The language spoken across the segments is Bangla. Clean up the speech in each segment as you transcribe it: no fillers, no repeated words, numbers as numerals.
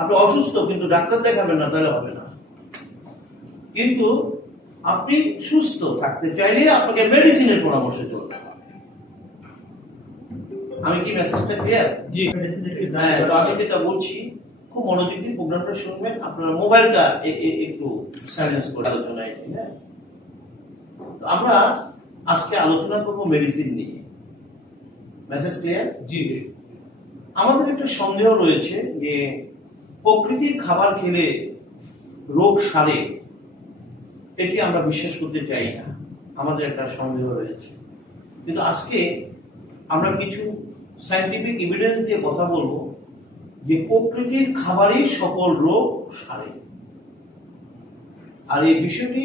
আপনি অসুস্থ কিন্তু ডাক্তার দেখাবেন না, তাহলে হবে না। কিন্তু আপনি সুস্থ থাকতে চাইলে আপনাকে মেডিসিনের পরামর্শে চলতে হবে। আমি কি মেসেজটা ক্লিয়ার? জি। আমি যেটা বলছি খুব মনোযোগ দিয়ে প্রোগ্রামটা শুনবেন। আপনার মোবাইলটা একটু সাইলেন্স করে আলোচনায়। হ্যাঁ, আমরা আজকে আলোচনা করব মেডিসিন নিয়ে। Message clear? জি। আমাদের একটা সন্দেহ রয়েছে যে প্রকৃতির খাবার খেলে রোগ সারে, এটি আমরা বিশ্বাস করতে চাই না, আমাদের একটা সন্দেহ রয়েছে। কিন্তু আজকে আমরা কিছু সায়েন্টিফিক এভিডেন্স দিয়ে কথা বলবো যে প্রকৃতির খাবারই সকল রোগ সারে। আর এই বিষয়টি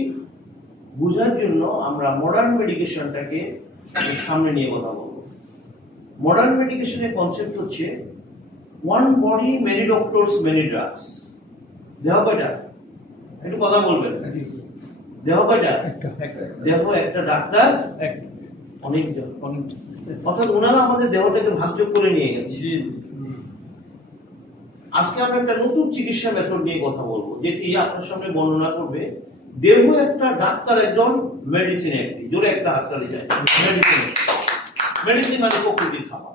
বোঝার জন্য আমরা মডার্ন মেডিকেশনটাকে সামনে নিয়ে কথা বলবো। মডার্ন মেডিকেশনের কনসেপ্ট হচ্ছে one body many doctors many drugs. দেহ কয়টা? একটু কথা বলবেন। দেহ কয়টা? দেহ একটা, ডাক্তার অনেকজন। অর্থাৎ ওনারা আমাদের দেহটাকে ভাগযোগ করে নিয়ে গেছে। আজকে আমরা একটা নতুন চিকিৎসা মেথড নিয়ে কথা বলবো, যেটি আপনার সামনে বর্ণনা করবে দেহ একটা, ডাক্তার একজন, মেডিসিন একটি। জোরে একটা হাততালি চাই। মেডিসিন মানে প্রকৃতির খাবার।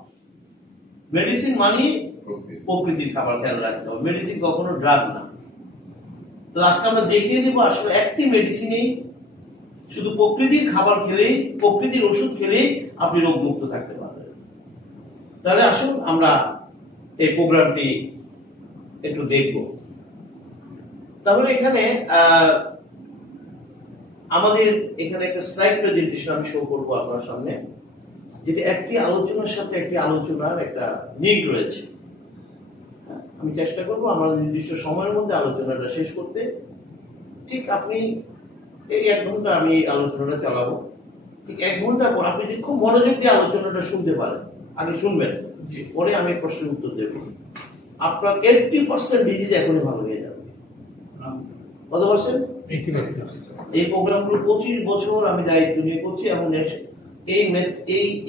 মেডিসিন মানে প্রকৃতির খাবার, খেয়াল রাখতে হবে। মেডিসিন কখনো ড্রাগ না। তো আজকে আমরা দেখিয়ে দেবো আসলে একটি মেডিসিনেই, শুধু প্রকৃতির খাবার খেলেই, প্রকৃতির ওষুধ খেলেই আপনি রোগ মুক্ত থাকতে পারবেন। তাহলে আসুন আমরা এই প্রোগ্রামটি একটু দেখব। তাহলে এখানে আমাদের এখানে একটা স্লাইড প্রেজেন্টেশন আমি শো করবো আপনার সামনে, যেটা একটি আলোচনার সাথে একটি আলোচনার একটা লিঙ্ক রয়েছে। আমি চেষ্টা করবো আমার নির্দিষ্ট সময়ের মধ্যে আলোচনাটা শেষ করতে। ঠিক আপনি এই 1 ঘন্টা আমি আলোচনাটা চালাবো। ঠিক 1 ঘন্টা পর আপনি যদি খুব মনোযোগ দিয়ে আলোচনাটা শুনতে পারেন, আগে শুনবেন, পরে আমি প্রশ্নের উত্তর দেব, আপনার 80% ডিজিজ এখনই ভালো হয়ে যাবে। কত পার্সেন্ট? 80%। এই প্রোগ্রামগুলো 25 বছর আমি দায়িত্ব নিয়ে করছি, এবং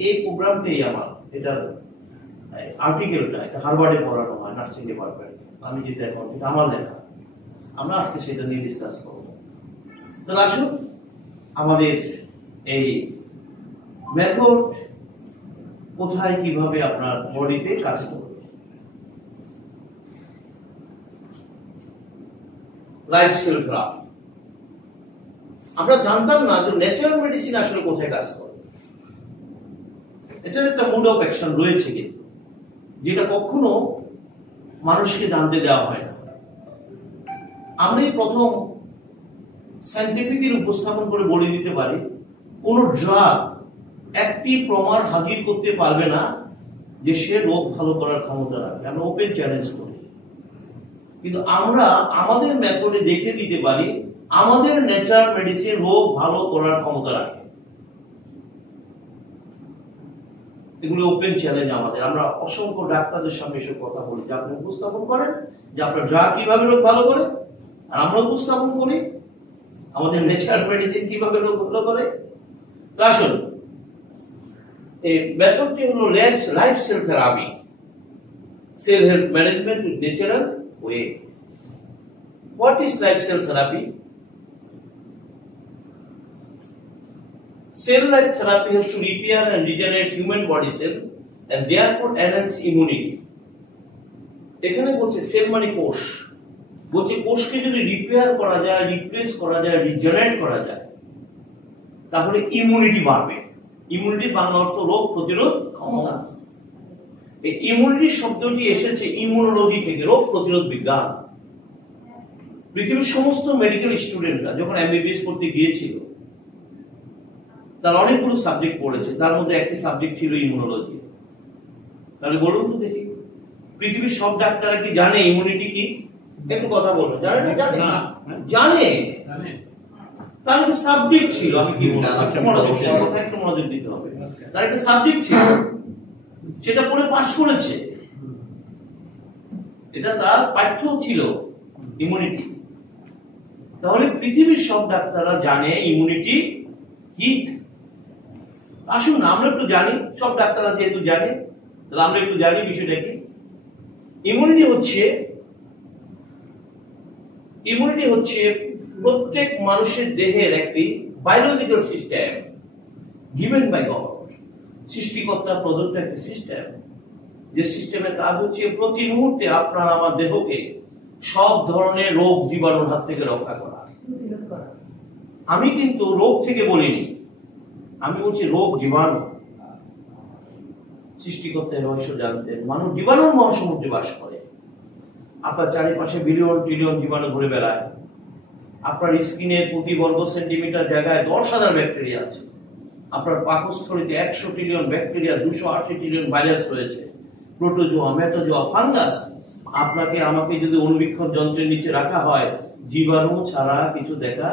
এই প্রোগ্রামটাই আমার, এটা আর্টিকেলটা এটা হার্ভার্ডে পড়ানো হয় নার্সিং ডিপার্টমেন্ট। আমি যেটা এখন, এটা আমার লেখা। আমরা আজকে সেটা নিয়ে ডিসকাস করব। তাহলে আসুন আমাদের এই মেথড কোথায় কিভাবে আপনার বডিতে কাজ করবে। Life cell therapy. আমরা জানতাম না যে ন্যাচারাল মেডিসিন আসলে কোথায় কাজ করে। এটার একটা মোড অফ অ্যাকশন রয়েছে, কিন্তু যেটা কখনো মানুষকে জানতে দেওয়া হয় না। আমরা এই প্রথম সায়েন্টিফিক উপস্থাপন করে বলে দিতে পারি, কোন ড্রাগ একটি প্রমাণ হাজির করতে পারবে না যে সে রোগ ভালো করার ক্ষমতা রাখে। আমরা ওপেন চ্যালেঞ্জ করি। কিন্তু আমরা আমাদের মেথডে দেখে দিতে পারি আমাদের ন্যাচারাল মেডিসিন রোগ ভালো করার ক্ষমতা রাখে। এগুলো ওপেন চ্যালেঞ্জ আমাদের। আমরা অসংখ্য ডাক্তারদের সামনে এসব কথা বলি যে আপনি উপস্থাপন করেন যে আপনার ড্রাগ কিভাবে রোগ ভালো করে, আর আমরা উপস্থাপন করি আমাদের ন্যাচারাল মেডিসিন কিভাবে রোগ ভালো করে। তা আসুন, এই মেথডটি হলো life cell therapy, cell health management with natural way. What is life cell therapy? Cell-like therapy helps to repair and regenerate human body cell and therefore enhance immunity. এখানে বলছে সেল মানে কোষ, বলছে কোষকে যদি রিপেয়ার করা যায়, রিপ্লেস করা যায়, রিজেনারেট করা যায়, তাহলে ইমিউনিটি বাড়বে। ইমিউনিটি বাংলা অর্থ রোগ প্রতিরোধ ক্ষমতা। এই ইমিউনিটি শব্দটি এসেছে ইমিউনোলজি থেকে, রোগ প্রতিরোধ বিজ্ঞান। পৃথিবীর সমস্ত মেডিকেল স্টুডেন্টরা যখন এমবিবিএস করতে গিয়েছিল, তার অনেকগুলো সাবজেক্ট পড়েছে, তার মধ্যে একটি সাবজেক্ট ছিল ইমিউনোলজি। তাহলে বলুন তো দেখি, পৃথিবীর সব ডাক্তাররা কি জানে ইমিউনিটি কি? একটু কথা বলবো। জানে না? জানে না? জানে। তার একটা সাবজেক্ট ছিল। আমি কি বলবো, কথা একটু মনোযোগ দিতে হবে। তার একটা সাবজেক্ট ছিল, সেটা পড়ে পাস করেছে, এটা তার পাঠ্য ছিল ইমিউনিটি। তাহলে পৃথিবীর সব ডাক্তাররা জানে ইমিউনিটি কি। আসুন আমরা একটু জানি, সব ডাক্তাররা যেহেতু জানে, তাহলে আমরা একটু জানি বিষয়টা কি। ইমিউনিটি হচ্ছে ইমিউনিটি হচ্ছে প্রত্যেক মানুষের দেহের একটি biological system given by God, সৃষ্টিকর্তা প্রদত্ত একটি সিস্টেম, যে সিস্টেমের কাজ হচ্ছে প্রতি মুহূর্তে আপনার আমার দেহকে সব ধরনের রোগ জীবাণুর হাত থেকে রক্ষা করা। আমি কিন্তু রোগ থেকে বলিনি, আমি বলছি রোগ জীবাণু। সৃষ্টিকর্তার রহস্য জানতেন, মানব জীবাণুর মহাসমুদ্রে বাস করে। আপনার চারিপাশে বিলিয়ন ট্রিলিয়ন জীবাণু ঘুরে বেড়ায়। আপনার স্কিনের প্রতি বর্গ সেন্টিমিটার জায়গায় 10,000 ব্যাকটেরিয়া আছে। আপনার পাকস্থলীতে 100 ট্রিলিয়ন ব্যাকটেরিয়া, 280 ট্রিলিয়ন ভাইরাস রয়েছে, প্রোটোজোয়া, মেটাজোয়া, ফাঙ্গাস। আপনাকে আমাকে যদি অনুবীক্ষণ যন্ত্রের নিচে রাখা হয়, জীবাণু ছাড়া কিছু দেখা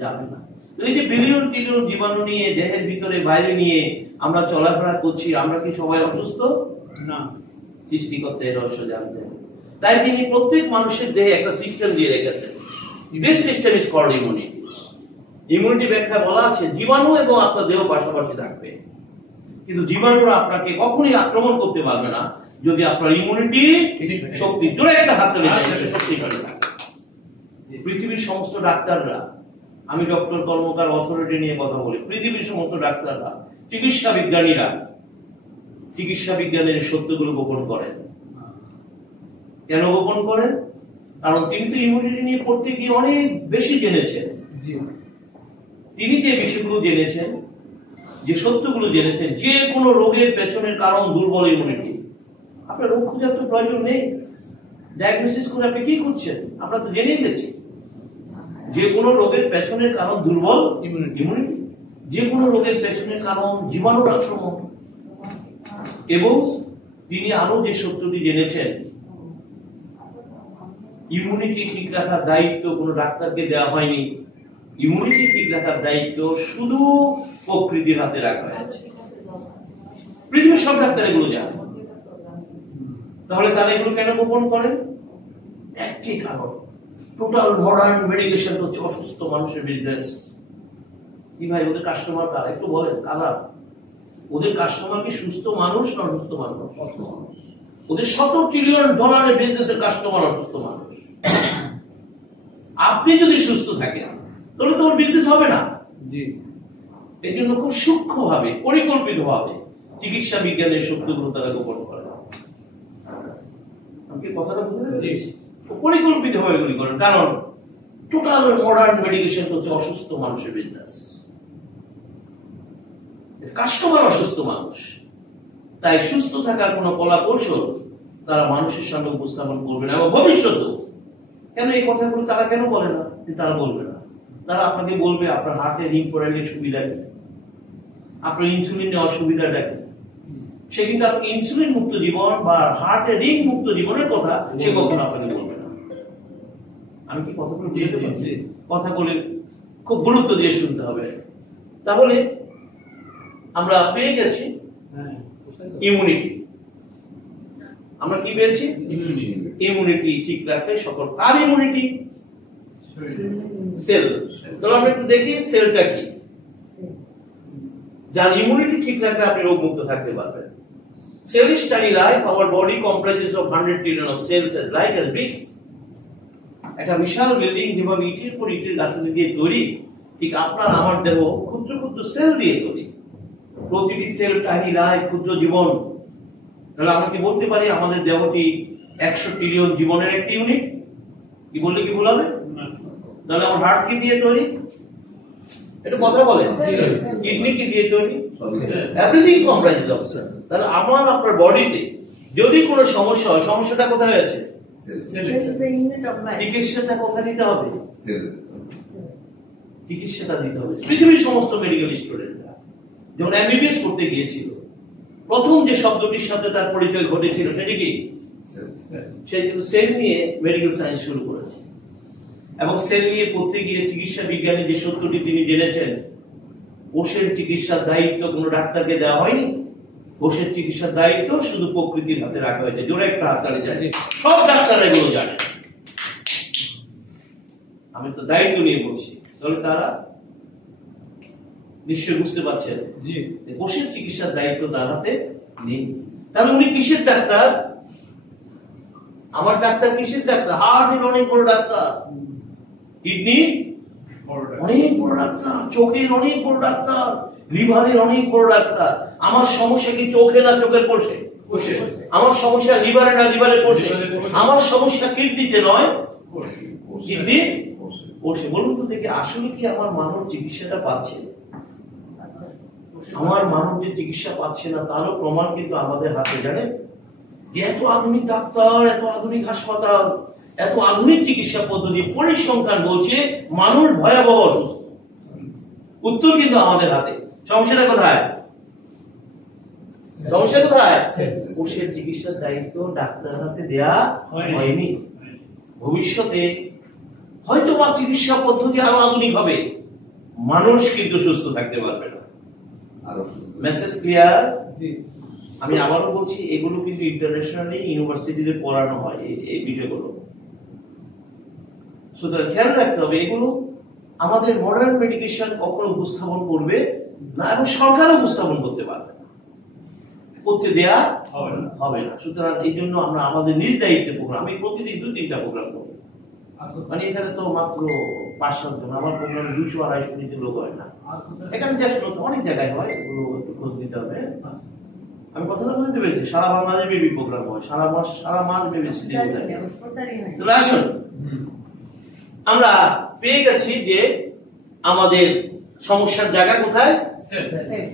যাবে না। এই যে বিলিয়ন ট্রিলিয়ন জীবাণু নিয়ে দেহের ভিতরে বাইরে নিয়ে আমরা চলাফেরা করছি, আমরা কি সবাই অসুস্থ? না। সৃষ্টিকর্তা এর রহস্য জানতেন, তাই তিনি প্রত্যেক মানুষের দেহে একটা সিস্টেম দিয়ে রেখেছেন। This system is called immunity. Immunity ব্যাখ্যা বলা আছে জীবাণু এবং আপনার দেহ পাশাপাশি থাকবে, কিন্তু জীবাণুরা আপনাকে কখনোই আক্রমণ করতে পারবে না যদি আপনার ইমিউনিটি শক্তি, জোরে একটা হাত তুলে শক্তিশালী থাকে। পৃথিবীর সমস্ত ডাক্তাররা, আমি ডক্টর কর্মকার অথরিটি নিয়ে কথা বলি, পৃথিবীর সমস্ত ডাক্তাররা, চিকিৎসা বিজ্ঞানীরা চিকিৎসা বিজ্ঞানের সত্যগুলো গোপন করেন। কেন গোপন করেন? কারণ তিনি তো ইমিউনিটি নিয়ে পড়তে গিয়ে অনেক বেশি জেনেছেন। তিনি যে বিষয়গুলো জেনেছেন, যে সত্যগুলো জেনেছেন, যে কোনো রোগের পেছনের কারণ দুর্বল ইমিউনিটি। আপনার রোগ খোঁজার তো প্রয়োজন নেই, ডায়াগনোসিস করে আপনি কি করছেন? আমরা তো জেনেই গেছি যে কোনো রোগের পেছনের কারণ দুর্বল ইমিউনিটি, যে কোনো রোগের পেছনের কারণ জীবাণুর আক্রমণ। এবং তিনি আরো যে সত্যটি জেনেছেন, ইমিউনিটি ঠিক রাখার দায়িত্ব কোনো ডাক্তারকে দেওয়া হয়নি, ইমিউনিটি ঠিক রাখার দায়িত্ব শুধু প্রকৃতির হাতে রাখা হয়েছে। পৃথিবীর সব ডাক্তার এগুলো জানে, তাহলে তারা এগুলো কেন গোপন করেন? একটি কারণ, টোটাল মডার্ন মেডিকেশন হচ্ছে অসুস্থ মানুষের বিজনেস। কি ভাই, ওদের কাস্টমার কারা? একটু বলেন, কারা ওদের কাস্টমার? কি সুস্থ মানুষ না অসুস্থ মানুষ? ওদের $100 ট্রিলিয়ন বিজনেসের কাস্টমার অসুস্থ মানুষ। আপনি যদি সুস্থ থাকেন তাহলে তো ওর বিজনেস হবে না। এই জন্য খুব সূক্ষ্ম ভাবে, পরিকল্পিত ভাবে চিকিৎসা বিজ্ঞানের সত্যগুলো তারা গোপন করে। আমি কথাটা বুঝতে পেরেছি? পরিকল্পিত ভাবে এগুলি করেন, কারণ টোটাল মডার্ন মেডিকেশন হচ্ছে অসুস্থ মানুষের বিজনেস। কাস্টমার অসুস্থ মানুষ, তাই সুস্থ থাকার কোন কলা কৌশল তারা মানুষের সামনে উপস্থাপন করবে না। এবং ভবিষ্যতেও কেন এই কথাগুলো তারা কেন বলে না? তারা বলবে না। তারা আপনাকে বলবে আপনার হার্টে রিং পড়াইলে সুবিধা কি, আপনার ইনসুলিন নেওয়ার সুবিধাটা কি। সে কিন্তু আপনি ইনসুলিন মুক্ত জীবন বা হার্টে রিং মুক্ত জীবনের কথা সে কখনো আপনাকে বলবে না। আমি কি কথাগুলো বুঝতে পারছি? কথাগুলো খুব গুরুত্ব দিয়ে শুনতে হবে। তাহলে আমরা পেয়ে গেছি ইমিউনিটি। আমরা কি পেয়েছি? ইমিউনিটি ঠিক রাখলে সকল কার ইমিউনিটি? সেল। তাহলে আমরা একটু দেখি সেলটা কি। যার ইমিউনিটি ঠিক রাখলে আপনি রোগ মুক্ত থাকতে পারবেন। Cell is tiny life. Our body comprises of 100 trillion of cells as light as bricks. একটা বিশাল বিল্ডিং যেভাবে ইটের পর ইটের গাঁথনি দিয়ে তৈরি, ঠিক আপনার আমার দেহ ক্ষুদ্র ক্ষুদ্র সেল দিয়ে তৈরি। প্রতিটি সেল টাইনি লাইফ, ক্ষুদ্র জীবন। তাহলে আমরা কি বলতে পারি আমাদের দেহটি 100 ট্রিলিয়ন জীবনের একটি ইউনিট? কি বললে কি ভুল হবে? তাহলে আমার হার্ট কি দিয়ে তৈরি? একটু কথা বলে। কিডনি কি দিয়ে তৈরি? Everything comprises of cell. তাহলে আমার আপনার বডিতে যদি কোনো সমস্যা হয়, সমস্যাটা কোথায় আছে? চিকিৎসাটা কোথায় দিতে হবে? চিকিৎসাটা দিতে হবে। পৃথিবীর সমস্ত মেডিকেল স্টুডেন্টরা যখন এমবিবিএস করতে গিয়েছিল, প্রথম যে শব্দটির সাথে তার পরিচয় ঘটেছিল সেটি কি? সে কিন্তু সেল নিয়ে মেডিকেল সায়েন্স শুরু করেছে। এবং সেল নিয়ে পড়তে গিয়ে চিকিৎসা বিজ্ঞানে যে সত্যটি তিনি জেনেছেন, কোষের চিকিৎসার দায়িত্ব কোনো ডাক্তারকে দেওয়া হয়নি। কোষের চিকিৎসার দায়িত্ব শুধু প্রকৃতির হাতে রাখা হয়েছে। জোরে একটা হাততালি জানে, সব ডাক্তাররা এগুলো জানে। আমি তো দায়িত্ব নিয়ে বলছি, তাহলে তারা নিশ্চয় বুঝতে পারছেন যে কোষের চিকিৎসার দায়িত্ব তার হাতে নেই। তাহলে উনি কিসের ডাক্তার? আমার ডাক্তার কিসের ডাক্তার? হার্টের অনেক বড় ডাক্তার। কিডনি অনেক বড় ডাক্তার, চোখের অনেক বড় ডাক্তার, লিভারের অনেক বড় ডাক্তার। আমার সমস্যা কি চোখে না চোখের কোষে? আমার সমস্যা লিভারে না লিভারের কোষে? আমার সমস্যা কিডনিতে নয়, কিডনি কোষে। বলুন তো দেখি, আসলে কি আমার মানব চিকিৎসাটা পাচ্ছে? আমার মানব যে চিকিৎসা পাচ্ছে না তারও প্রমাণ কিন্তু আমাদের হাতে। জানেন, এত আধুনিক ডাক্তার, এত আধুনিক হাসপাতাল, এত আধুনিক চিকিৎসা পদ্ধতি, পরিসংখ্যান বলছে মানুষ ভয়াবহ অসুস্থ। উত্তর কিন্তু আমাদের হাতে। সমস্যাটা কোথায়? সমস্যা কোথায়? কোষের চিকিৎসার দায়িত্ব ডাক্তার হাতে দেয়া হয়নি। ভবিষ্যতে হয়তো বা চিকিৎসা পদ্ধতি আরো আধুনিক হবে, মানুষ কিন্তু সুস্থ থাকতে পারবে না। Message clear? আমি আবারও বলছি, এগুলো কিন্তু ইন্টারন্যাশনালি ইউনিভার্সিটিতে পড়ানো হয় এই বিষয়গুলো। সুতরাং খেয়াল রাখতে হবে, এগুলো আমাদের মডার্ন মেডিকেশন কখনো উপস্থাপন করবে না, এবং সরকারও উপস্থাপন করতে পারবে না, করতে দেয়া হবে না। সুতরাং এই জন্য আমরা আমাদের নিজ দায়িত্বে প্রোগ্রাম, আমি প্রতিদিন 2-3টা প্রোগ্রাম করি। মানে এখানে তো মাত্র 5-7 জন, আমার প্রোগ্রামে 200-250 নিচে লোক হয় না। এখানে যে লোক অনেক জায়গায় হয়, এগুলো একটু খোঁজ নিতে হবে। আমি কথাটা বুঝতে পেরেছি, সারা বাংলাদেশে বেবি প্রোগ্রাম হয়, সারা মাস বেবি সিটি হয়। আসুন, আমরা পেয়ে গেছি যে আমাদের সমস্যার জায়গা কোথায়?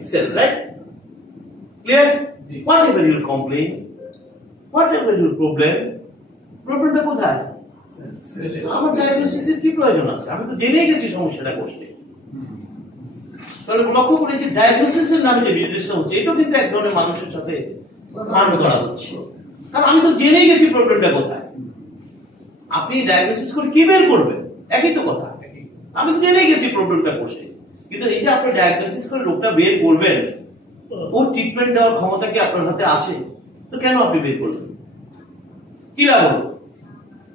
Cell, right? Clear? Whatever your complain, whatever your problem, প্রবলেমটা কোথায়? আমার ডায়াগনোসিসের কি প্রয়োজন আছে? আমি তো জেনে গেছি সমস্যাটা কোথায়। তাহলে লক্ষ্য করি যে ডায়াগনোসিসের নামে যে বিজনেসটা হচ্ছে, এটাও কিন্তু এক ধরনের মানুষের সাথে ফান্ড করা হচ্ছে। কারণ আমি তো জেনে গেছি প্রবলেমটা কোথায়। আপনি ডায়াগনোসিস করে কি বের করবেন? একই তো কথা। আমি তো জেনে গেছি প্রবলেমটা কোথায়, কিন্তু এই যে আপনি ডায়াগনোসিস করে রোগটা বের করবেন, ওর ট্রিটমেন্ট দেওয়ার ক্ষমতা কি আপনার হাতে আছে? তো কেন আপনি বের করবেন? কি লাভ হলো?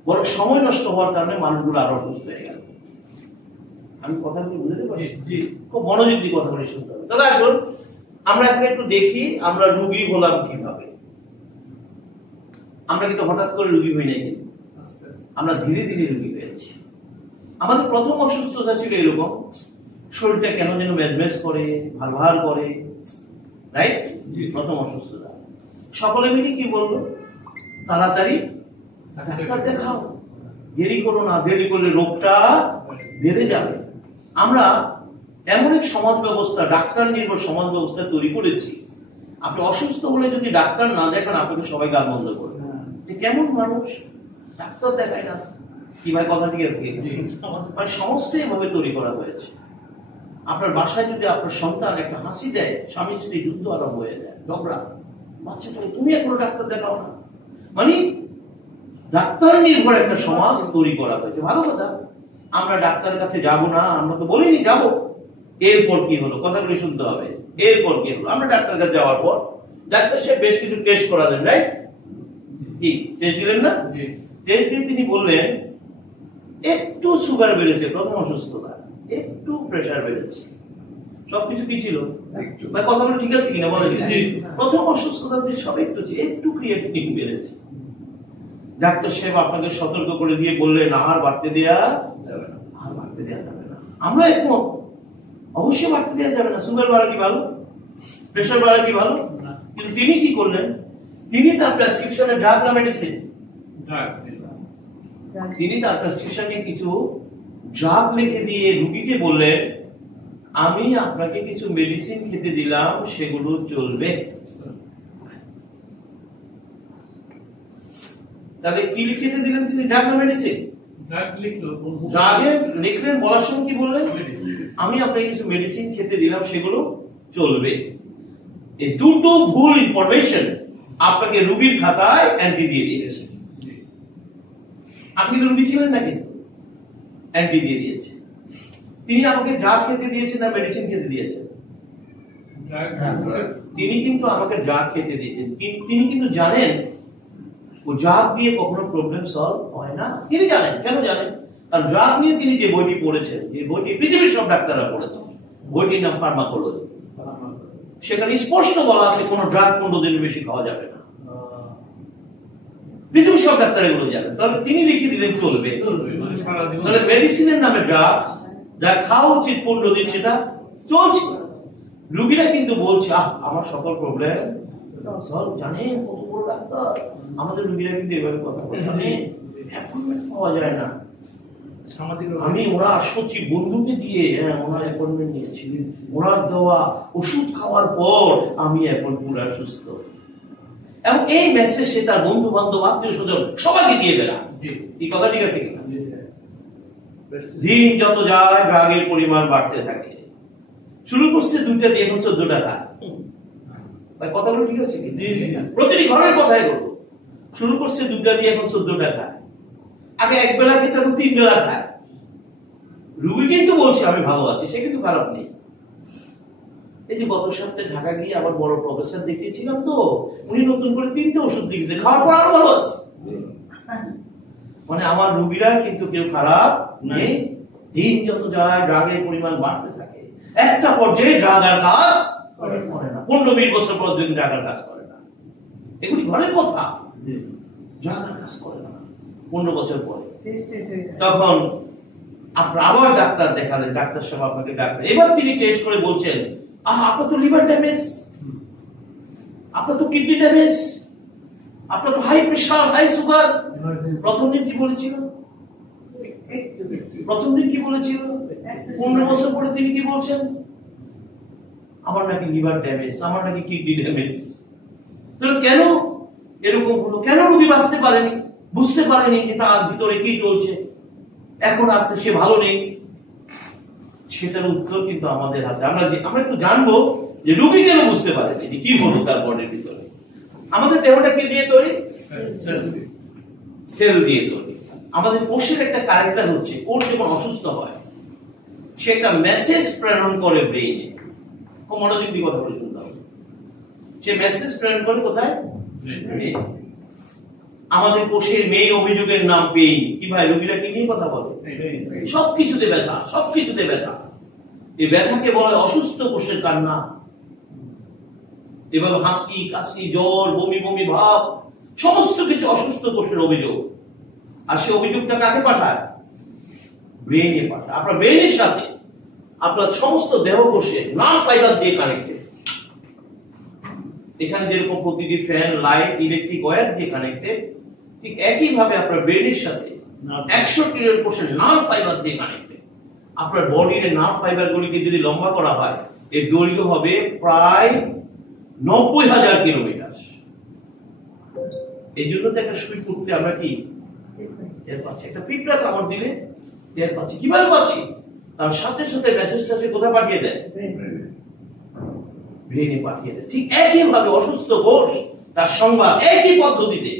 বরং সময় নষ্ট হওয়ার কারণে মানুষগুলো আরো অসুস্থ হয়ে গেল। আমি কথাগুলো বুঝতে পারছি, খুব মনোযোগ দিয়ে কথাগুলো শুনতে হবে। তাহলে আসুন আমরা এখন একটু দেখি আমরা রোগী হলাম কিভাবে। আমরা কিন্তু হঠাৎ করে রোগী হই নাই, কিন্তু আমরা ধীরে ধীরে রোগী হয়েছি। আমাদের প্রথম অসুস্থতা ছিল এরকম, শরীরটা কেন যেন ম্যাজম্যাজ করে, ভার করে, রাইট? প্রথম অসুস্থতা। সকলে মিলে কি বলবো? তাড়াতাড়ি ডাক্তার দেখাও, দেরি করো না, দেরি করলে রোগটা বেড়ে যাবে। আমরা এমন এক সমাজ ব্যবস্থা, ডাক্তার নির্ভর সমাজ ব্যবস্থা তৈরি করেছি, আপনি অসুস্থ হলে যদি ডাক্তার না দেখান আপনাকে সবাই গাল বন্ধ করবে। কেমন মানুষ, ডাক্তার দেখায় না, কি ভাই কথা ঠিক আছে? মানে সমস্ত এভাবে তৈরি করা হয়েছে। আপনার বাসায় যদি আপনার সন্তান একটা হাসি দেয়, স্বামী স্ত্রী যুদ্ধ আরম্ভ হয়ে যায়, ঝগড়া। বাচ্চাটা তুমি এখনো ডাক্তার দেখাও না, মানে ডাক্তার নির্ভর একটা সমাজ তৈরি করা হয়েছে। ভালো কথা, আমরা ডাক্তারের কাছে যাব না, আমরা তো বলিনি যাব। এরপর কি হলো? কথাগুলি শুনতে হবে। এরপর কি হলো? আমরা ডাক্তার কাছে যাওয়ার পর ডাক্তার সাহেব বেশ কিছু টেস্ট করালেন, রাইট? কি টেস্ট দিলেন না? টেস্ট দিয়ে তিনি বললেন একটু সুগার বেড়েছে, প্রথম অসুস্থতা, একটু প্রেসার বেড়েছে। সবকিছু কি ছিল? ভাই কথাগুলো ঠিক আছে কিনা বলেন? প্রথম অসুস্থতাতে সব একটু ক্রিয়েটিনিন বেড়েছে। ডাক্তার সাহেব আপনাকে সতর্ক করে দিয়ে বললেন আহার বাড়তে দেয়া যাবে না, আহার বাড়তে দেয়া যাবে না। আমরা একমত, অবশ্যই বাড়তে দেওয়া যাবে না। সুগার বাড়া কি ভালো? প্রেসার বাড়া কি ভালো? কিন্তু তিনি কি করলেন? তিনি তার প্রেসক্রিপশনে ড্রাগ না মেডিসিন, তিনি তার প্রেসক্রিপশনে কিছু ড্রাগ লিখে দিয়ে রোগীকে বললেন আমি আপনাকে কিছু মেডিসিন খেতে দিলাম, সেগুলো চলবে। তাহলে কি লিখে দিলেন তিনি? ড্রাগ না মেডিসিন? ড্রাগে লিখলেন, বলার সময় কি বললেন? আমি আপনাকে কিছু মেডিসিন খেতে দিলাম, সেগুলো চলবে। এই দুটো ভুল ইনফরমেশন আপনাকে রোগীর খাতায় অ্যান্টি দিয়ে দিয়েছে। আপনি তো রোগী ছিলেন নাকি? অ্যান্টি দিয়ে দিয়েছে। তিনি আমাকে ড্রাগ খেতে দিয়েছেন না মেডিসিন খেতে দিয়েছেন? তিনি কিন্তু আমাকে ড্রাগ খেতে দিয়েছেন। তিনি কিন্তু জানেন ও ড্রাগ দিয়ে কখনো প্রবলেম সলভ হয় না। তিনি জানেন। কেন জানেন? কারণ ড্রাগ নিয়ে তিনি যে বইটি পড়েছেন, যে বইটি পৃথিবীর সব ডাক্তাররা পড়েছেন, বইটির নাম ফার্মাকোলজি। সেখানে স্পষ্ট বলা আছে কোনো ড্রাগ 15 দিনের বেশি খাওয়া যাবে না। পৃথিবীর সব ডাক্তার এগুলো জানেন। তবে তিনি লিখে দিলেন চলবে। তাহলে মেডিসিনের নামে ড্রাগস যা খাওয়া উচিত 15 দিন সেটা চলছে। রুগীরা কিন্তু বলছে আমার সকল প্রবলেম সলভ। জানেন কত বড় ডাক্তার আমাদের রুগীরা কিন্তু এভাবে কথা বলে, জানেন অ্যাপয়েন্টমেন্ট পাওয়া যায় না। আমি ওনার সচিব বন্ধুকে দিয়ে ওনার অ্যাপয়েন্টমেন্ট নিয়েছি, ওনার দেওয়া ওষুধ খাওয়ার পর আমি এখন পুরা সুস্থ। এবং এই মেসেজ সে তার বন্ধু বান্ধব আত্মীয় স্বজন সবাইকে দিয়ে বেড়ায়। এই কথা ঠিক আছে কিনা? দিন যত যায় ড্রাগের পরিমাণ বাড়তে থাকে। শুরু করছে 2টা দিয়ে, এখন 14 টাকা। কথাগুলো ঠিক আছে কি? প্রতিটি ঘরের কথাই বলবো। শুরু করছে 2টা দিয়ে, এখন 14 টাকা। আগে এক বেলা খেতে, এখন 3 বেলা খায়। রুগী কিন্তু বলছে আমি ভালো আছি, সে কিন্তু খারাপ নেই। এই যে গত সপ্তাহে ঢাকা গিয়ে আমার বড় প্রফেসর দেখিয়েছিলাম, তো উনি নতুন করে 3টে ওষুধ দিয়েছে, খাওয়ার পর আরো ভালো আছে। মানে আমার রুগীরা কিন্তু কেউ খারাপ নেই। দিন যত যায় ড্রাগের পরিমাণ বাড়তে থাকে। একটা পর্যায়ে ড্রাগ আর কাজ করে না। 15-20 বছর পর যদি ড্রাগ আর কাজ করে না, এগুলি ঘরের কথা। ড্রাগ আর কাজ করে না 15 বছর পরে, তখন আপনার আবার ডাক্তার দেখালেন, ডাক্তার সাহেব আপনাকে ডাক্তার, এবার তিনি টেস্ট করে বলছেন আপনার তো লিভার ড্যামেজ, আপনার তো কিডনি ড্যামেজ, আপনার তো হাই প্রেশার, হাই সুগার। প্রথম দিন কি বলেছিল? 15 বছর পরে তিনি কি বলছেন? আমার নাকি লিভার ড্যামেজ, আমার নাকি কিডনি ড্যামেজ। তাহলে কেন এরকম হলো? কেন রোগী বাঁচতে পারেনি, বুঝতে পারেনি যে তার ভিতরে কি চলছে, এখন আর সে ভালো নেই? সেটার উত্তর কিন্তু আমাদের হাতে। আমরা একটু জানবো যে রোগী কেন বুঝতে পারেনি যে কি হলো তার বডির ভিতরে। আমাদের দেহটা কি দিয়ে তৈরি? সেল দিয়ে তৈরি। আমাদের কোষের একটা ক্যারেক্টার হচ্ছে, কোষ যখন অসুস্থ হয় সে একটা মেসেজ প্রেরণ করে ব্রেইনে। খুব মনোযোগ দিয়ে কথা বলে শুনতে হবে। সে মেসেজ প্রেরণ করে কোথায়? আমাদের কোষের মেইন অভিযোগের নাম পেইন। কি ভাই, রোগীরা কি নিয়ে কথা বলে? সবকিছুতে ব্যথা, সবকিছুতে ব্যথা। এই ব্যথাকে বলে অসুস্থ কোষের কান্না। এভাবে হাসি, কাশি, জ্বর, বমি বমি ভাব, সমস্ত কিছু অসুস্থ কোষের অভিযোগ। আর সে অভিযোগটা কাকে পাঠায়? ব্রেইনে পাঠায়। আপনার ব্রেইনের সাথে আপনার সমস্ত দেহ কোষে নার্ভ ফাইবার দিয়ে কানেক্টেড। এখানে যেরকম প্রতিটি ফ্যান, লাইট, ইলেকট্রিক ওয়্যার দিয়ে কানেক্টেড, ঠিক একই ভাবে আপনার ব্রেইনের সাথে 100 ট্রিলিয়ন কোষের নার্ভ ফাইবার দিয়ে কানেক্টেড। আপনার বডির নার্ভ ফাইবার গুলিকে যদি লম্বা করা হয়, এর দৈর্ঘ্য হবে প্রায় 90,000 কিলোমিটার। এই জন্য তো একটা সুই করতে আমরা কি টের পাচ্ছি? একটা পিঁপড়া কামড় দিলে টের পাচ্ছি। কিভাবে পাচ্ছি? তার সাথে সাথে মেসেজটা সে কোথায় পাঠিয়ে দেয়? ব্রেইনে পাঠিয়ে দেয়। ঠিক একই ভাবে অসুস্থ কোষ তার সংবাদ একই পদ্ধতিতে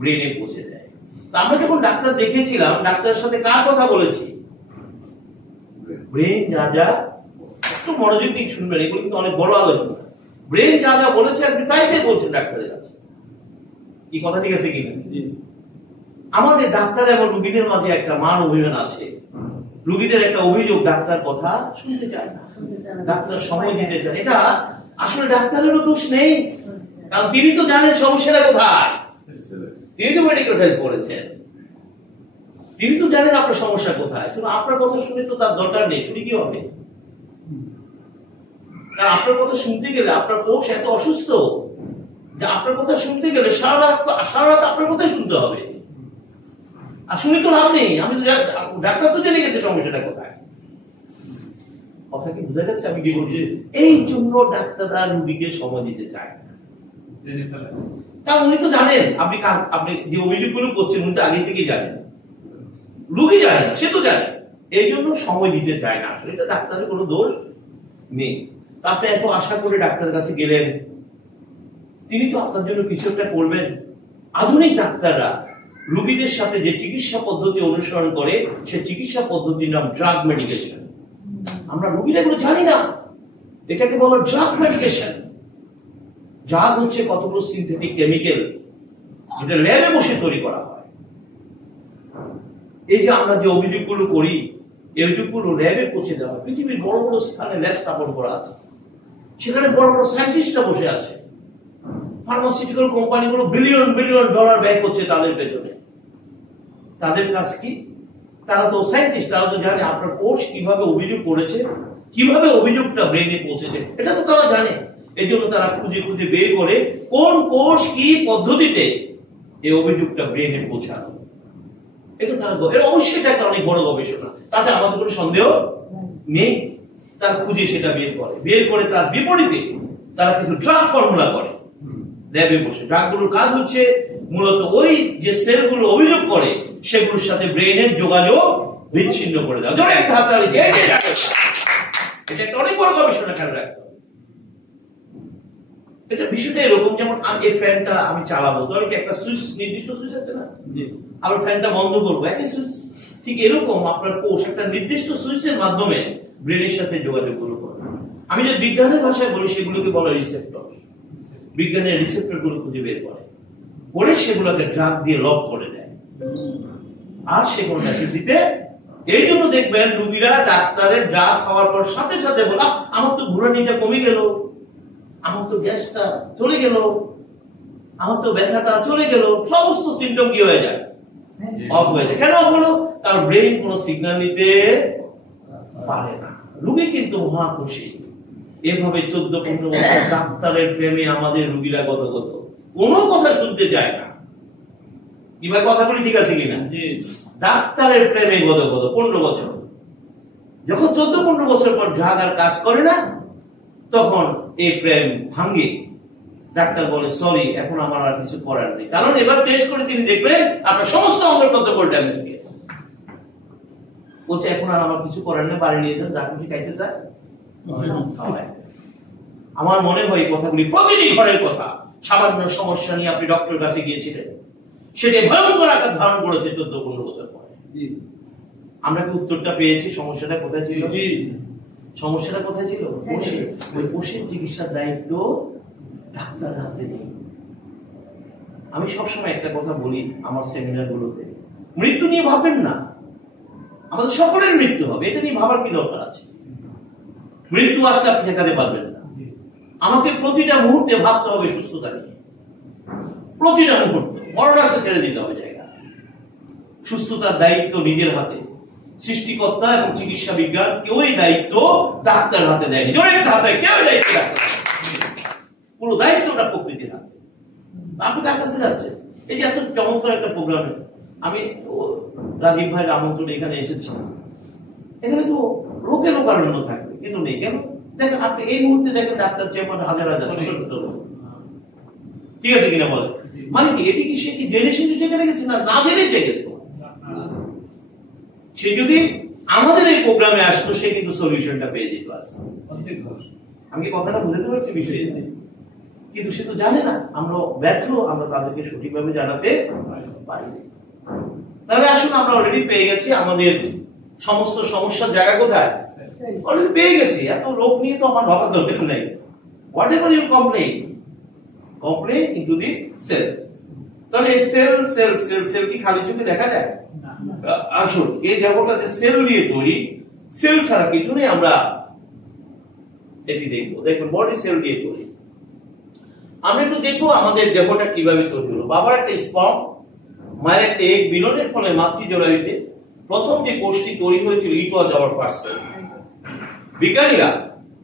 ব্রেইনে পৌঁছে দেয়। তো আমরা যখন ডাক্তার দেখিয়েছিলাম, ডাক্তারের সাথে কার কথা বলেছি? ব্রেইন যা যা, একটু মনোযোগ দিয়ে শুনবেন, এগুলো কিন্তু অনেক বড় আলোচনা। ব্রেইন যা যা বলেছে আপনি তাই দিয়ে বলছেন ডাক্তারের কাছে। কি কথা ঠিক আছে কিনা? আমাদের ডাক্তার এবং রোগীদের মাঝে একটা মান অভিমান আছে। রোগীদের একটা অভিযোগ, ডাক্তার কথা শুনতে চায় না, ডাক্তার সময় দিতে চায়। এটা আসলে ডাক্তারেরও দোষ নেই, কারণ তিনি তো জানেন সমস্যাটা কোথায়। তিনি তো মেডিকেল সায়েন্স পড়েছেন, তিনি তো জানেন আপনার সমস্যা কোথায়। শুধু আপনার কথা শুনে তো তার দরকার নেই, শুনে কি হবে? কারণ আপনার কথা শুনতে গেলে আপনার কোষ এত অসুস্থ যে আপনার কথা শুনতে গেলে সারা রাত আপনার কথাই শুনতে হবে। আর শুনে তো লাভ নেই। আমি ডাক্তার তো জেনে গেছে সমস্যাটা কোথায়। কথা কি বোঝা যাচ্ছে আমি কি বলছি? এই জন্য ডাক্তাররা রোগীকে সময় দিতে চায় না। কারণ উনি তো জানেন আপনি যে অভিযোগগুলো করছেন উনি তো আগে থেকে জানেন, রোগী জানে না, সে তো জানে। এই জন্য সময় দিতে চায় না। আসলে এটা ডাক্তারের কোনো দোষ নেই। আপনি এত আশা করে ডাক্তারের কাছে গেলেন, তিনি তো আপনার জন্য কিছু একটা করবেন। আধুনিক ডাক্তাররা রোগীদের সাথে যে চিকিৎসা পদ্ধতি অনুসরণ করে সে চিকিৎসা পদ্ধতির নাম ড্রাগ মেডিকেশন। আমরা রোগীরা এগুলো জানি না, এটাকে বলো ড্রাগ মেডিকেশন। ড্রাগ হচ্ছে কতগুলো সিনথেটিক কেমিক্যাল যেটা ল্যাবে বসে তৈরি করা হয়। এই যে আমরা যে অভিযোগগুলো করি, এই অভিযোগগুলো ল্যাবে পৌঁছে দেওয়া হয়। পৃথিবীর বড় বড় স্থানে ল্যাব স্থাপন করা আছে, সেখানে বড় বড় সায়েন্টিস্টরা বসে আছে। ফার্মাসিউটিক্যাল কোম্পানিগুলো বিলিয়ন বিলিয়ন ডলার ব্যয় করছে তাদের পেছনে। তাদের কাজ কি? তারা তো সায়েন্টিস্ট, তারা তো জানে আপনার কোষ কিভাবে অভিযোগ করেছে, কিভাবে অভিযোগটা ব্রেনে পৌঁছেছে, এটা তো তারা জানে। এই জন্য তারা খুঁজে খুঁজে বের করে কোন কোষ কি পদ্ধতিতে এই অভিযোগটা ব্রেনে পৌঁছানো। এটা তারা, এটা অবশ্যই একটা অনেক বড় গবেষণা, তাতে আমাদের কোনো সন্দেহ নেই। তারা খুঁজে সেটা বের করে তার বিপরীতে তারা কিছু ড্রাগ ফর্মুলা করে ল্যাবে বসে। ড্রাগগুলোর কাজ হচ্ছে মূলত ওই যে সেলগুলো অভিযোগ করে সেগুলোর সাথে ব্রেনের যোগাযোগ বিচ্ছিন্ন করে দেওয়া। জোরে একটা হাততালি দিয়ে এটা একটা অনেক বড় গবেষণা খেয়াল রাখতে হবে। এটা বিষয়টা এরকম, যেমন এই ফ্যানটা আমি চালাবো, ধরো একটা সুইচ, নির্দিষ্ট সুইচ আছে না, আবার ফ্যানটা বন্ধ করবো, একই সুইচ। ঠিক এরকম আপনার কোষ একটা নির্দিষ্ট সুইচের মাধ্যমে ব্রেনের সাথে যোগাযোগ গুলো করে। আমি যদি বিজ্ঞানের ভাষায় বলি সেগুলোকে বলে রিসেপ্টর। বিজ্ঞানের রিসেপ্টর গুলো খুঁজে বের করে সেগুলোকে ড্রাগ দিয়ে লক করে দেয়, আর সে কোনো মেসেজ দিতে। এই জন্য দেখবেন রোগীরা ডাক্তারের ড্রাগ খাওয়ার পর সাথে সাথে বলা, আমার তো ঘুরানিটা কমে গেল, আমার তো গ্যাসটা চলে গেল, আমার তো ব্যথাটা চলে গেল, সমস্ত সিমটম কি হয়ে যায়, অফ হয়ে যায়। কেন অফ হলো? তার ব্রেন কোনো সিগন্যাল নিতে পারে না। রোগী কিন্তু মহা খুশি। এভাবে 14-15 বছর ডাক্তারের প্রেমে আমাদের রোগীরা গত কোনো কথা শুনতে চায় না। কি ভাই কথা বলি ঠিক আছে কিনা? ডাক্তারের প্রেমে গত 15 বছর। যখন 14-15 বছর পর ড্রাগ আর কাজ করে না, তখন এই প্রেম ভাঙে। ডাক্তার বলে সরি, এখন আমার আর কিছু করার নেই, কারণ এবার টেস্ট করে তিনি দেখবেন আপনার সমস্ত অঙ্গের কতগুলো ড্যামেজ হয়ে গেছে। বলছে এখন আর আমার কিছু করার নেই, বাড়ি নিয়ে যান, যা খুশি খাইতে চায় খাওয়ায়। আমার মনে হয় এই কথাগুলি প্রতিটি ঘরের কথা। সামান্য সমস্যা নিয়ে আপনি ডক্টরের কাছে গিয়েছিলেন, সেটা ভয়ঙ্কর আকার ধারণ করেছে 14-15 বছর পরে। আমরা কি উত্তরটা পেয়েছি? সমস্যাটা কোথায় ছিল? সমস্যাটা কোথায় ছিল? ওই কোষের চিকিৎসার দায়িত্ব ডাক্তারের হাতে নেই। আমি সবসময় একটা কথা বলি আমার সেমিনার গুলোতে, মৃত্যু নিয়ে ভাববেন না, আমাদের সকলের মৃত্যু হবে, এটা নিয়ে ভাবার কি দরকার আছে? মৃত্যু আসলে আপনি ঠেকাতে পারবেন না। আমাকে প্রতিটা মুহূর্তে ভাবতে হবে সুস্থতা নিয়ে, প্রতিটা মুহূর্তে। মরণ আসলে ছেড়ে দিতে হবে জায়গা। সুস্থতার দায়িত্ব নিজের হাতে। সৃষ্টিকর্তা এবং চিকিৎসা বিজ্ঞান কেউই দায়িত্ব ডাক্তার হাতে দেয়নি। জোরে হাতে কেউ দায়িত্ব রাখে, পুরো দায়িত্বটা প্রকৃতির হাতে। আপনি কার কাছে যাচ্ছেন? এই যে এত চমৎকার একটা প্রোগ্রামে আমি রাজীব ভাইয়ের আমন্ত্রণে এখানে এসেছি, এখানে তো লোকারণ্য থাকবে, কিন্তু নেই কেন? দেখেন আপনি এই মুহূর্তে দেখেন ডাক্তার চেম্বার হাজার শত লোক, ঠিক আছে কিনা বলে? মানে কি এটি কি সে কি জেনে শুনে সেখানে গেছে? না জেনে গেছে। সে যদি আমাদের এই প্রোগ্রামে আসতো সে কিন্তু সলিউশনটা পেয়ে যেত। আমি কি কথাটা বুঝতে পারছি বিষয়টা? কিন্তু সে তো জানে না, আমরা ব্যর্থ, আমরা তাদেরকে সঠিকভাবে জানাতে পারি। তাহলে আসুন, আমরা অলরেডি পেয়ে গেছি আমাদের সমস্ত সমস্যার জায়গা কোথায়, অলরেডি পেয়ে গেছি। এত রোগ নিয়ে তো আমার ভাবার দরকার নেই। Whatever you complain into the cell. তাহলে এই সেল কি খালি চোখে দেখা যায়? আসুন, এই দেহটা যে সেল দিয়ে তৈরি, সেল ছাড়া কিছু নেই। আমরা এটি দেখবো, দেখবেন বডি সেল দিয়ে তৈরি। আমরা একটু দেখবো আমাদের দেহটা কিভাবে তৈরি হলো। বাবার একটা স্পার্ম, মায়ের একটা এগ মিলনের ফলে মাতৃজরায়ুতে প্রথম যে কোষটি তৈরি হয়েছিল, ইট ওয়াজ আওয়ার ফার্স্ট সেল। বিজ্ঞানীরা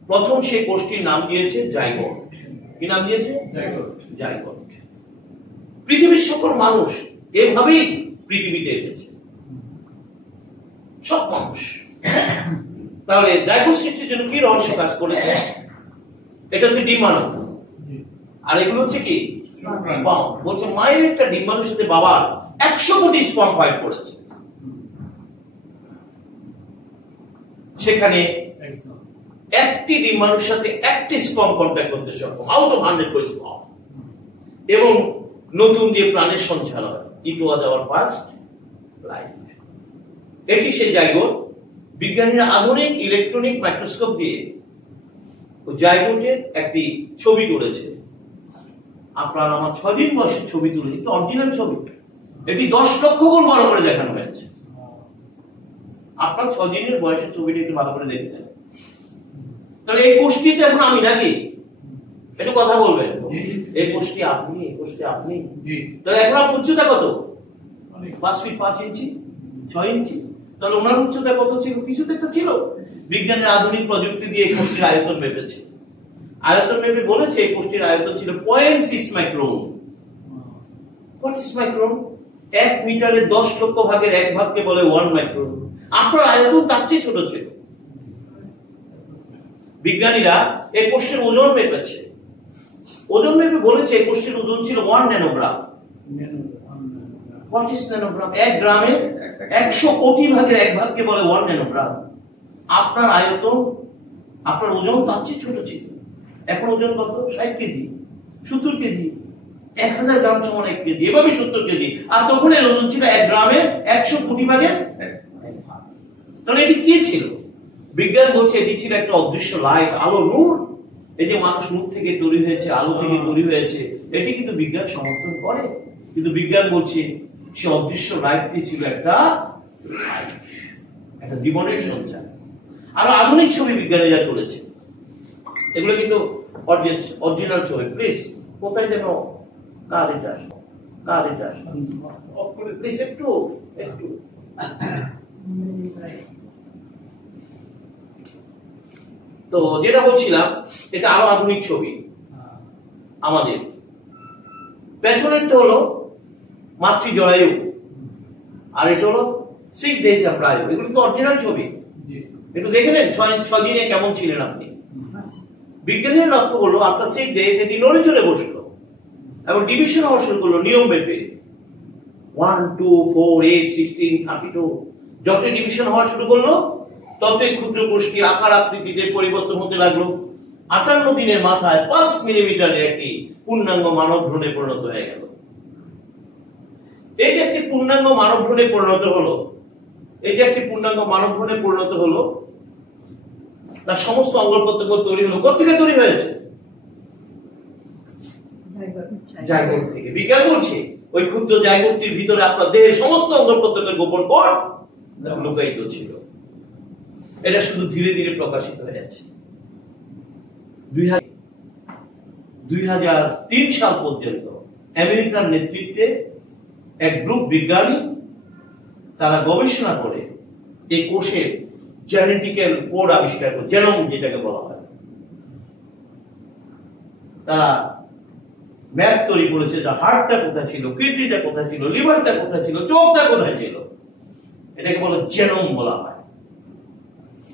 প্রথম সেই কোষটির নাম দিয়েছে জাইগোট। কি নাম দিয়েছে? জাইগোট। পৃথিবীর সকল মানুষ এভাবেই পৃথিবীতে এসেছে, সব মানুষ। তাহলে জাইগোট সৃষ্টির জন্য কি রহস্য কাজ করেছে? এটা হচ্ছে ডিম্বাণু, আর এগুলো হচ্ছে কি স্পার্ম। বলছে মায়ের একটা ডিম্বাণুর সাথে বাবার 100 কোটি স্পার্ম ফাইট করেছে। সেখানে একটি ডিম্বাণুর সাথে একটি স্পার্ম কন্ট্যাক্ট করতে সক্ষম, আউট অফ 100 কোটি স্পার্ম, এবং নতুন যে প্রাণের সঞ্চার হয়। ইট ওয়াজ আওয়ার ফার্স্ট লাইফ। এটি সেই জাইগোট। বিজ্ঞানীরা আধুনিক ইলেকট্রনিক মাইক্রোস্কোপ দিয়ে জাইগোটের একটি ছবি তুলেছে। আপনার আমার 6 দিন বয়সের ছবি তুলে, অরিজিনাল ছবি। এটি 10 লক্ষ গুণ বড় করে দেখানো হয়েছে। আপনার 6 দিনের বয়সের ছবিটা একটু ভালো করে দেখে নেন। তাহলে এই কোষটিতে এখন আমি নাকি একটু কথা বলবেন, এই কোষটি আপনি, এই কোষটি আপনি। তাহলে এখন আপনার উচ্চতা কত? 5 ফিট 5 ইঞ্চি, 6 ইঞ্চি। তাহলে ওনার উচ্চতা কত ছিল? কিছু তো একটা ছিল। বিজ্ঞানের আধুনিক প্রযুক্তি দিয়ে এই কোষটির আয়তন মেপেছে। আয়তন মেপে বলেছে এই কোষটির আয়তন ছিল 0.6 মাইক্রন। What is micron? 1 মিটারের 10 লক্ষ ভাগের 1 ভাগকে বলে 1 মাইক্রন। আপনার আয়তন তার চেয়ে ছোট ছিল। বিজ্ঞানীরা এই কোষের ওজন মেপেছে। ওজন মেপে বলেছে এই কোষটির ওজন ছিল 1 ন্যানোগ্রাম। What is nanogram? 1 গ্রামের 100 কোটি ভাগের 1 ভাগকে বলে 1 ন্যানোগ্রাম। আপনার আয়তন, আপনার ওজন তার চেয়ে ছোট ছিল। এখন ওজন কত? 60 কেজি, 70 কেজি। 1000 গ্রাম সমান 1 কেজি, এভাবে 70 কেজি। আর তখন এর ওজন ছিল 1 গ্রামের 100 কোটি ভাগের 1 ভাগ। তাহলে এটি কি ছিল? বিজ্ঞান বলছে এটি ছিল একটা অদৃশ্য লাইট, আলো, নূর। এই যে মানুষ নূর থেকে তৈরি হয়েছে, আলো থেকে তৈরি হয়েছে, এটি কিন্তু বিজ্ঞান সমর্থন করে। কিন্তু বিজ্ঞান বলছে সে অদৃশ্য লাইটটি ছিল একটা লাইট, একটা জীবনের সঞ্চার। আর আধুনিক ছবি বিজ্ঞানীরা করেছে, এগুলো কিন্তু অরিজিনাল ছবি। প্লিজ, কোথায় যেন কার এটা প্লিজ একটু একটু তো যেটা বলছিলাম, এটা আরো আধুনিক ছবি। আমাদের পেছনেরটা হলো মাতৃ জরায়ু, আর এটা হলো 6 days আমরা আয়ু। এগুলো তো অরিজিনাল ছবি। একটু দেখে নেন 6 দিনে কেমন ছিলেন আপনি। বিজ্ঞানীরা লক্ষ্য করলো আপনার 6 days এটি নড়ে চড়ে বসলো এবং ডিভিশন হওয়া শুরু করলো নিয়ম মেপে। 1, 2, 4, 8, 16, 32। যত ডিভিশন হওয়া শুরু করলো ততই ক্ষুদ্র কোষটি আকার আকৃতিতে পরিবর্তন হতে লাগলো। 58 দিনের মাথায় 5 মিলিমিটারের একটি পূর্ণাঙ্গ মানব ভ্রূণে পরিণত হয়ে গেল। এই যে একটি পূর্ণাঙ্গ মানব ভ্রূণে পরিণত হলো, তার সমস্ত অঙ্গ প্রত্যঙ্গ তৈরি হলো। কোথেকে তৈরি হয়েছে? জায়গোট থেকে। বিজ্ঞান বলছে ওই ক্ষুদ্র জায়গোটটির ভিতরে আপনার দেহের সমস্ত অঙ্গ প্রত্যঙ্গের গোপন কোড লুকায়িত ছিল। এটা শুধু ধীরে ধীরে প্রকাশিত হয়ে যাচ্ছে। 2003 সাল পর্যন্ত আমেরিকার নেতৃত্বে এক গ্রুপ বিজ্ঞানী তারা গবেষণা করে এই কোষের জেনেটিক্যাল কোড আবিষ্কার করে, জেনোম যেটাকে বলা হয়। তারা ম্যাপ তৈরি করেছে যে হার্টটা কোথায় ছিল, কিডনিটা কোথায় ছিল, লিভারটা কোথায় ছিল, চোখটা কোথায় ছিল। এটাকে বলে জেনোম বলা হয়।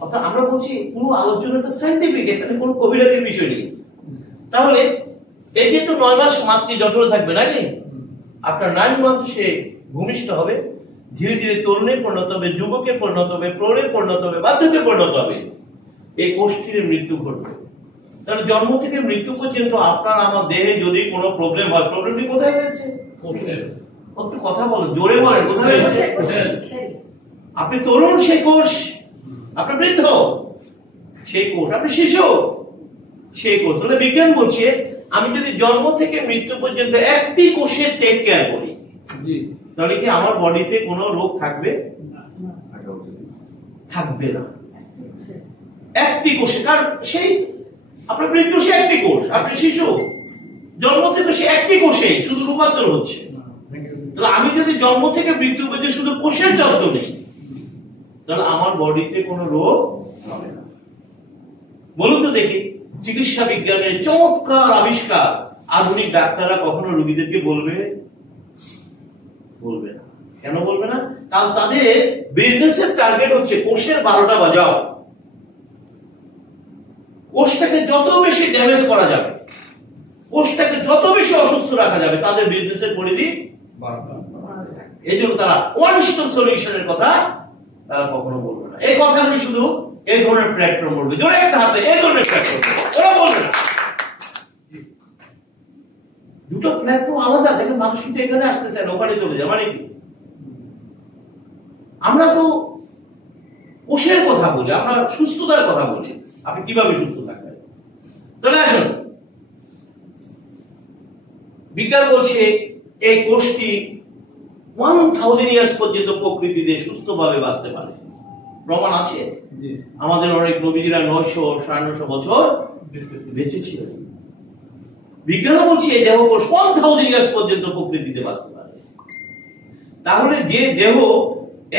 অর্থাৎ আমরা বলছি পুরো আলোচনাটা সায়েন্টিফিক, এখানে কোনো কবিরাতির বিষয় নেই। তাহলে এই যে তো 9 মাস মাতৃ জঠরে থাকবে নাকি, আপনার 9 মাস সে ভূমিষ্ঠ হবে, ধীরে ধীরে তরুণে পরিণত হবে, যুবকে পরিণত হবে, প্রৌঢ়ে পরিণত হবে, বার্ধক্যে পরিণত হবে। এই কোষটির মৃত্যু ঘটবে। তাহলে জন্ম থেকে মৃত্যু পর্যন্ত আপনার আমার দেহে যদি কোনো প্রবলেম হয়, প্রবলেমটি কোথায় হয়েছে? একটু কথা বলেন, জোরে বলেন, কোথায় হয়েছে? আপনি তরুণ সেই কোষ, আপনি বৃদ্ধ সেই কোষ, আপনি শিশু সেই কোষ। তাহলে বিজ্ঞান বলছে আমি যদি জন্ম থেকে মৃত্যু পর্যন্ত একটি কোষের টেক কেয়ার করি, তাহলে কি আমার বডিতে কোনো রোগ থাকবে? থাকবে না। একটি কোষে, কারণ সেই আপনার বৃদ্ধ সে একটি কোষ, আপনি শিশু জন্ম থেকে সে একটি কোষে শুধু রূপান্তর হচ্ছে। তাহলে আমি যদি জন্ম থেকে মৃত্যু পর্যন্ত শুধু কোষের যত্ন নেই, তাহলে আমার বডিতে কোনো রোগ হবে না। বলুন তো দেখি, চিকিৎসা বিজ্ঞানের চমৎকার আবিষ্কার আধুনিক ডাক্তাররা কখনো রোগীদেরকে বলবে না। কেন বলবে না? কারণ তাদের বিজনেসের টার্গেট হচ্ছে কোষের 12টা বাজাও। কোষটাকে যত বেশি ড্যামেজ করা যাবে, কোষটাকে যত বেশি অসুস্থ রাখা যাবে, তাদের বিজনেসের পরিধি এই জন্য তারা ওয়ান স্টপ সলিউশনের কথা তারা কখনো বলবে না। এই কথা আমি শুধু এই ধরনের প্ল্যাটফর্ম বলবে, জোরে একটা হাতে এই ধরনের প্ল্যাটফর্ম ওরা বলবে না। দুটো প্ল্যাটফর্ম আলাদা। দেখেন মানুষ কিন্তু এখানে আসতে চায় না, ওখানে চলে যায়। মানে কি, আমরা তো কোষের কথা বলি, আমরা সুস্থতার কথা বলি। আপনি কিভাবে সুস্থ থাকবেন? তাহলে আসুন, বিজ্ঞান বলছে এই কোষটি 1000 ইয়ার্স পর্যন্ত প্রকৃতিতে সুস্থভাবে বাঁচতে পারে। প্রমাণ আছে। আমাদের অনেক নবীরা 900 950 বছর বেঁচে ছিলেন। বিজ্ঞান বলছে এই দেহ কোষ 1000 ইয়ার্স পর্যন্ত প্রকৃতিতে বাঁচতে পারে। তাহলে যে দেহ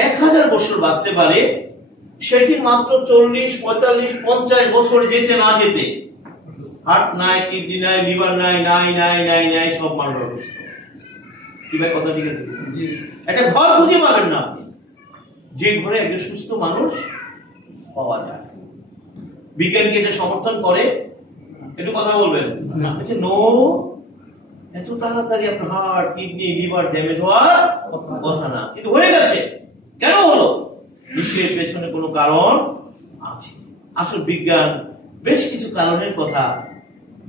1000 বছর বাঁচতে পারে, সেটি মাত্র 40, 45, 50 বছর যেতে না যেতে হার্ট নাই, কিডনি নাই, লিভার নাই, নাই সব মানুষ অসুস্থ। কি ভাই কথা ঠিক আছে? একটা ঘর খুঁজে পাবেন না আপনি যে ঘরে একজন সুস্থ মানুষ পাওয়া যায়। বিজ্ঞানকে এটা সমর্থন করে? একটু কথা বলবেন। নো, এত তাড়াতাড়ি আপনার হার্ট, কিডনি, লিভার ড্যামেজ হওয়ার কথা না, কিন্তু হয়ে গেছে। কেন হলো? নিশ্চয়ই পেছনে কোনো কারণ আছে। আসল বিজ্ঞান বেশ কিছু কারণের কথা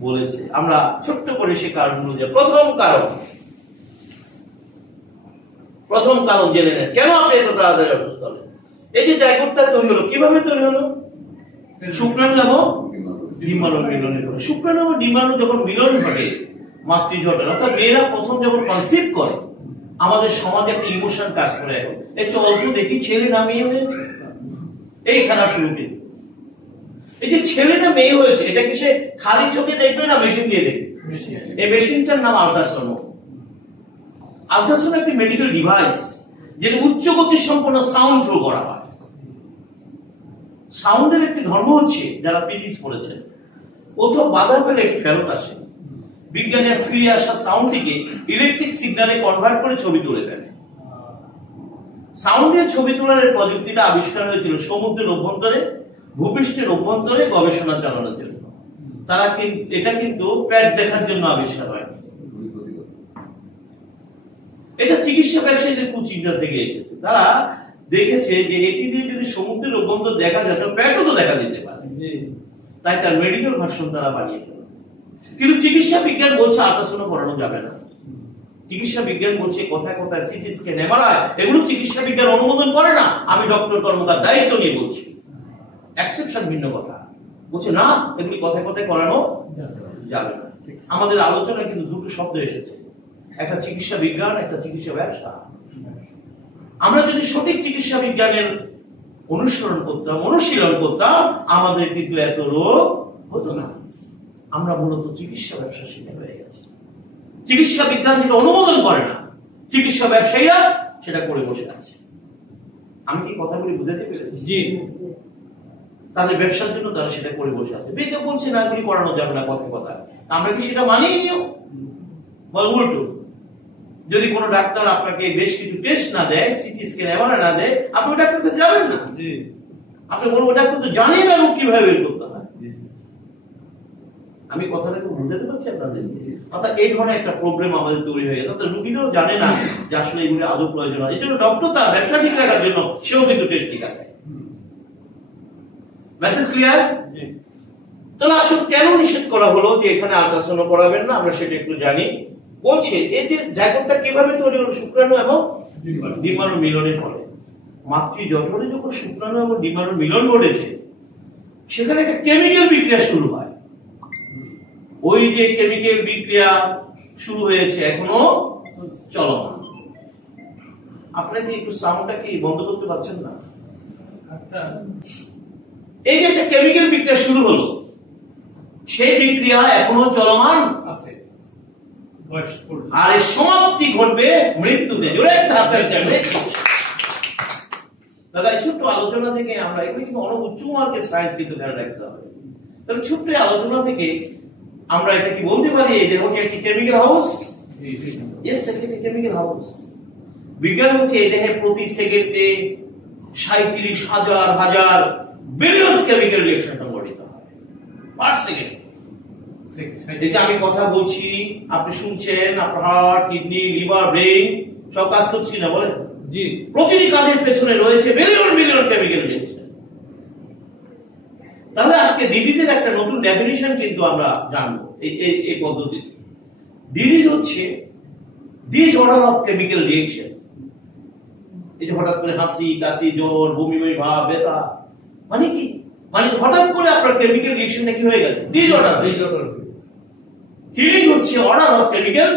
বলেছে, আমরা ছোট্ট করে সে কারণগুলো যে প্রথম কারণ জেনে নেন কেন আপনি এত তাড়াতাড়ি অসুস্থ হলেন। এই যে জায়গাটা তৈরি হলো, কিভাবে তৈরি হলো? শুক্রাণু এবং ডিম্বাণু মিলনের ফলে। শুক্রাণু এবং ডিম্বাণু যখন মিলন ঘটে মাতৃজঠরে, অর্থাৎ মেয়েরা প্রথম যখন কনসিভ করে, আমাদের সমাজে একটা ইমোশন কাজ করে। এখন এই চল তো দেখি ছেলে না মেয়ে হয়েছে, এই খেলা শুরু কিন্তু। এই যে ছেলেটা মেয়ে হয়েছে, এটা কি সে খালি চোখে দেখবে না মেশিন দিয়ে দেখবে? এই মেশিনটার নাম আল্ট্রাসাউন্ড। আল্ট্রাসাউন্ড একটি মেডিকেল ডিভাইস যেটা উচ্চ গতি সম্পন্ন সাউন্ড থ্রো করা হয়। সাউন্ডের একটি ধর্ম হচ্ছে, যারা ফিজিক্স পড়েছেন, কোথাও বাধা পেলে একটি ফেরত আসে। বিজ্ঞানের ফিরে আসা সাউন্ডটিকে ইলেকট্রিক সিগন্যালে কনভার্ট করে ছবি তুলে দেয়। সাউন্ড দিয়ে ছবি তোলার এই প্রযুক্তিটা আবিষ্কার হয়েছিল সমুদ্রের অভ্যন্তরে, ভূপৃষ্ঠের অভ্যন্তরে গবেষণা চালানোর জন্য। তারা এটা কিন্তু প্যাট দেখার জন্য আবিষ্কার হয়নি। এটা চিকিৎসা ব্যবসায়ীদের কুচিন্তা থেকে এসেছে। তারা দেখেছে যে এটি দিয়ে যদি সমুদ্রের অভ্যন্তর দেখা যায়, প্যাটও তো দেখা যেতে পারে, তাই তার মেডিকেল ভার্সন তারা বানিয়ে ফেলে। কিন্তু চিকিৎসা বিজ্ঞান বলছে আল্ট্রাসাউন্ড করানো যাবে না। চিকিৎসা বিজ্ঞান বলছে কথায় কথায় সিটি স্ক্যান, এমআরআই, এগুলো চিকিৎসা বিজ্ঞান অনুমোদন করে না। আমি ডক্টর কর্মকার দায়িত্ব নিয়ে বলছি, এক্সেপশন ভিন্ন কথা, বলছে না এগুলি কথায় কথায় করানো যাবে না। আমাদের আলোচনায় কিন্তু দুটো শব্দ এসেছে, একটা চিকিৎসা বিজ্ঞান, একটা চিকিৎসা ব্যবসা। আমরা যদি সঠিক চিকিৎসা বিজ্ঞানের অনুশীলন করতাম, আমাদের কিন্তু এত রোগ হতো না। আমরা মূলত চিকিৎসা ব্যবসা শিখে হয়ে গেছি। চিকিৎসা বিজ্ঞান যেটা অনুমোদন করে না, চিকিৎসা ব্যবসায়ীরা সেটা করে বসে আছে। আমি কি কথাগুলি বুঝাতে পেরেছি? জি। তাদের ব্যবসার জন্য তারা সেটা করে বসে আছে। বিজ্ঞান বলছে না এগুলি করানো যাবে না, কথা কথা আমরা কি সেটা মানিয়ে নিও? বল উল্টো, যদি কোনো ডাক্তার আপনাকে বেশ কিছু টেস্ট না দেয়, সিটি স্ক্যান, এমআরআই না দেয়, আপনি ডাক্তার কাছে যাবেন না। আপনি বলবো ডাক্তার তো জানেন না রোগ কিভাবে বের করতে হয়। আমি কথাটা খুব বুঝাতে পারছি আপনাদের? অর্থাৎ এই ধরনের একটা প্রবলেম আমাদের তৈরি হয়ে গেছে। অর্থাৎ রোগীরাও জানে না যে আসলে এগুলো আদৌ প্রয়োজন হয়। এই জন্য ডক্টর তার ব্যবসা ঠিক রাখার জন্য সেও কিন্তু টেস্ট ঠিক রাখে। Message clear? তাহলে আসলে কেন নিষেধ করা হলো যে এখানে আল্ট্রাসাউন্ড করাবেন না, আমরা সেটা একটু জানি। বলছে এই যে জায়গাটা কিভাবে তৈরি হলো, শুক্রাণু এবং ডিম্বাণু মিলনের ফলে। মাতৃজঠরে যখন শুক্রাণু এবং ডিম্বাণু মিলন ঘটেছে, সেখানে একটা কেমিক্যাল বিক্রিয়া শুরু হয়। ওই যে কেমিক্যাল বিক্রিয়া শুরু হয়েছে, এখনো চলমান। আপনারা কি একটু সাউন্ডটা কি বন্ধ করতে পারছেন না? এই যে একটা কেমিক্যাল বিক্রিয়া শুরু হলো, সেই বিক্রিয়া এখনো চলমান আছে, আর এর সমাপ্তি ঘটবে মৃত্যুতে। জোরে একটা হাতের চাইবে। দাদা এই ছোট্ট আলোচনা থেকে আমরা, এগুলো কিন্তু অনেক উচ্চ মার্কের সায়েন্স কিন্তু ধ্যান রাখতে হবে। তাহলে ছোট্ট আলোচনা থেকে আমরা এটা কি বলতে পারি যে ওকে একটি কেমিক্যাল হাউস? ইয়েস, একটি কেমিক্যাল হাউস। বিজ্ঞান বলছে এই দেহে প্রতি সেকেন্ডে 37,000 বিলিয়ন কেমিক্যাল রিঅ্যাকশন সংঘটিত হয় পার সেকেন্ড। এই যে আমি কথা বলছি, আপনি শুনছেন, আপনার হার্ট, কিডনি, লিভার, ব্রেইন সব কাজ করছি না বলেন? জি। প্রতিটি কাজের পেছনে রয়েছে বিলিয়ন বিলিয়ন কেমিক্যাল রিঅ্যাকশন। তাহলে আজকে ডিজিজের একটা নতুন ডেফিনিশন কিন্তু আমরা জানবো এই পদ্ধতিতে। ডিজিজ হচ্ছে ডিসঅর্ডার অফ কেমিক্যাল রিঅ্যাকশন। এই যে হঠাৎ করে হাসি, কাশি, জ্বর, বমি বমি ভাব, ব্যথা, মানে কি? মানে হঠাৎ করে আপনার কেমিক্যাল রিঅ্যাকশনটা কি হয়ে গেছে? ডিসঅর্ডার। হিলিং হচ্ছে অর্ডার অফ কেমিক্যাল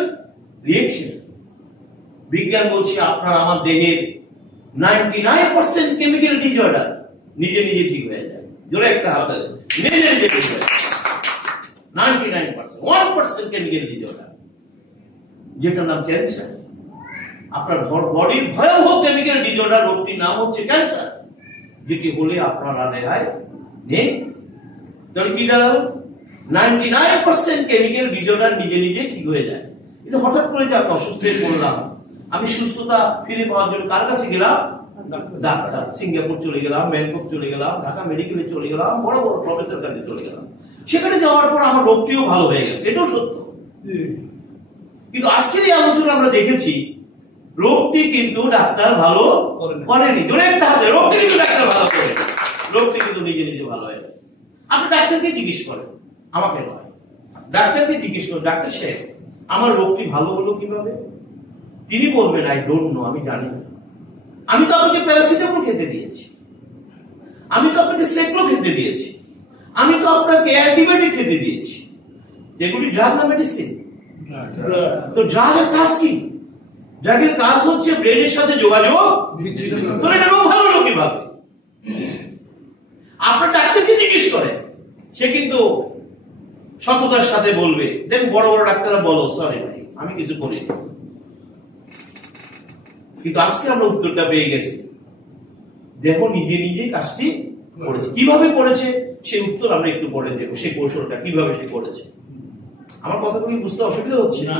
রিঅ্যাকশন। বিজ্ঞান বলছে আপনার আমার দেহের 99% কেমিক্যাল ডিসঅর্ডার নিজে নিজে ঠিক হয়ে যায়। জোরে একটা হাত আছে, নিজে নিজে ঠিক হয়ে যায়। 99%, 1% কেমিক্যাল ডিসঅর্ডার, যেটার নাম ক্যান্সার। আপনার বডির ভয়াবহ কেমিক্যাল ডিজঅর্ডার রোগটির নাম হচ্ছে ক্যান্সার, যেটি হলে আপনারা রেহাই নেই। তাহলে কি দাঁড়ালো? 99% কেমিক্যাল ডিজঅর্ডার নিজে নিজে ঠিক হয়ে যায়। কিন্তু হঠাৎ করে যে আমি অসুস্থ হয়ে পড়লাম, আমি সুস্থতা ফিরে পাওয়ার জন্য কার কাছে গেলাম? ডাক্তার। সিঙ্গাপুর চলে গেলাম, ব্যাংকক চলে গেলাম, ঢাকা মেডিকেলে চলে গেলাম, বড় বড় প্রফেসর কাছে চলে গেলাম। সেখানে যাওয়ার পর আমার রোগটিও ভালো হয়ে গেছে, এটাও সত্য। কিন্তু আজকের এই আলোচনা আমরা দেখেছি রোগটি কিন্তু ডাক্তার ভালো করেনি। জোরে একটা হাতে, রোগটি কিন্তু ডাক্তার ভালো করেনি, রোগটি কিন্তু নিজে নিজে ভালো হয়ে গেছে। আপনি ডাক্তারকে জিজ্ঞেস করেন, আমাকে নয়, ডাক্তারকে জিজ্ঞেস করেন, ডাক্তার সাহেব আমার রোগটি ভালো হলো কিভাবে? তিনি বলবেন আই ডোন্ট নো, আমি জানি না। আমি তো আপনাকে প্যারাসিটামল খেতে দিয়েছি, আমি তো আপনাকে সেক্লো খেতে দিয়েছি, আমি তো আপনাকে অ্যান্টিবায়োটিক খেতে দিয়েছি, যেগুলি ড্রাগ না মেডিসিন। তো ড্রাগের কাজ কি? ড্রাগের কাজ হচ্ছে ব্রেনের সাথে যোগাযোগ। তো এটা রোগ ভালো হলো কিভাবে? আপনার ডাক্তারকে জিজ্ঞেস করেন, সে কিন্তু সততার সাথে বলবে। দেন বড় বড় ডাক্তাররা বলো সরি ভাই আমি কিছু করিনি। কিন্তু আজকে আমরা উত্তরটা পেয়ে গেছি, দেখো নিজে নিজে কাজটি করেছে। কিভাবে করেছে সেই উত্তর আমরা একটু পরে দেবো, সেই কৌশলটা কিভাবে সে করেছে। আমার কথাগুলি বুঝতে অসুবিধা হচ্ছে না?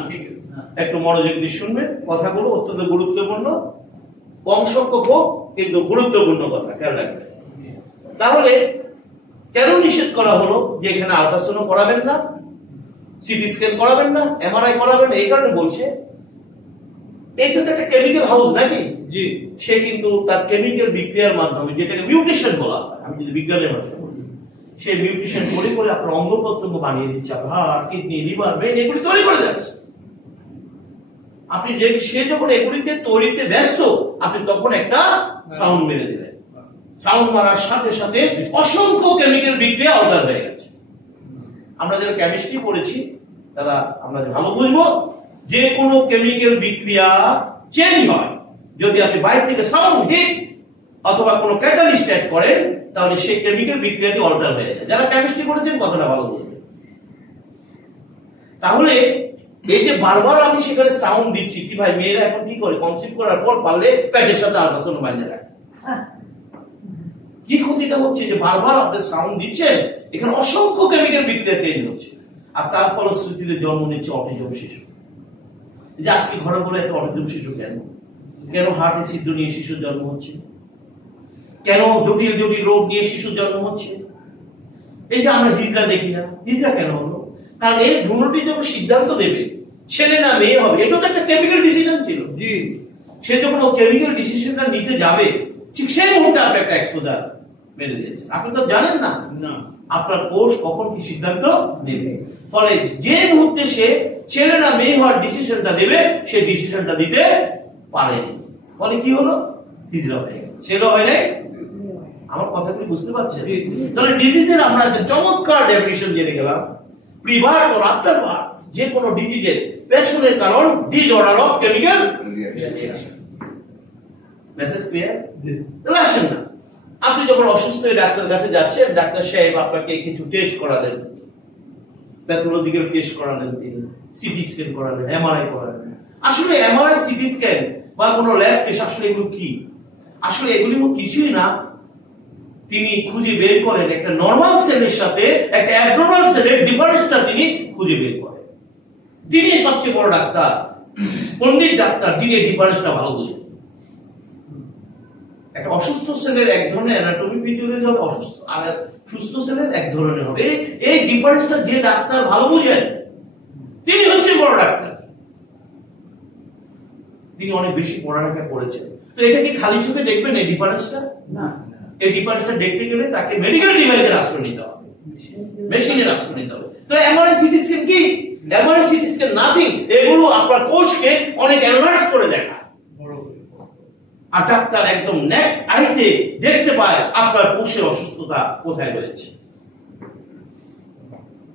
একটু মনোযোগ দিয়ে শুনবেন, কথাগুলো অত্যন্ত গুরুত্বপূর্ণ, কম সংখ্যক হোক কিন্তু গুরুত্বপূর্ণ কথা, খেয়াল রাখবেন। তাহলে কেন নিষেধ করা হলো যে এখানে আল্ট্রাসাউন্ড করাবেন না, সিটি স্ক্যান করাবেন না, এমআরআই করাবেন না? এই কারণে বলছে এইটা তো একটা কেমিক্যাল হাউস নাকি? জি। সে কিন্তু তার কেমিক্যাল বিক্রিয়ার মাধ্যমে, যেটাকে মিউটেশন বলা হয়, আমি যদি বিজ্ঞানের ভাষায় বলি, সেই মিউটেশন করে করে আপনার অঙ্গ প্রত্যঙ্গ বানিয়ে দিচ্ছে, আপনার হার্ট, কিডনি, লিভার, ব্রেন এগুলি তৈরি করে যাচ্ছে। আপনি যে সে যখন এগুলিতে তৈরিতে ব্যস্ত, আপনি তখন একটা সাউন্ড মেরে দিলেন, সাউন্ড মারার সাথে সাথে অসংখ্য কেমিক্যাল বিক্রিয়া অর্ডার হয়ে গেছে। আমরা যারা কেমিস্ট্রি পড়েছি তারা আমরা ভালো বুঝবো, যে কোনো কেমিক্যাল বিক্রিয়া চেঞ্জ হয় যদি আপনি বাইরে থেকে সাউন্ড হিট অথবা কোনো ক্যাটালিস্ট অ্যাড করেন, তাহলে সেই কেমিক্যাল বিক্রিয়াটি অল্টার হয়ে যায়। যারা কেমিস্ট্রি পড়েছেন কথাটা ভালো বুঝবেন। তাহলে এই যে বারবার আমি সেখানে সাউন্ড দিচ্ছি, কি ভাই মেয়েরা এখন কি করে কনসিভ করার পর পারলে প্যাটের সাথে আল্ট্রাসাউন্ড বানিয়ে রাখে, কি ক্ষতিটা হচ্ছে যে বারবার আপনি সাউন্ড দিচ্ছেন, এখানে অসংখ্য কেমিক্যাল বিক্রিয়া চেঞ্জ হচ্ছে, আর তার ফলশ্রুতিতে জন্ম নিচ্ছে অটিজম শিশু। যে আজকে ঘরে ঘরে একটা অটিজম শিশু কেন? কেন হার্টে ছিদ্র নিয়ে শিশুর জন্ম হচ্ছে? কেন জটিল জটিল রোগ নিয়ে শিশুর জন্ম হচ্ছে? এই যে আমরা হিজড়া দেখি না, হিজড়া কেন হলো? কারণ এই ভ্রূণটি যখন সিদ্ধান্ত দেবে ছেলে না মেয়ে হবে, এটা তো একটা কেমিক্যাল ডিসিশন ছিল। জি। সে যখন ও কেমিক্যাল ডিসিশনটা নিতে যাবে, ঠিক সেই মুহূর্তে আপনি একটা এক্সপোজার মেরে দিয়েছে। আপনি তো জানেন না আপনার কোষ কখন কি সিদ্ধান্ত নেবে। ফলে যে মুহূর্তে সে ছেলে না মেয়ে হওয়ার ডিসিশনটা দেবে, সে ডিসিশনটা দিতে পারেনি। ফলে কি হলো? হিজড়া হয়ে গেল, ছেলে হয় নাই। আমার কথাগুলি বুঝতে পারছেন? তাহলে ডিজিজের আমরা চমৎকার ডেফিনিশন জেনে গেলাম। প্রিবার্থ ও আফটার বার্থ যে কোনো ডিজিজের পেছনের কারণ disorder of chemical. Message clear? তাহলে আসেন না, আপনি যখন অসুস্থ হয়ে ডাক্তার কাছে যাচ্ছেন, ডাক্তার সাহেব আপনাকে কিছু টেস্ট করালেন, প্যাথোলজিক্যাল টেস্ট করালেন, তিনি সিটি স্ক্যান করালেন, এমআরআই করালেন। আসলে এমআরআই, সিটি স্ক্যান বা কোনো ল্যাব টেস্ট আসলে এগুলো কি? আসলে এগুলি কিছুই না। তিনি খুঁজে বের করেন একটা নরমাল সেলের সাথে একটা অ্যাবনর্মাল সেলের ডিফারেন্সটা তিনি খুঁজে বের করেন। তিনি সবচেয়ে বড় ডাক্তার, পণ্ডিত ডাক্তার, যিনি এই ডিফারেন্সটা ভালো বুঝেন। একটা অসুস্থ সেলের এক ধরনের অ্যানাটমি ফিজিওলজি হবে, অসুস্থ আর সুস্থ সেলের এক ধরনের হবে। এই ডিফারেন্সটা যে ডাক্তার ভালো বুঝেন তিনি হচ্ছেন বড় ডাক্তার। তিনি অনেক বেশি পড়ালেখা করেছেন। তো এটা কি খালি চোখে দেখবেন এই ডিফারেন্সটা? না। এই ডিফারেন্সটা দেখতে গেলে তাকে মেডিকেল ডিভাইসের আশ্রয় নিতে হবে, মেশিনের আশ্রয় নিতে হবে। তো এমআরআই, সিটি স্ক্যান কি? MRI, CT scan nothing. এগুলো আপনার কোষকে অনেক এনলার্জ করে দেখায়, আর ডাক্তার একদম নেক আইতে দেখতে পায় আপনার কোষের অসুস্থতা কোথায় রয়েছে।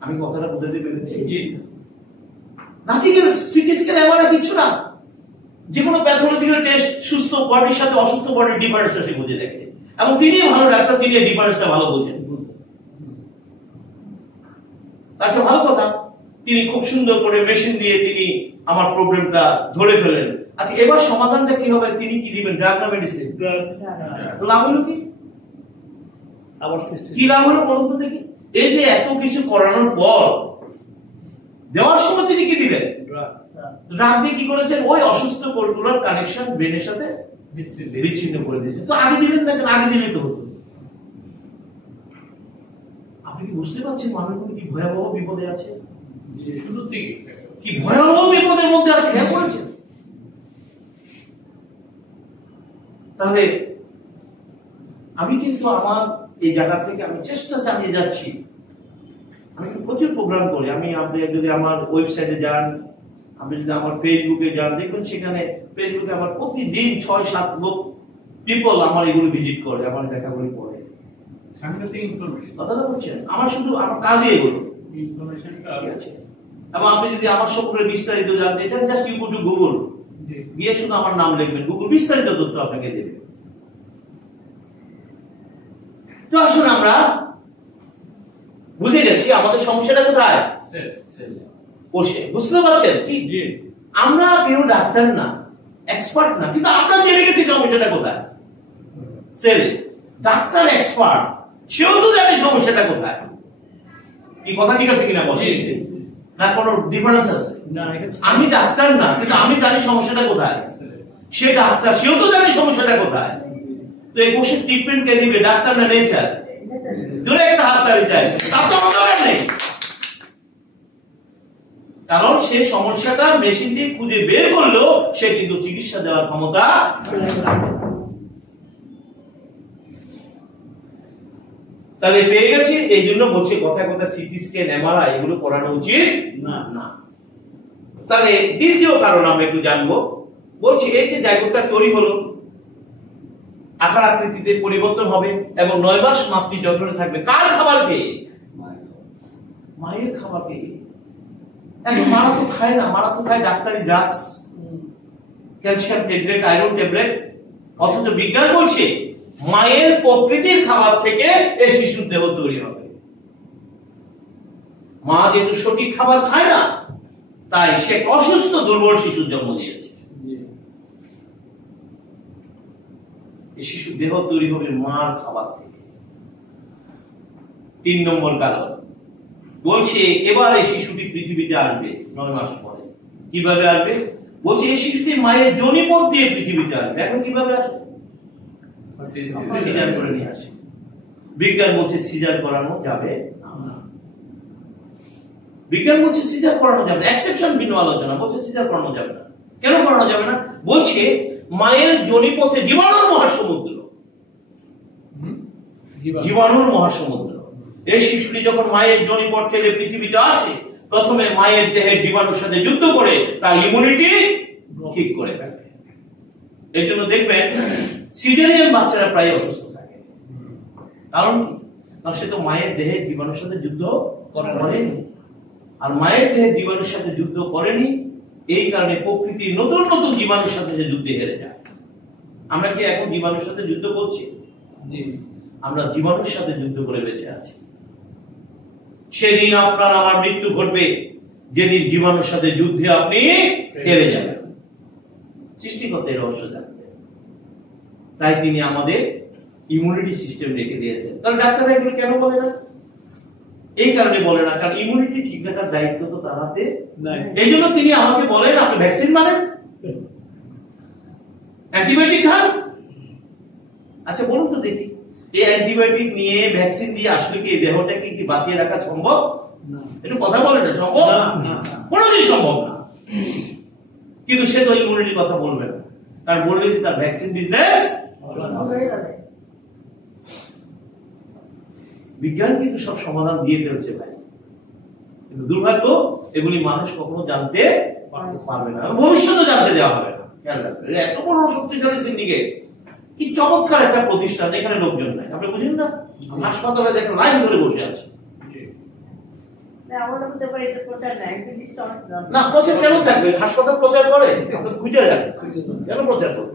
আমি কথাটা বুঝাতে পেরেছি? জি। নাথিং, সিটি স্ক্যান, এমআরআই কিছু না। যে কোনো প্যাথোলজিক্যাল টেস্ট সুস্থ বডির সাথে অসুস্থ বডির ডিফারেন্সটা সে বুঝে দেখে, এবং তিনি ভালো ডাক্তার, তিনি এই ডিফারেন্সটা ভালো বোঝেন। আচ্ছা, ভালো কথা, তিনি খুব সুন্দর করে মেশিন দিয়ে তিনি আমার প্রবলেমটা ধরে ফেলেন, আচ্ছা এবার সমাধানটা কি হবে? তিনি কি দিবেন, ড্রাগ না মেডিসিন? লাভ হলো কি? আবার সৃষ্টি কি লাভ হলো বলুন তো দেখি? এই যে এত কিছু করানোর পর দেওয়ার সময় তিনি কি দিলেন? ড্রাগ দিয়ে কি করেছেন? ওই অসুস্থ কোষগুলোর কানেকশন ব্রেনের সাথে বিচ্ছিন্ন করে দিয়েছে। তো আগে দিলেন না কেন? আগে দিলেই তো হতো। আপনি কি বুঝতে পারছেন মানুষগুলো কি ভয়াবহ বিপদে আছে? শুরু থেকে কি ভয়াবহ বিপদের মধ্যে আছে, খেয়াল করেছেন? তাহলে আমি কিন্তু আমার এই জায়গা থেকে আমি চেষ্টা চালিয়ে যাচ্ছি। আমি প্রচুর প্রোগ্রাম করি। আপনি যদি আমার ওয়েবসাইটে যান, আপনি যদি আমার ফেসবুকে যান, দেখবেন সেখানে ফেসবুকে আমার প্রতিদিন 6-7 লোক পিপল আমার এগুলো ভিজিট করে, আমার লেখাগুলি পড়ে। সাংঘাতিক ইনফরমেশন, কথাটা বলছেন? আমার শুধু আমার কাজে এগুলো ইনফরমেশনটা ঠিক আছে। এবং আপনি যদি আমার সম্পর্কে বিস্তারিত জানতে চান, just you go to Google, গিয়ে শুধু আমার নাম লিখবেন, গুগল বিস্তারিত তথ্য আপনাকে দেবে। তো আসুন আমরা বুঝে গেছি আমাদের সমস্যাটা কোথায়। কোষে। বুঝতে পারছেন কি? আমরা কেউ ডাক্তার না, এক্সপার্ট না, কিন্তু আমরা জেনে গেছি সমস্যাটা কোথায়। সেলে ডাক্তার এক্সপার্ট, সেও তো জানে সমস্যাটা কোথায়। কি কথা ঠিক আছে কিনা বলেন? না কোনো ডিফারেন্স আছে? আমি ডাক্তার না, কিন্তু আমি জানি সমস্যাটা কোথায়। সে ডাক্তার, সেও তো জানে সমস্যাটা কোথায়। তো এই কোষের ট্রিটমেন্ট কে দিবে, ডাক্তার না নেচার? দূরে একটা হাত তাড়িয়ে যায়, তার তো দরকার নেই। কারণ সে সমস্যাটা মেশিন দিয়ে খুঁজে বের করলো, সে কিন্তু চিকিৎসা দেওয়ার ক্ষমতা। তাহলে পেয়ে গেছি, এই জন্য বলছি কথায় কথা সিটি স্ক্যান, এমআরআই এগুলো করানো উচিত না। তাহলে দ্বিতীয় কারণ আমরা একটু জানবো। বলছি এই যে জায়গাটা তৈরি হলো, আকার আকৃতিতে পরিবর্তন হবে এবং 9 মাস মাতৃ যত্নে থাকবে। কার খাবার খেয়ে? মায়ের খাবার খেয়ে। এখন মারা তো খায় না, মারা তো খায় ডাক্তারি drugs, calcium tablet, iron tablet. অথচ বিজ্ঞান বলছে মায়ের প্রকৃতির খাবার থেকে এই শিশুর দেহ তৈরি হবে। মা যেহেতু সঠিক খাবার খায় না, তাই সে অসুস্থ দুর্বল শিশুর জন্ম দিয়েছে। শিশু দেহ তৈরি হবে মার খাবার থেকে। 3 নম্বর কারণ বলছে এবার এই শিশুটি পৃথিবীতে আসবে 9 মাস পরে। কিভাবে আসবে? বলছে এই শিশুটি মায়ের যোনিপথ দিয়ে পৃথিবীতে আসবে। এখন কিভাবে আসবে? সিজার করে নিয়ে আসে। বিজ্ঞান বলছে সিজার করানো যাবে না। বিজ্ঞান বলছে সিজার করানো যাবে না, এক্সেপশন ভিন্ন আলোচনা, বলছে সিজার করানো যাবে না। কেন করানো যাবে না? বলছে মায়ের যোনিপথে জীবাণুর মহাসমুদ্র, জীবাণুর মহাসমুদ্র। এই শিশুটি যখন মায়ের যোনিপথ ছেড়ে পৃথিবীতে আসে, প্রথমে মায়ের দেহের জীবাণুর সাথে যুদ্ধ করে তার ইমিউনিটি ঠিক করে ফেলে। এই জন্য দেখবেন সিজারিয়ান বাচ্চারা প্রায় অসুস্থ থাকে। কারণ কি? কারণ সে তো মায়ের দেহের জীবাণুর সাথে যুদ্ধ করেনি। আর মায়ের দেহের জীবাণুর সাথে যুদ্ধ করেনি, এই কারণে প্রকৃতির নতুন নতুন জীবাণুর সাথে সে যুদ্ধে হেরে যায়। আমরা কি এখন জীবাণুর সাথে যুদ্ধ করছি? আমরা জীবাণুর সাথে যুদ্ধ করে বেঁচে আছি। সেদিন আপনার আমার মৃত্যু ঘটবে যেদিন জীবাণুর সাথে যুদ্ধে আপনি হেরে যাবেন। সৃষ্টিকর্তা এই রহস্য জানতেন, তাই তিনি আমাদের ইমিউনিটি সিস্টেম রেখে দিয়েছেন। কারণ ডাক্তাররা এগুলো কেন বলে না? এই কারণে বলে না, কারণ ইমিউনিটি ঠিক রাখার দায়িত্ব তো তার হাতে নাই। এই জন্য তিনি আমাকে বলেন আপনি ভ্যাকসিন মানেন, অ্যান্টিবায়োটিক খান। আচ্ছা বলুন তো দেখি, এই অ্যান্টিবায়োটিক নিয়ে ভ্যাকসিন দিয়ে আসলে কি দেহটাকে কি বাঁচিয়ে রাখা সম্ভব? একটু কথা বলেন, সম্ভব না, কোনোদিন সম্ভব না। কিন্তু সে তো ইমিউনিটির কথা বলবে না, কারণ বলবে যে তার ভ্যাকসিন বিজনেস। বিজ্ঞান কিন্তু সব সমাধান দিয়ে ফেলছে ভাই, কিন্তু দুর্ভাগ্য এগুলি মানুষ কখনো জানতে পারবে না, ভবিষ্যতে জানতে দেওয়া হবে না। খেয়াল রাখবেন, এত বড় শক্তিশালী সিন্ডিকেট, কি চমৎকার একটা প্রতিষ্ঠান, এখানে লোকজন নাই। আপনি বুঝেন না? হাসপাতালে দেখেন লাইন ধরে বসে আছে। না প্রচার কেন থাকবে? হাসপাতাল প্রচার করে, খুঁজে যাবে কেন প্রচার করবে?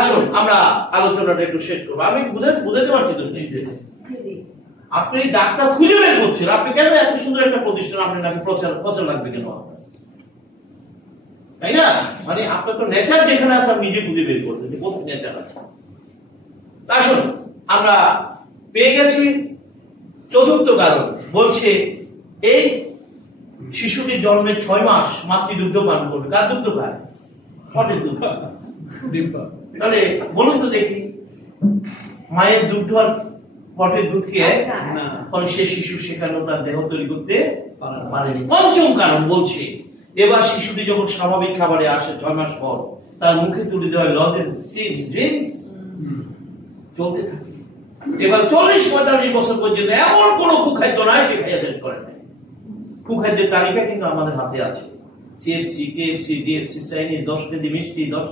আসুন আমরা আলোচনাটা একটু শেষ করবো। আমি বুঝাতে পারছি তো, আপনি ডাক্তার খুঁজে বের করছেন, আপনি কেন এত সুন্দর একটা প্রতিষ্ঠান, আপনি নাকি প্রচার লাগবে কেন? তাই না? মানে আপনার তো নেচার যেখানে আছে আপনি নিজে খুঁজে বের করবেন যে কোথায় নেচার আছে। আসুন আমরা পেয়ে গেছি চতুর্থ কারণ, বলছে এই শিশুটির জন্মের 6 মাস মাতৃদুগ্ধ পান করবে। কার দুগ্ধ খায়? সঠিক দুগ্ধ। তাহলে বলুন তো দেখি, মায়ের দুগ্ধ আর পটের দুধ কি এক? ফলে সে শিশু সেখানে তার দেহ তৈরি করতে পারেনি। পঞ্চম কারণ বলছে এবার শিশুটি যখন স্বাভাবিক খাবারে আসে 6 মাস পর, তার মুখে তুলে দেওয়া লজেন্স, চিপস, ড্রিঙ্কস চলতে থাকে। এবার 40-45 বছর পর্যন্ত এমন কোন কুখাদ্য নাই সে খাইয়া শেষ করে নাই। কুখাদ্যের তালিকা কিন্তু আমাদের হাতে আছে। CFC, KFC, DFC, Chinese, 10 KG মিষ্টি, 10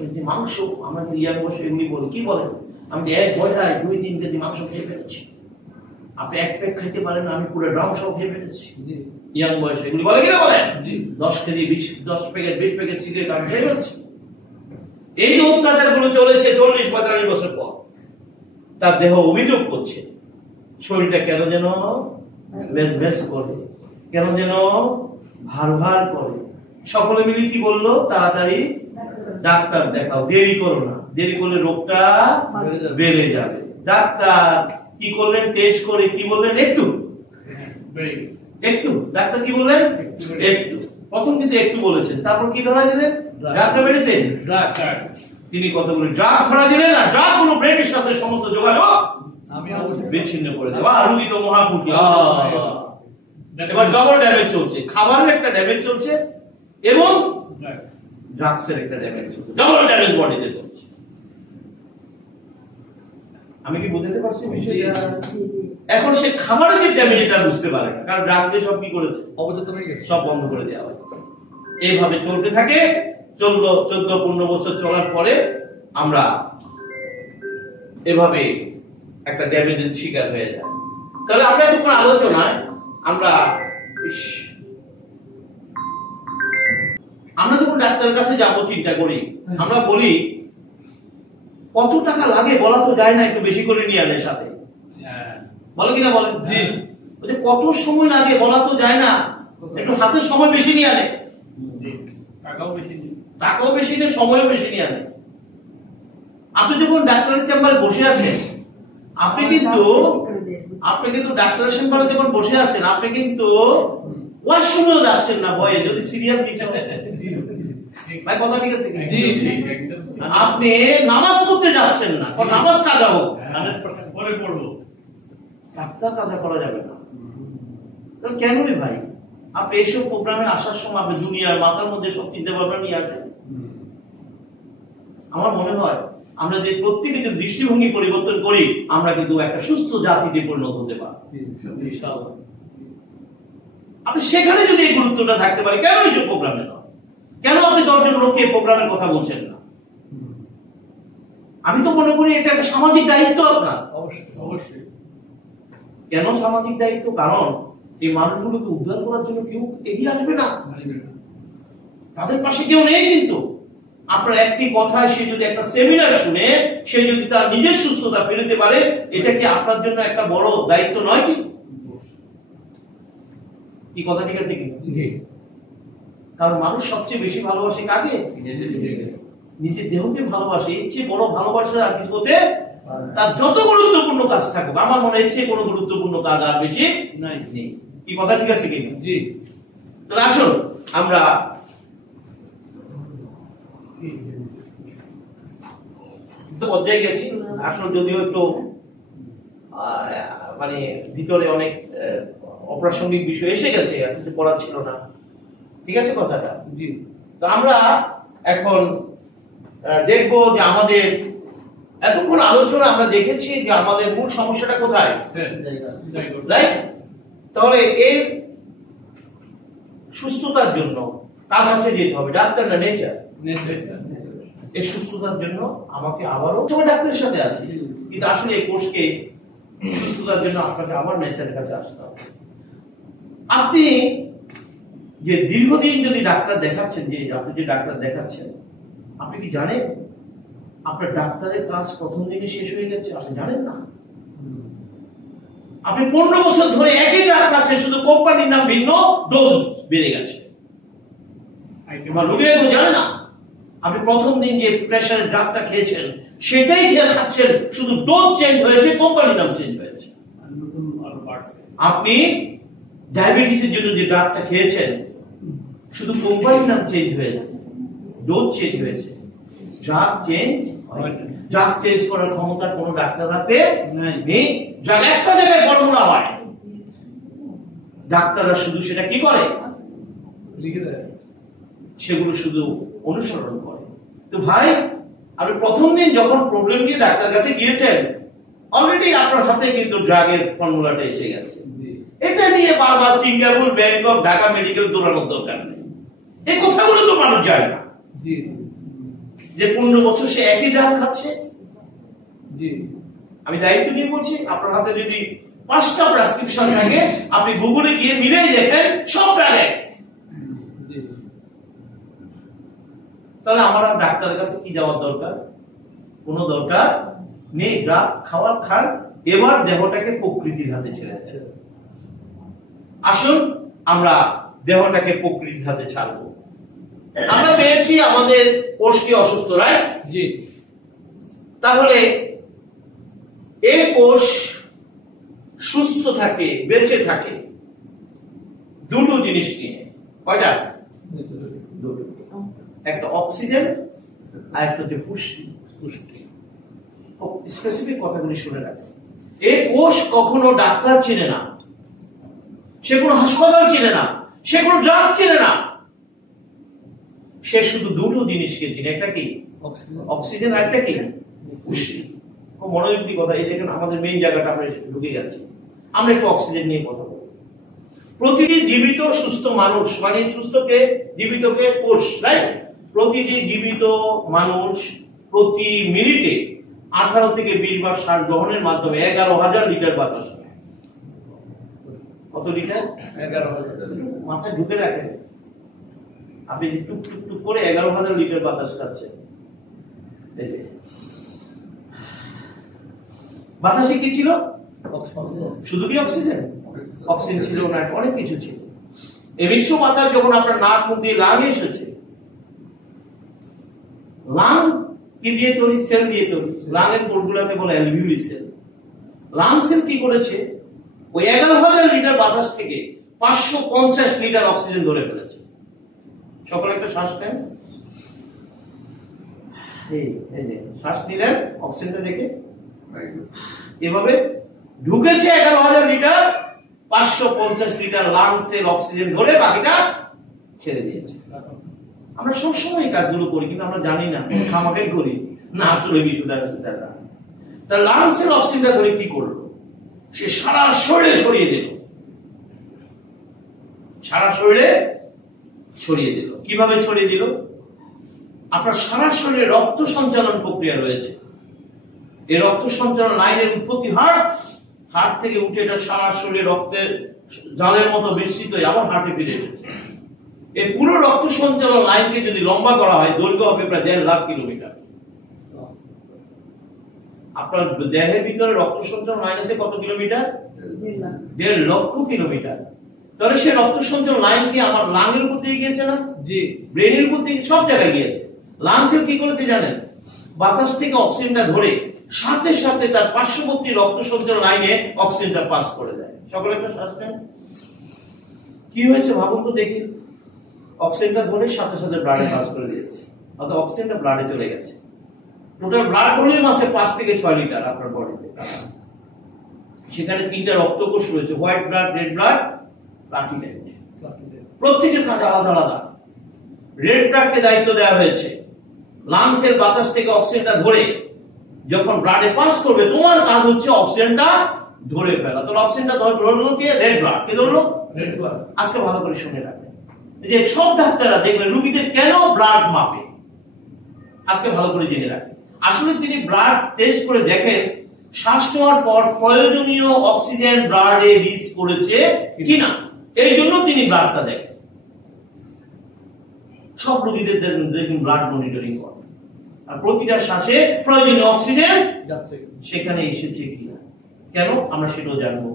কেজি মাংস। আমরা ইয়ার বসে এগুলি বলি, কি বলেন? আমি এক বছর 2-3 কেজি মাংস খেয়ে ফেলেছি। আপনি এক প্যাক খাইতে পারেন, আমি পুরো ড্রাম সব খেয়ে ফেলেছি। ইয়াং বয়সে এগুলি বলে কিনা বলেন? 10 কেজি 10 প্যাকেট 20 প্যাকেট সিগারেট আমি খেয়ে ফেলেছি। এই অত্যাচার গুলো চলেছে 40-45 বছর পর। তার দেহ অভিযোগ করছে, শরীরটা কেন যেন বেশ করে, কেন যেন ভার করে। সকলে মিলে কি বললো? তাড়াতাড়ি ডাক্তার দেখাও, দেরি করো না, দেরি করলে রোগটা বেড়ে যাবে। ডাক্তার কি করলেন? টেস্ট করে কি বললেন? একটু। ডাক্তার কি বললেন? একটু। প্রথম কিন্তু একটু বলেছেন, তারপর কি ধরা দিলেন? ড্রাগটা বেড়েছে। তিনি কতগুলো ড্রাগ ধরা দিলেন, আর ড্রাগ গুলো ব্রেনের সাথে সমস্ত যোগাযোগ বিচ্ছিন্ন করে দেয়। রুগী তো মহাপুরী। এবার ডবল ড্যামেজ চলছে, খাবারের একটা ড্যামেজ চলছে এবং ড্রাগসের একটা ড্যামেজ চলছে, ডবল ড্যামেজ বডিতে চলছে। আমি কি বুঝতে পারছি বিষয়টা? এখন সে খাবারের যে ড্যামেজ এটা বুঝতে পারে না, কারণ ড্রাগ দিয়ে সব কি করেছে? অবচেতন হয়ে গেছে, সব বন্ধ করে দেওয়া হয়েছে। এইভাবে চলতে থাকে। 14-15 বছর চলার পরে আমরা এভাবে একটা ড্যামেজের শিকার হয়ে যায়। তাহলে আমরা এতক্ষণ আলোচনায় আমরা যখন ডাক্তারের কাছে যাবো চিন্তা করি, আমরা বলি কত টাকা লাগে বলা তো যায় না, একটু বেশি করে নিয়ে আনে সাথে, বলো কিনা বলেন? জি। কত সময় লাগে বলা তো যায় না, একটু হাতে সময় বেশি নিয়ে আনে। টাকাও বেশি নেই, সময়ও বেশি নিয়ে আনে। আপনি যখন ডাক্তারের চেম্বারে বসে আছেন, আপনি কিন্তু ডাক্তারের চেম্বারে যখন বসে আছেন, আপনি কিন্তু ওয়াশরুমেও যাচ্ছেন না ভয়ে, যদি সিরিয়াল কিছু ভাই, কথা ঠিক আছে? জি। আপনি নামাজ পড়তে যাচ্ছেন না, নামাজ কাজা হোক, 100% পরে পড়বো, ডাক্তার কাজা করা যাবে না। কেন রে ভাই? আপনি এইসব প্রোগ্রামে আসার সময় আপনি দুনিয়ার মাথার মধ্যে সব চিন্তা ভাবনা নিয়ে আসেন। আমার মনে হয় আমরা যে প্রত্যেকে যদি দৃষ্টিভঙ্গি পরিবর্তন করি, আমরা কিন্তু একটা সুস্থ জাতিতে পরিণত হতে পারি। আপনি সেখানে যদি এই গুরুত্বটা থাকতে পারে, কেন এইসব প্রোগ্রামে নয়? কেন আপনি 10 জন লোককে প্রোগ্রামের কথা বলছেন না? আমি তো মনে করি এটা একটা সামাজিক দায়িত্ব আপনার। অবশ্যই। কেন সামাজিক দায়িত্ব? কারণ এই মানুষগুলোকে উদ্ধার করার জন্য কেউ এগিয়ে আসবে না, তাদের পাশে কেউ নেই। কিন্তু আপনার একটি কথায় সে যদি একটা সেমিনার শুনে, সে যদি তার নিজের সুস্থতা ফেরাতে পারে, এটা কি আপনার জন্য একটা বড় দায়িত্ব নয়? কি কথা ঠিক আছে কি? কারণ মানুষ সবচেয়ে বেশি ভালোবাসে কাকে? নিজের দেহকে ভালোবাসে। এর চেয়ে বড় ভালোবাসা আর কিছু হতে, তার যত গুরুত্বপূর্ণ কাজ থাকুক, আমার মনে হয় কোনো গুরুত্বপূর্ণ কাজ আর বেশি নেই। কি কথা ঠিক আছে কি? জি। তাহলে আসুন আমরা পর্যায়ে গেছি। আসলে যদিও একটু মানে ভিতরে অনেক অপ্রাসঙ্গিক বিষয় এসে গেছে, আর কিছু করার ছিল না। ঠিক আছে কথাটা? জি। তো আমরা এখন দেখব যে আমাদের এতক্ষণ আলোচনা আমরা দেখেছি যে আমাদের মূল সমস্যাটা কোথায়, রাইট? তাহলে এর সুস্থতার জন্য কার কাছে যেতে হবে? ডাক্তার না নেচার? এই সুস্থতার জন্য আমাকে আবারও সময় ডাক্তারের সাথে আছি, কিন্তু আসলে এই কোর্সকে সুস্থতার জন্য আপনাকে আবার নেচারের কাছে আসতে হবে। আপনি যে দীর্ঘদিন যদি ডাক্তার দেখাচ্ছেন, যে আপনি যে ডাক্তার দেখাচ্ছেন, আপনি কি জানেন আপনার ডাক্তারের কাজ প্রথম দিনে শেষ হয়ে গেছে? আপনি জানেন না। আপনি 15 বছর ধরে একই ড্রাগ খাচ্ছেন, শুধু কোম্পানির নাম ভিন্ন, ডোজ বেড়ে গেছে। আমার রোগীরা তো জানে না। আপনি প্রথম দিন যে প্রেশারের ড্রাগটা খেয়েছেন সেটাই খেয়ে খাচ্ছেন, শুধু ডোজ চেঞ্জ হয়েছে, কোম্পানির নাম চেঞ্জ হয়েছে। নতুন আরো বাড়ছে। আপনি ডায়াবেটিসের জন্য যে ড্রাগটা খেয়েছেন শুধু কোম্পানির নাম চেঞ্জ হয়েছে, ডোজ চেঞ্জ হয়েছে। ড্রাগ চেঞ্জ করার ক্ষমতা কোনো ডাক্তার হাতে নেই। ড্রাগ একটা জায়গায় ফর্মুলা হয়, ডাক্তাররা শুধু সেটা কি করে, লিখে দেয়, সেগুলো শুধু অনুসরণ করে। তো ভাই, আপনি প্রথম দিন যখন প্রবলেম নিয়ে ডাক্তার কাছে গিয়েছেন, অলরেডি আপনার হাতে কিন্তু ড্রাগের ফর্মুলাটা এসে গেছে। এটা নিয়ে বারবার সিঙ্গাপুর, ব্যাংকক, ঢাকা মেডিকেল দৌড়ানোর দরকার নেই। এই কথাগুলো তো মানুষ যায় না যে 15 বছর সে একই ড্রাগ খাচ্ছে। আমি দায়িত্ব নিয়ে বলছি, আপনার হাতে যদি 5টা প্রেসক্রিপশন থাকে, আপনি গুগলে গিয়ে মিলেই দেখেন সব ড্রাগ এক। তাহলে আমার আর ডাক্তারের কাছে কি যাওয়ার দরকার? কোনো দরকার নেই। ড্রাগ খান, এবার দেহটাকে প্রকৃতির হাতে ছেড়ে দিচ্ছে। আসুন আমরা দেহটাকে প্রকৃতির হাতে ছাড়বো। আমরা পেয়েছি আমাদের কোষকে অসুস্থ, রাইট? জি। তাহলে এই কোষ সুস্থ থাকে, বেঁচে থাকে দুটো জিনিস নিয়ে। কয়টা? দুটো। একটা অক্সিজেন আর একটা হচ্ছে পুষ্টি। স্পেসিফিক কথাগুলি শুনে রাখে। এই কোষ কখনো ডাক্তার চিনে না, সে কোনো হাসপাতাল চিনে না, সে কোনো ড্রাগ চিনে না। সে শুধু দুটো জিনিসকে চিনে। একটা কি? অক্সিজেন। আর একটা কি? পুষ্টি। খুব মনোযোগ দিয়ে কথা। এই দেখেন আমাদের মেইন জায়গাটা আমরা ঢুকে যাচ্ছি। আমরা একটু অক্সিজেন নিয়ে কথা বলবো। প্রতিটি জীবিত সুস্থ মানুষ, মানে সুস্থকে জীবিতকে কোষ, রাইট? প্রতিটি জীবিত মানুষ প্রতি মিনিটে 18 থেকে 20 বার শ্বাস গ্রহণের মাধ্যমে 11,000 লিটার বাতাস নেয়। কত লিটার? 11,000। মাথায় ঢুকে রাখেন। আপনি যে টুক টুক টুক করে 11,000 লিটার বাতাস খাচ্ছেন। বাতাসে কি ছিল? শুধু কি অক্সিজেন? অক্সিজেন ছিল না, অনেক কিছু ছিল। এই বিশ্ব বাতাস যখন আপনার নাক মুখ দিয়ে লাঙে এসেছে, লাং কি দিয়ে তৈরি? সেল দিয়ে তৈরি। লাঙের কোষগুলোকে বলে অ্যালভিওলি সেল। লাং সেল কি করেছে? ওই 11,000 লিটার বাতাস থেকে 550 লিটার অক্সিজেন ধরে ফেলেছে। সকলে একটা শ্বাস নেন। এই যে শ্বাস নিলেন, অক্সিজেনটা রেখে এভাবে ঢুকেছে 11,000 litre, 550 litre lung cell oxygen ধরে বাকিটা ছেড়ে দিয়েছে। আমরা সবসময় কাজগুলো করি কিন্তু আমরা জানি না, খামাখাই করি না। আসলে বিষয়টা তার লাংসের অক্সিজেনটা ধরে কি করলো? সে সারা শরীরে ছড়িয়ে দিল। সারা শরীরে ছড়িয়ে দিল। কিভাবে ছড়িয়ে দিল? আপনার সারা শরীরে রক্ত সঞ্চালন প্রক্রিয়া রয়েছে। এই রক্ত সঞ্চালন লাইনের উৎপত্তি হার্ট থেকে উঠে এটা সারা শরীরে রক্তের জালের মতো মিশ্রিত হয়ে আবার হার্টে ফিরে এসেছে। এই পুরো রক্ত সঞ্চালন লাইনকে যদি লম্বা করা হয়, দৈর্ঘ্য হবে প্রায় 1.5 লাখ কিলোমিটার। আপনার দেহের ভিতরে রক্ত সঞ্চালন লাইন আছে কত কিলোমিটার? 1.5 লক্ষ কিলোমিটার। তাহলে সে রক্ত সঞ্চালন লাইন কি আমার লাংয়ের উপর দিয়ে গিয়েছে না? জি। ব্রেনের উপর দিয়ে সব জায়গায় গিয়েছে। লাংসে কি করেছে জানেন? বাতাস থেকে অক্সিজেনটা ধরে সাথে সাথে তার পার্শ্ববর্তী রক্ত সঞ্চালন লাইনে অক্সিজেনটা পাস করে দেয়। সকলে একটা শ্বাস নেন। কি হয়েছে ভাবুন তো দেখি। অক্সিজেনটা ধরে সাথে সাথে ব্লাডে পাস করে দিয়েছে, অর্থাৎ অক্সিজেনটা ব্লাডে চলে গেছে। টোটাল ব্লাড ভলিউম আছে 5 থেকে 6 লিটার আপনার বডিতে। সেখানে 3টা রক্তকোষ রয়েছে, white blood, red blood, platelet. প্রত্যেকের কাজ আলাদা আলাদা। রেড ব্লাডকে দায়িত্ব দেওয়া হয়েছে লাংসের বাতাস থেকে অক্সিজেনটা ধরে যখন ব্লাডে পাস করবে, তোমার কাজ হচ্ছে অক্সিজেনটা ধরে ফেলা। তো অক্সিজেনটা ধরলো কে? Red blood. কে ধরলো? Red blood. আজকে ভালো করে শুনে রাখবেন যে সব ডাক্তাররা দেখবেন রোগীদের কেন ব্লাড মাপে, আজকে ভালো করে জেনে রাখেন। আসলে তিনি ব্লাড টেস্ট করে দেখেন শ্বাস নেওয়ার পর প্রয়োজনীয় অক্সিজেন ব্লাডে রিচ করেছে কিনা, এই জন্য তিনি ব্লাডটা দেখেন। সব রোগীদের দেখুন ব্লাড মনিটরিং করেন, আর প্রতিটা শ্বাসে প্রয়োজনীয় অক্সিজেন সেখানে এসেছে কিনা। কেন আমরা সেটাও জানবো।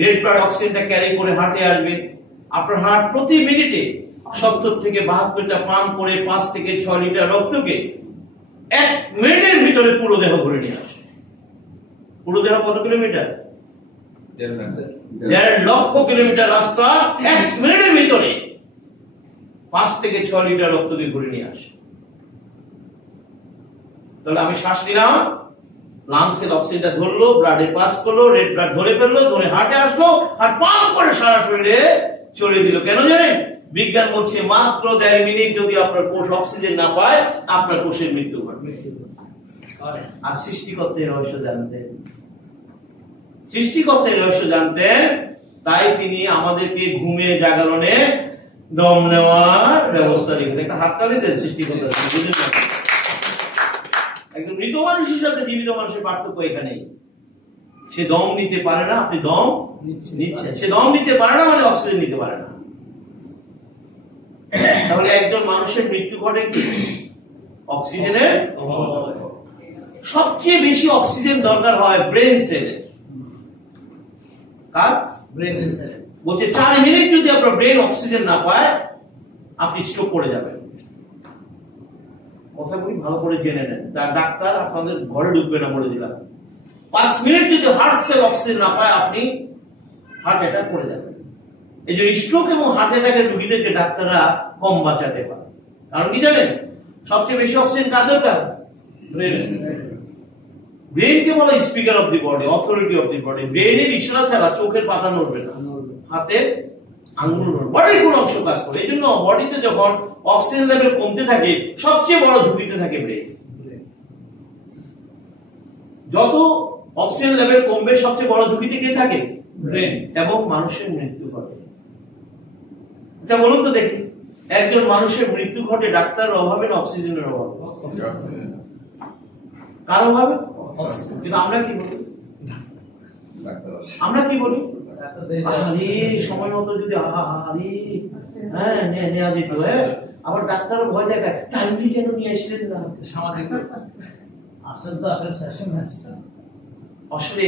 রেড ব্লাড অক্সিজেনটা ক্যারি করে হার্টে আসবে। আপনার হার্ট প্রতি মিনিটে 70 থেকে 72টা পান করে 5 থেকে 6 লিটার রক্তকে 1 মিনিটের ভিতরে পুরো দেহ ভরে নিয়ে আসে। পুরো দেহ কত কিলোমিটার? 1.5 লক্ষ কিলোমিটার রাস্তা 1 মিনিটের ভিতরে 5 থেকে 6 লিটার রক্তকে ভরে নিয়ে আসে। তাহলে আমি শ্বাস নিলাম, লাংসের অক্সিজেনটা ধরলো, ব্লাডে পাস করলো, রেড ব্লাড ধরে ফেললো, ধরে হার্টে আসলো, আর পাম্প করে সারা শরীরে চলে দিল। কেন জানেন? বিজ্ঞান বলছে মাত্র 1.5 মিনিট যদি আপনার কোষ অক্সিজেন না পায়, আপনার কোষের মৃত্যু ঘটবে। আর সৃষ্টিকর্তার রহস্য জানতেন, সৃষ্টিকর্তার রহস্য জানতেন, তাই তিনি আমাদেরকে ঘুমে জাগরণে দম নেওয়ার ব্যবস্থা রেখেছেন। একটা হাততালি দেন সৃষ্টিকর্তা। একদম মৃত মানুষের সাথে জীবিত মানুষের পার্থক্য এখানেই। সে দম নিতে পারে না, আপনি দম নিচ্ছেন। সে দম নিতে পারে না মানে অক্সিজেন নিতে পারে না। তাহলে একজন মানুষের মৃত্যু ঘটে কি? অক্সিজেনের অভাবে। সবচেয়ে বেশি অক্সিজেন দরকার হয় ব্রেন সেলের। কার? Brain cell. বলছে 4 মিনিট যদি আপনার ব্রেন অক্সিজেন না পায়, আপনি স্ট্রোক করে যাবেন। কথাগুলি ভালো করে জেনে নেন। ডাক্তার আপনাদের ঘরে ঢুকবে না, বলে দিলাম। 5 মিনিট যদি হার্ট সেল অক্সিজেন না পায়, আপনি হার্ট অ্যাটাক করে যাবেন। এই যে স্ট্রোক এবং হার্ট অ্যাটাকের রোগীদেরকে ডাক্তাররা কম বাঁচাতে পারে। কারণ কি জানেন? সবচেয়ে বেশি অক্সিজেন কার দরকার? ব্রেন। ব্রেনকে বলা speaker of the body, authority of the body. ব্রেনের ইশারা ছাড়া চোখের পাতা নড়বে না, হাতের আঙ্গুল নড়বে, বডির কোন অংশ কাজ করে। এই জন্য বডিতে যখন অক্সিজেন লেভেল কমতে থাকে, সবচেয়ে বড় ঝুঁকিতে থাকে ব্রেন। যত অক্সিজেন লেভেল কমবে, সবচেয়ে বড় ঝুঁকিতে কে থাকে? ব্রেন। এবং মানুষের মৃত্যু ঘটে। আচ্ছা বলুন তো দেখি, একজন মানুষের মৃত্যু ঘটে ডাক্তারের অভাবে না অক্সিজেনের অভাবে? কার অভাবে? কিন্তু আমরা কি বলি? আমরা কি বলি? সময় মতো যদি নেওয়া যেত। আবার ডাক্তারও ভয় দেখায়, টাইমলি কেন নিয়ে আসলেন না? সামাজিক আসলে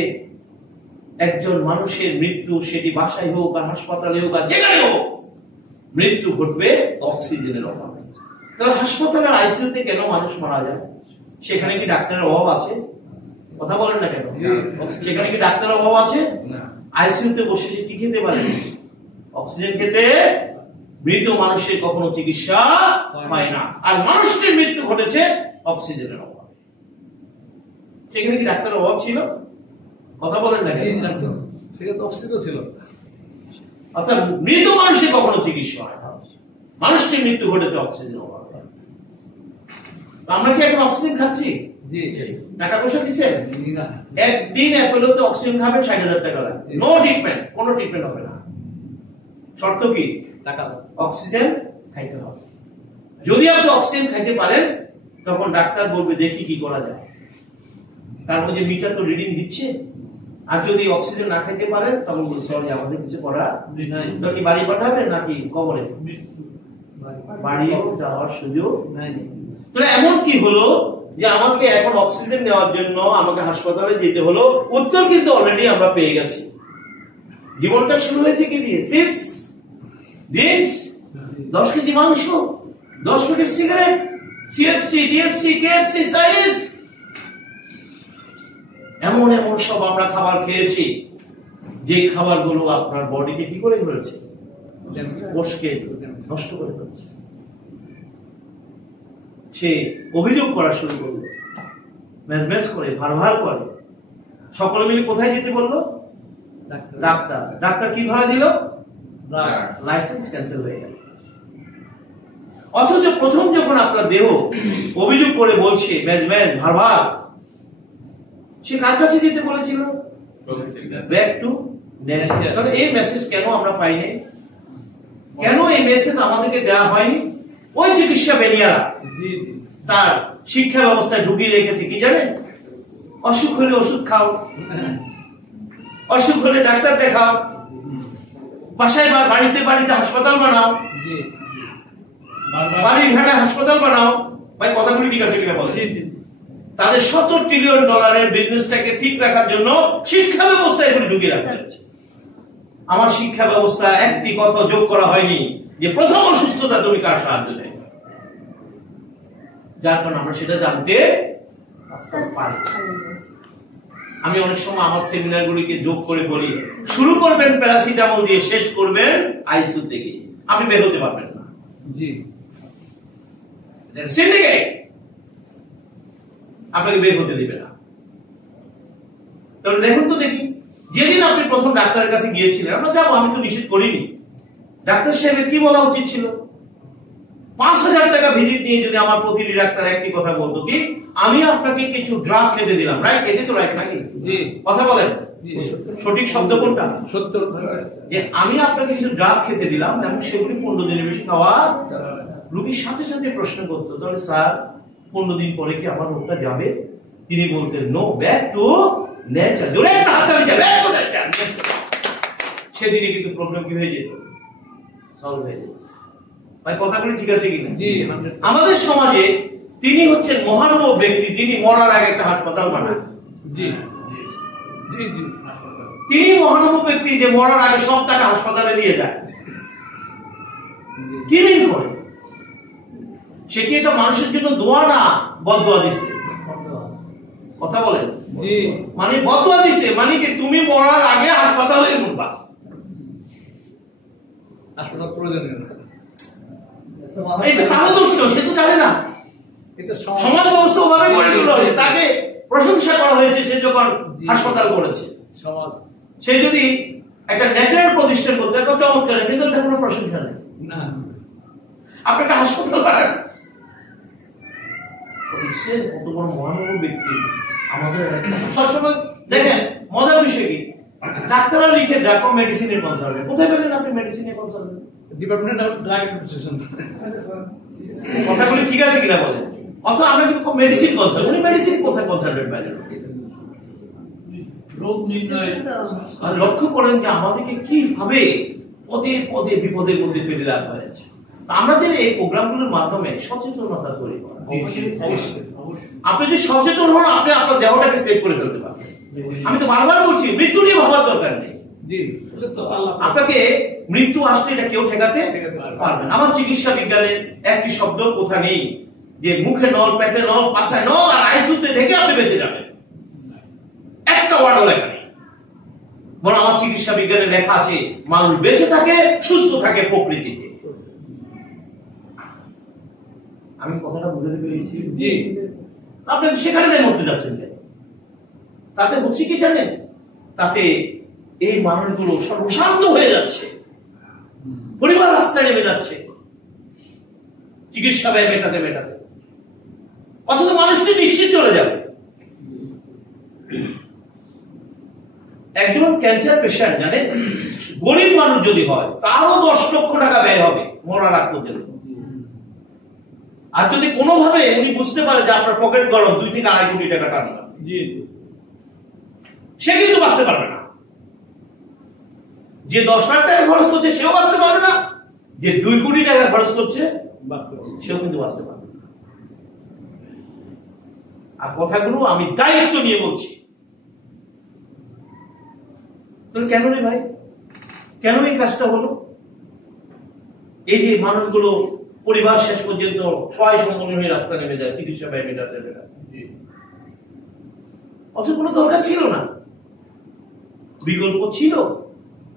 একজন মানুষের মৃত্যু, সেটি বাসায় হোক আর হাসপাতালে হোক আর যেখানে হোক, মৃত্যু ঘটবে অক্সিজেনের অভাবে। তাহলে হাসপাতালের আইসিইউতে কেন মানুষ মারা যায়? সেখানে কি ডাক্তারের অভাব আছে? কথা বলেন না কেন? সেখানে কি ডাক্তারের অভাব আছে? আইসিইউতে বসে সে কি খেতে পারে? অক্সিজেন খেতে। মৃত মানুষের কখনো চিকিৎসা হয় না। আর মানুষটির মৃত্যু ঘটেছে অক্সিজেনের অভাবে। সেখানে কি ডাক্তারের অভাব ছিল? কথা বলেন না কেন? সেখানে অক্সিজেন ছিল। অর্থাৎ মৃত মানুষের কখনো চিকিৎসা হয় না, মানুষটির মৃত্যু ঘটেছে অক্সিজেনের অভাবে। আমরা কি এখন অক্সিজেন খাচ্ছি? টাকা পয়সা দিচ্ছেন? একদিন অ্যাপোলোতে অক্সিজেন খাবেন 60,000 টাকা লাগবে। নো ট্রিটমেন্ট, কোনো ট্রিটমেন্ট হবে না। শর্ত কি? টাকা। অক্সিজেন খাইতে হবে। যদি আপনি অক্সিজেন খাইতে পারেন, তখন ডাক্তার বলবে দেখি কি করা যায়। তার মধ্যে মিটার তো রিডিং দিচ্ছে। আর যদি অক্সিজেন না খাইতে পারেন, তখন বলছে সরি, আমাদের কিছু করা নাই। কি বাড়ি পাঠাবেন নাকি কবরে? বাড়ি যাওয়ার সুযোগ নাই। তাহলে এমন কি হলো যে আমাকে এখন অক্সিজেন নেওয়ার জন্য আমাকে হাসপাতালে যেতে হলো? উত্তর কিন্তু অলরেডি আমরা পেয়ে গেছি। জীবনটা শুরু হয়েছে কি দিয়ে? চিপস, ড্রিঙ্কস, 10 কেজি মাংস, 10 packet cigarette, CFC, DFC, KFC, Chinese, এমন এমন সব আমরা খাবার খেয়েছি যে খাবারগুলো আপনার বডিকে কি করে ফেলেছে? কোষকে নষ্ট করে ফেলেছে। সে অভিযোগ করা শুরু করলো, মেজমেজ করে, ভার করে। সকলে মিলে কোথায় যেতে বললো? ডাক্তার। ডাক্তার কি ধরা দিল? লাইসেন্স ক্যান্সেল হয়ে গেল। অথচ প্রথম যখন আপনার দেহ অভিযোগ করে বলছে মেজমেজ, ভার, সে কার কাছে যেতে বলেছিল? Back to nature. তাহলে এই মেসেজ কেন আমরা পাইনি? কেন এই মেসেজ আমাদেরকে দেওয়া হয়নি? ওই চিকিৎসা বেনিয়ারা তার শিক্ষা ব্যবস্থায় ঢুকিয়ে রেখেছে কি জানেন? অসুখ হলে ওষুধ খাও, অসুখ হলে ডাক্তার দেখাও, বাসায় বাড়িতে বাড়িতে হাসপাতাল বানাও, বাড়ির ঘাটে হাসপাতাল বানাও। ভাই কথাগুলি ঠিক আছে কিনা বলে? তাদের $100 ট্রিলিয়ন বিজনেসটাকে ঠিক রাখার জন্য শিক্ষা ব্যবস্থা এগুলি ঢুকিয়ে রাখা হয়েছে। আমার শিক্ষা ব্যবস্থা একটি কথা যোগ করা হয়নি যে প্রথম অসুস্থতা তুমি কার সাহায্য নেই, যার কারণে আমরা সেটা জানতে পারি। আমি অনেক সময় আমার সেমিনারগুলিকে যোগ করে বলি, শুরু করবেন প্যারাসিটামল দিয়ে, শেষ করবেন আইসিইউ থেকে, আপনি বের হতে পারবেন না। জি, সিন্ডিকেট আপনাকে বের হতে দিবে না। তাহলে দেখুন তো দেখি, যেদিন আপনি প্রথম ডাক্তারের কাছে গিয়েছিলেন, আমরা যাবো, আমি তো নিষেধ করিনি, ডাক্তার সাহেবের কি বলা উচিত ছিল? 5,000 টাকা ভিজিট নিয়ে যদি আমার প্রতিটি ডাক্তার একটি কথা বলতো, কি আমি আপনাকে কিছু ড্রাগ খেতে দিলাম, রাইট? এটি তো রাইট নাকি? জি, কথা বলেন, সঠিক শব্দ কোনটা? সত্য। যে আমি আপনাকে কিছু ড্রাগ খেতে দিলাম এবং সেগুলি 15 দিনের বেশি খাওয়া। রোগীর সাথে সাথে প্রশ্ন করতো, তাহলে স্যার 15 দিন পরে কি আমার রোগটা যাবে? তিনি বলতেন, নো, ব্যাক টু নেচার। জোরে একটা হাততালি দেন, ব্যাক টু নেচার। সেদিনই কিন্তু প্রবলেম কি হয়ে যেত? সলভ হয়ে যেত। ভাই কথাগুলি ঠিক আছে কিনা? জি। আমাদের সমাজে তিনি হচ্ছেন মহানুভব ব্যক্তি, তিনি মরার আগে একটা হাসপাতাল বানান। জি জি জি, তিনি মহানুভব ব্যক্তি যে মরার আগে সব টাকা হাসপাতালে দিয়ে যায়। কি মিন করে? সে কি এটা মানুষের জন্য দোয়া না বদদোয়া দিছে? কথা বলেন। জি, মানে বদদোয়া দিছে, মানে কি তুমি মরার আগে হাসপাতালে মরবা। হাসপাতাল প্রয়োজনীয় না, এটা তার দোষ নয়, সে তো জানে না। এটা সমাজ ব্যবস্থা ওভাবে গড়ে তোলা হয়েছে, তাকে প্রশংসা করা হয়েছে সে যখন হাসপাতাল করেছে। সমাজ সে যদি একটা ন্যাচারাল প্রতিষ্ঠান করতে, একটা চমৎকার, কিন্তু এটা কোনো প্রশংসা নেই। না, আপনি একটা হাসপাতাল বানান, কত বড় মহানুভব ব্যক্তি আমাদের। সবসময় দেখেন মজার বিষয় কি, ডাক্তাররা লিখে ড্রাগ মেডিসিনের কনসালটেন্ট। কোথায় পেলেন আপনি মেডিসিনের consultant? Department of drug administration. কথাগুলি ঠিক আছে কিনা বলেন? অথবা আমরা কিন্তু মেডিসিন কনসালটেন্ট, উনি মেডিসিন কোথায় কনসালটেন্ট পাইলেন? রোগ নির্ণয়। লক্ষ্য করেন যে আমাদেরকে কিভাবে পদে পদে বিপদের মধ্যে ফেলে রাখা হয়েছে। আমাদের এই প্রোগ্রামগুলোর মাধ্যমে সচেতনতা তৈরি করা। আপনি যদি সচেতন হন, আপনি আপনার দেহটাকে সেভ করে ফেলতে পারবেন। আমি তো বারবার বলছি, মৃত্যু নিয়ে ভাবার দরকার নেই। আপনাকে মৃত্যু আসলে এটা কেউ ঠেকাতে পারবে না। আমার চিকিৎসা বিজ্ঞানের একটি শব্দ কোথা নেই যে মুখে নল, পেটে নল, পাশায় নল আর আইসিইউতে ঢেকে আপনি বেঁচে যাবেন, একটা ওয়ার্ডও লেখা নেই। বরং আমার চিকিৎসা বিজ্ঞানে লেখা আছে মানুষ বেঁচে থাকে, সুস্থ থাকে প্রকৃতিতে। আমি কথাটা বুঝতে পেরেছি? জি। আপনি সেখানে যাই মরতে যাচ্ছেন কেন? তাতে হচ্ছে কি জানেন? তাতে এই মানুষগুলো সর্বশান্ত হয়ে যাচ্ছে, পরিবার রাস্তায় নেমে যাচ্ছে চিকিৎসা ব্যয় মেটাতে মেটাতে, অথচ মানুষটি নিশ্চিত চলে যাবে। একজন ক্যান্সার পেশেন্ট জানেন, গরিব মানুষ যদি হয় তারও 10 লক্ষ টাকা ব্যয় হবে মরার আগ পর্যন্ত। আর যদি কোনোভাবে উনি বুঝতে পারে যে আপনার পকেট গরম, 2 থেকে 2.5 কোটি টাকা টানবে, জি, সে কিন্তু বাঁচতে পারবে না। যে 10 লাখ টাকা খরচ করছে সেও বাঁচতে পারবে না, যে 2 কোটি টাকা খরচ করছে সেও কিন্তু বাঁচতে পারবে না। আর কথাগুলো আমি দায়িত্ব নিয়ে বলছি। কেন রে ভাই, কেন এই কাজটা হলো? এই যে মানুষগুলো পরিবার শেষ পর্যন্ত সহায় সম্পন্ন হয়ে রাস্তা নেমে যায় চিকিৎসা ব্যয় মেটাতে মেটাতে, অথচ কোনো দরকার ছিল না, বিকল্প ছিল।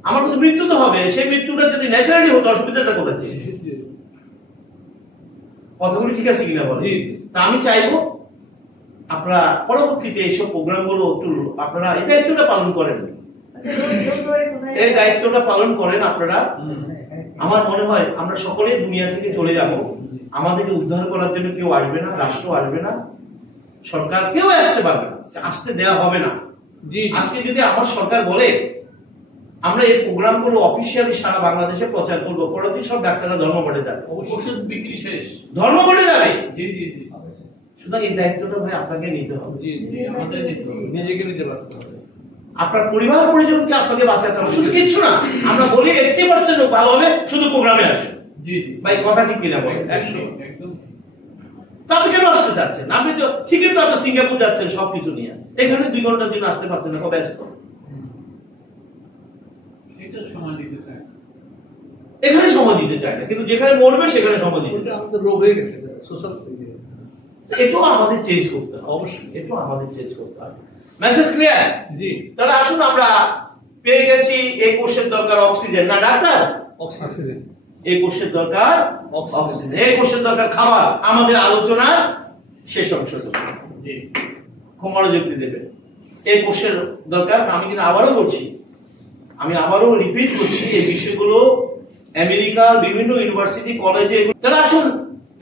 আমার কাছে মৃত্যু তো হবে, সেই মৃত্যুটা যদি ন্যাচারালি হতো অসুবিধাটা কোথায়? কথাগুলি ঠিক আছে কিনা বলেন? তা আমি চাইবো আপনারা পরবর্তীতে এইসব প্রোগ্রামগুলো একটু আপনারা এই দায়িত্বটা পালন করেন, এই দায়িত্বটা পালন করেন আপনারা। আমার মনে হয় আমরা সকলে দুনিয়া থেকে চলে যাব, আমাদেরকে উদ্ধার করার জন্য কেউ আসবে না, রাষ্ট্র আসবে না, সরকার কেউ আসতে পারবে না, আসতে দেওয়া হবে না। আজকে যদি আমার সরকার বলে আমরা এই প্রোগ্রামগুলো অফিসিয়ালি সারা বাংলাদেশে প্রচার করবো, পরবর্তী সব ডাক্তাররা ধর্মঘটে যাবে, ওষুধ বিক্রি শেষ, ধর্মঘটে যাবে। জি জি জি। সুতরাং এই দায়িত্বটা ভাই আপনাকে নিতে হবে। জি জি, আমাদের নিতে হবে, নিজেকে নিজে বাঁচতে হবে। আপনার পরিবার পরিজনকে আপনাকে বাঁচাতে হবে, শুধু কিচ্ছু না। আমরা বলি 80% লোক ভালো হবে শুধু প্রোগ্রামে আসে। জি জি ভাই কথা ঠিক কিনা বলেন? একদম একদম। তো আপনি কেন আসতে চাচ্ছেন? আপনি তো ঠিকই তো আপনি সিঙ্গাপুর যাচ্ছেন সবকিছু নিয়ে, এখানে 2 ঘন্টার জন্য আসতে পারছেন না, কবে আসতো? এটা সময় দিতে চাই। এখানে সময় দিতে চায় না, কিন্তু যেখানে মরবে সেখানে সময় দিতে চায়। আমাদের রোগ হয়ে গেছে, সোশ্যাল এটাও আমাদের চেঞ্জ করতে হবে, অবশ্যই এটাও আমাদের চেঞ্জ করতে হবে। Message clear? জি। তাহলে আসুন আমরা পেয়ে গেছি এই কোষের দরকার অক্সিজেন, না ডাক্তার? অক্সিজেন। এই কোষের দরকার অক্সিজেন, এই কোষের দরকার খাবার। আমাদের আলোচনা শেষ অংশ জি, খুব মনোযোগ দিয়ে দেবেন। এই কোষের দরকার, আমি কিন্তু আবারও বলছি, আমি আবারও রিপিট করছি, এই বিষয়গুলো আমেরিকার বিভিন্ন ইউনিভার্সিটি কলেজে। তাহলে আসুন,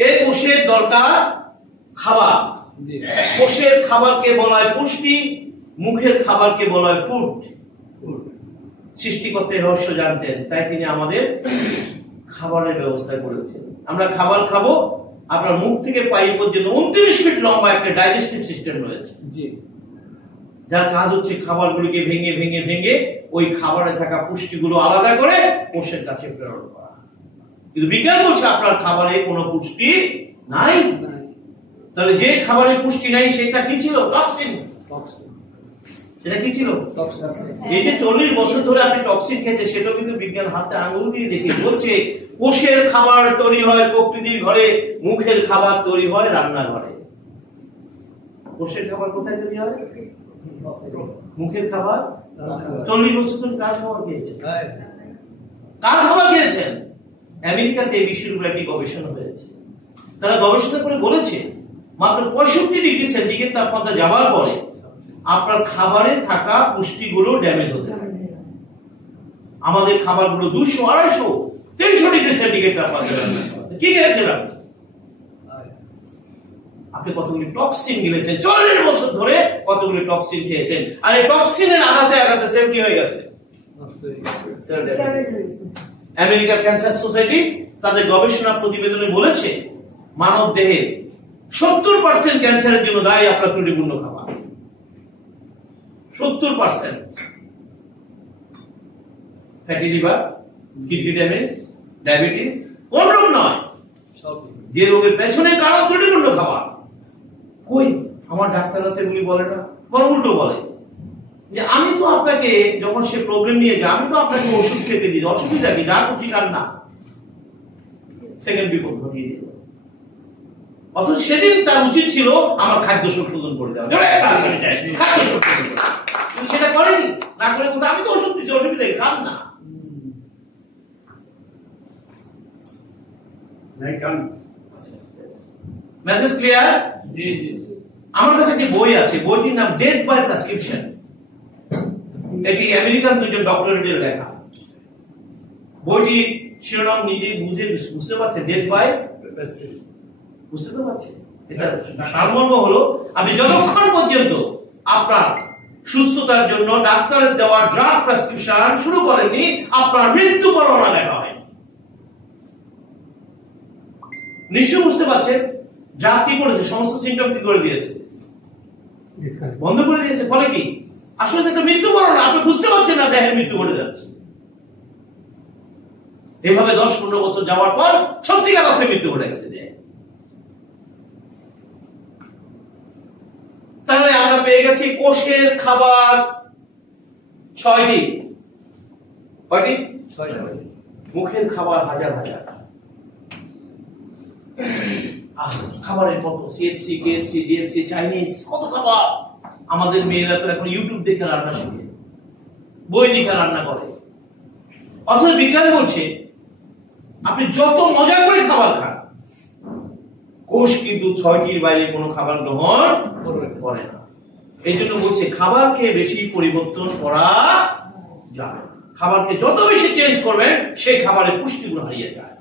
এই কোষের দরকার খাবার। কোষের খাবারকে বলা হয় পুষ্টি, মুখের খাবারকে বলা হয় ফুড। সৃষ্টিকর্তার রহস্য জানতেন, তাই তিনি আমাদের খাবারের ব্যবস্থা করেছেন। আমরা খাবার খাবো, আপনার মুখ থেকে পাই পর্যন্ত 29 ফিট লম্বা একটা ডাইজেস্টিভ সিস্টেম রয়েছে, যার কাজ হচ্ছে খাবারগুলোকে ভেঙে ভেঙে ভেঙে ওই খাবারে থাকা পুষ্টিগুলো আলাদা করে কোষের কাছে প্রেরণ করা। কিন্তু বিজ্ঞান বলছে আপনার খাবারে কোনো পুষ্টি নাই। তাহলে যে খাবারে পুষ্টি নাই সেটা কি ছিল? টক্সিন। সেটা কি ছিল? এই যে 40 বছর ধরে আপনি টক্সিন খেতে, সেটা কিন্তু বিজ্ঞান হাতে আঙুল দিয়ে দেখে বলছে কোষের খাবার তৈরি হয় প্রকৃতির ঘরে, মুখের খাবার তৈরি হয় রান্নাঘরে। কোষের খাবার কোথায় তৈরি হয়? মুখের খাবার। 40 বছর ধরে কার খাবার খেয়েছেন? কার খাবার খেয়েছেন? আমেরিকাতে এই বিষয়ের উপর একটি গবেষণা হয়েছে। তারা গবেষণা করে বলেছে মাত্র 65 ডিগ্রি সেন্টিগ্রেড তাপমাত্রা যাওয়ার পরে আপনার খাবারে থাকা পুষ্টিগুলো ড্যামেজ হতে থাকে। আমাদের খাবারগুলো 200, 250, 300 ডিগ্রি সেন্টিগ্রেড তাপমাত্রা কি খেয়েছেন আপনি? আপনি কতগুলি টক্সিন গিলেছেন 40 বছর ধরে, কতগুলি টক্সিন খেয়েছেন, আর এই টক্সিনের আঘাতে আঘাতে সেল কি হয়ে গেছে? আমেরিকার ক্যান্সার সোসাইটি তাদের গবেষণা প্রতিবেদনে বলেছে মানব দেহের 70% ক্যান্সারের জন্য দায়ী আপনার ত্রুটিপূর্ণ খাবার। 70%। Fatty liver, kidney damage, diabetes, কোন রোগ নয়, যে রোগের পেছনে কারণ ত্রুটিপূর্ণ খাবার। কই আমার ডাক্তাররা তো এগুলি বলে না, বরং উল্টো বলে যে আমি তো আপনাকে, যখন সে প্রবলেম নিয়ে যায়, আমি তো আপনাকে ওষুধ খেতে দিই, অসুবিধা কি, যা করছি কার না, সেকেন্ড বিপদ ঘটিয়ে দিল। অথচ সেদিন তার উচিত ছিল আমার খাদ্য সংশোধন করে দেওয়া, খাদ্য সংশোধন, কিন্তু সেটা করেনি। না করে কোথাও আমি তো ওষুধ দিচ্ছি, অসুবিধা কি, খান না। Message clear? আমার কাছে একটি বই আছে, বইটির নাম ডেথ বাই প্রেসক্রিপশন। এটি আমেরিকান দুজন ডক্টরেটের লেখা। বইটির শিরোনাম নিজে বুঝতে পারছেন, ডেথ বাই প্রেসক্রিপশন। বুঝতে তো পারছেন? এটা সারমর্ম হলো, আপনি যতক্ষণ পর্যন্ত আপনার সুস্থতার জন্য ডাক্তারের দেওয়া ড্রাগ প্রেসক্রিপশন শুরু করেননি, আপনার মৃত্যু পরোয়ানা লেখা হয়। নিশ্চয় বুঝতে পারছেন ড্রাগ কি করেছে, সমস্ত সিমটম কি করে দিয়েছে, বন্ধ করে দিয়েছে। ফলে কি আসলে একটা মৃত্যু পরোয়ানা, আপনি বুঝতে পারছেন না দেহের মৃত্যু ঘটে যাচ্ছে। এভাবে 10-15 বছর যাওয়ার পর সত্যিকার অর্থে মৃত্যু ঘটে গেছে দেহে। তাহলে আমরা পেয়ে গেছি কোষের খাবার 6টি। কয়টি? 6টি। মুখের খাবার হাজার হাজার। খাবারের কত, সিএফসি, কেএফসি, ডিএফসি, চাইনিজ, কত খাবার। আমাদের মেয়েরা তো এখন ইউটিউব দেখে রান্না শিখে, বই দেখে রান্না করে। অথচ বিজ্ঞান বলছে আপনি যত মজা করে খাবার খান, কোষ কিন্তু 6টির বাইরে কোনো খাবার গ্রহণ করে না। এই জন্য বলছে খাবারকে বেশি পরিবর্তন করা যাবে। খাবারকে যত বেশি চেঞ্জ করবেন, সেই খাবারের পুষ্টিগুণ হারিয়ে যায়।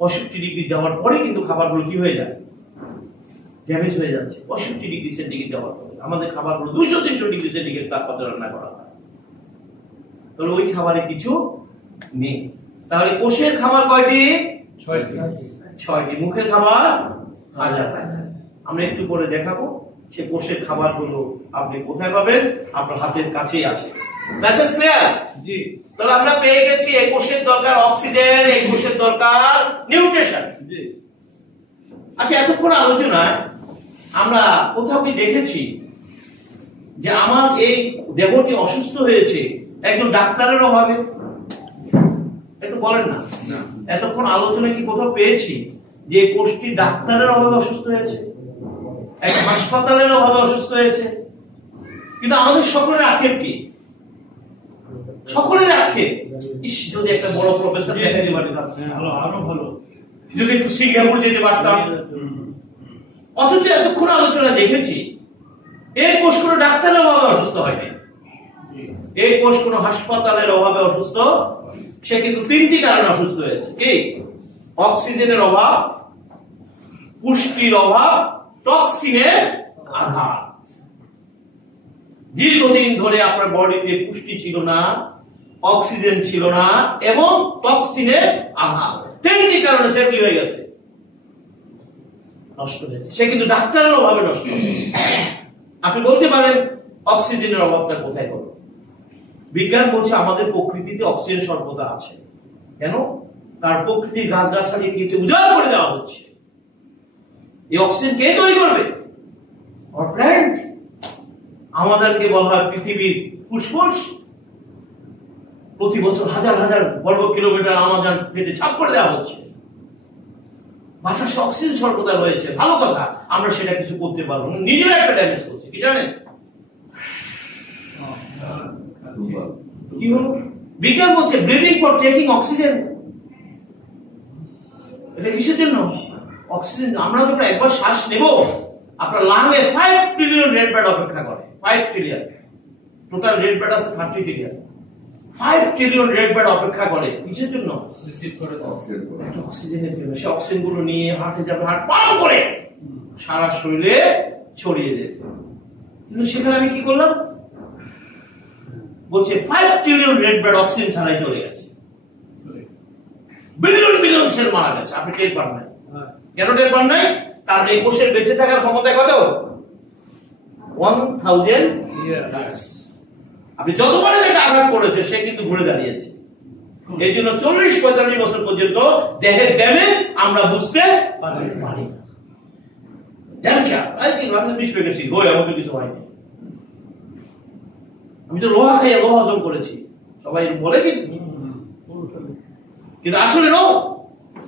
65 ডিগ্রি যাওয়ার পরে কিন্তু খাবারগুলো কি হয়ে যায়, ড্যামেজ হয়ে যাচ্ছে। 65 ডিগ্রি সেন্টিগ্রেড যাওয়ার পরে আমাদের খাবারগুলো 200-300 ডিগ্রি সেন্টিগ্রেড তাপমাত্রা রান্না করা হয়। তাহলে ওই খাবারে কিছু নেই। তাহলে কোষের খাবার কয়টি? 6টি। মুখের খাবার হাজার হাজার। আমরা একটু পরে দেখাবো সে কোষের খাবারগুলো আপনি কোথায় পাবেন, আপনার হাতের কাছেই আছে। Message clear? জি। তাহলে আমরা পেয়ে গেছি এই কোষের দরকার অক্সিজেন, এই কোষের দরকার নিউট্রিশন। জি। আচ্ছা, এতক্ষণ আলোচনায় আমরা কোথাও কি দেখেছি যে আমার এই দেহটি অসুস্থ হয়েছে, একজন ডাক্তারের অভাবে? একটু বলেন না। এতক্ষণ আলোচনায় কি কোথাও পেয়েছি যে কোষটি ডাক্তারের অভাবে অসুস্থ হয়েছে, এক হাসপাতালের অভাবে অসুস্থ হয়েছে? কিন্তু আমাদের সকলের আক্ষেপ কি? সকলের আক্ষেপ, ইস যদি একটা বড় প্রফেসর দেখাতে পারতাম, আরো ভালো, যদি একটু সিঙ্গাপুর যেতে পারতাম। অথচ এতক্ষণ আলোচনা দেখেছি এই কোষ কোনো ডাক্তারের অভাবে অসুস্থ হয়নি, এই কোষ কোনো হাসপাতালের অভাবে অসুস্থ। সে কিন্তু তিনটি কারণে অসুস্থ হয়েছে। কি? অক্সিজেনের অভাব, পুষ্টির অভাব, টক্সিনের আঘাত। দীর্ঘদিন ধরে আপনার বডিতে পুষ্টি ছিল না, অক্সিজেন ছিল না এবং টক্সিনের আঘাত। তিনটি কারণে সে কি হয়ে গেছে? নষ্ট হয়েছে। সে কিন্তু ডাক্তারের অভাবে নষ্ট হয়েছে। আপনি বলতে পারেন অক্সিজেনের অভাবটা কোথায় হলো? বিজ্ঞান বলছে আমাদের প্রকৃতিতে অক্সিজেন সর্বদা আছে। কেন? তার প্রকৃতির গাছগাছালি কেটে উজাড় করে দেওয়া হচ্ছে। এই অক্সিজেন কে তৈরি করবে? প্ল্যান্ট। আমাদেরকে বলা হয় পৃথিবীর ফুসফুস। প্রতি বছর হাজার হাজার বর্গ কিলোমিটার আমাদের কেটে ছাপ করে দেওয়া হচ্ছে। বাতাসে অক্সিজেন সর্বদা রয়েছে, ভালো কথা, আমরা সেটা কিছু করতে পারবো না, নিজেরা একটা ড্যামেজ করছে। কি জানেন কি হলো? বিজ্ঞান বলছে ব্রিদিং ফর টেকিং অক্সিজেন। এটা কিসের জন্য? অক্সিজেন। আমরা যখন একবার শ্বাস নেব, আপনার লাংয়ে 5 ট্রিলিয়ন রেড ব্লাড অপেক্ষা করে। 5 ট্রিলিয়ন। টোটাল রেড ব্লাড আছে 30 ট্রিলিয়ন। 5 ট্রিলিয়ন রেড ব্লাড অপেক্ষা করে কিসের জন্য? রিসিভ করে অক্সিজেনের জন্য। সে অক্সিজেন গুলো নিয়ে হাঁটে যাবে, হাঁট পান করে সারা শরীরে ছড়িয়ে দেবে। কিন্তু সেখানে আমি কি করলাম? বলছে 5 ট্রিলিয়ন রেড ব্লাড অক্সিজেন ছাড়াই চলে গেছে, বিলিয়ন বিলিয়ন সেল মারা গেছে। আপনি টের পান নাই। কেন টের পান নাই? কারণ এই কোষের বেঁচে থাকার ক্ষমতা কত? 1000 ইয়ার্স। আপনি যতবারে তাকে আঘাত করেছে সে কিন্তু ঘুরে দাঁড়িয়েছে। এই জন্য 40-45 বছর পর্যন্ত দেহের ড্যামেজ আমরা বুঝতে পারি না। জানেন কি? আমি বিষ পেয়েছি, আমাকে কিছু হয়নি। আমি তো লোহা খাইয়া লোহা হজম করেছি, সবাই বলে কিন্তু আসলে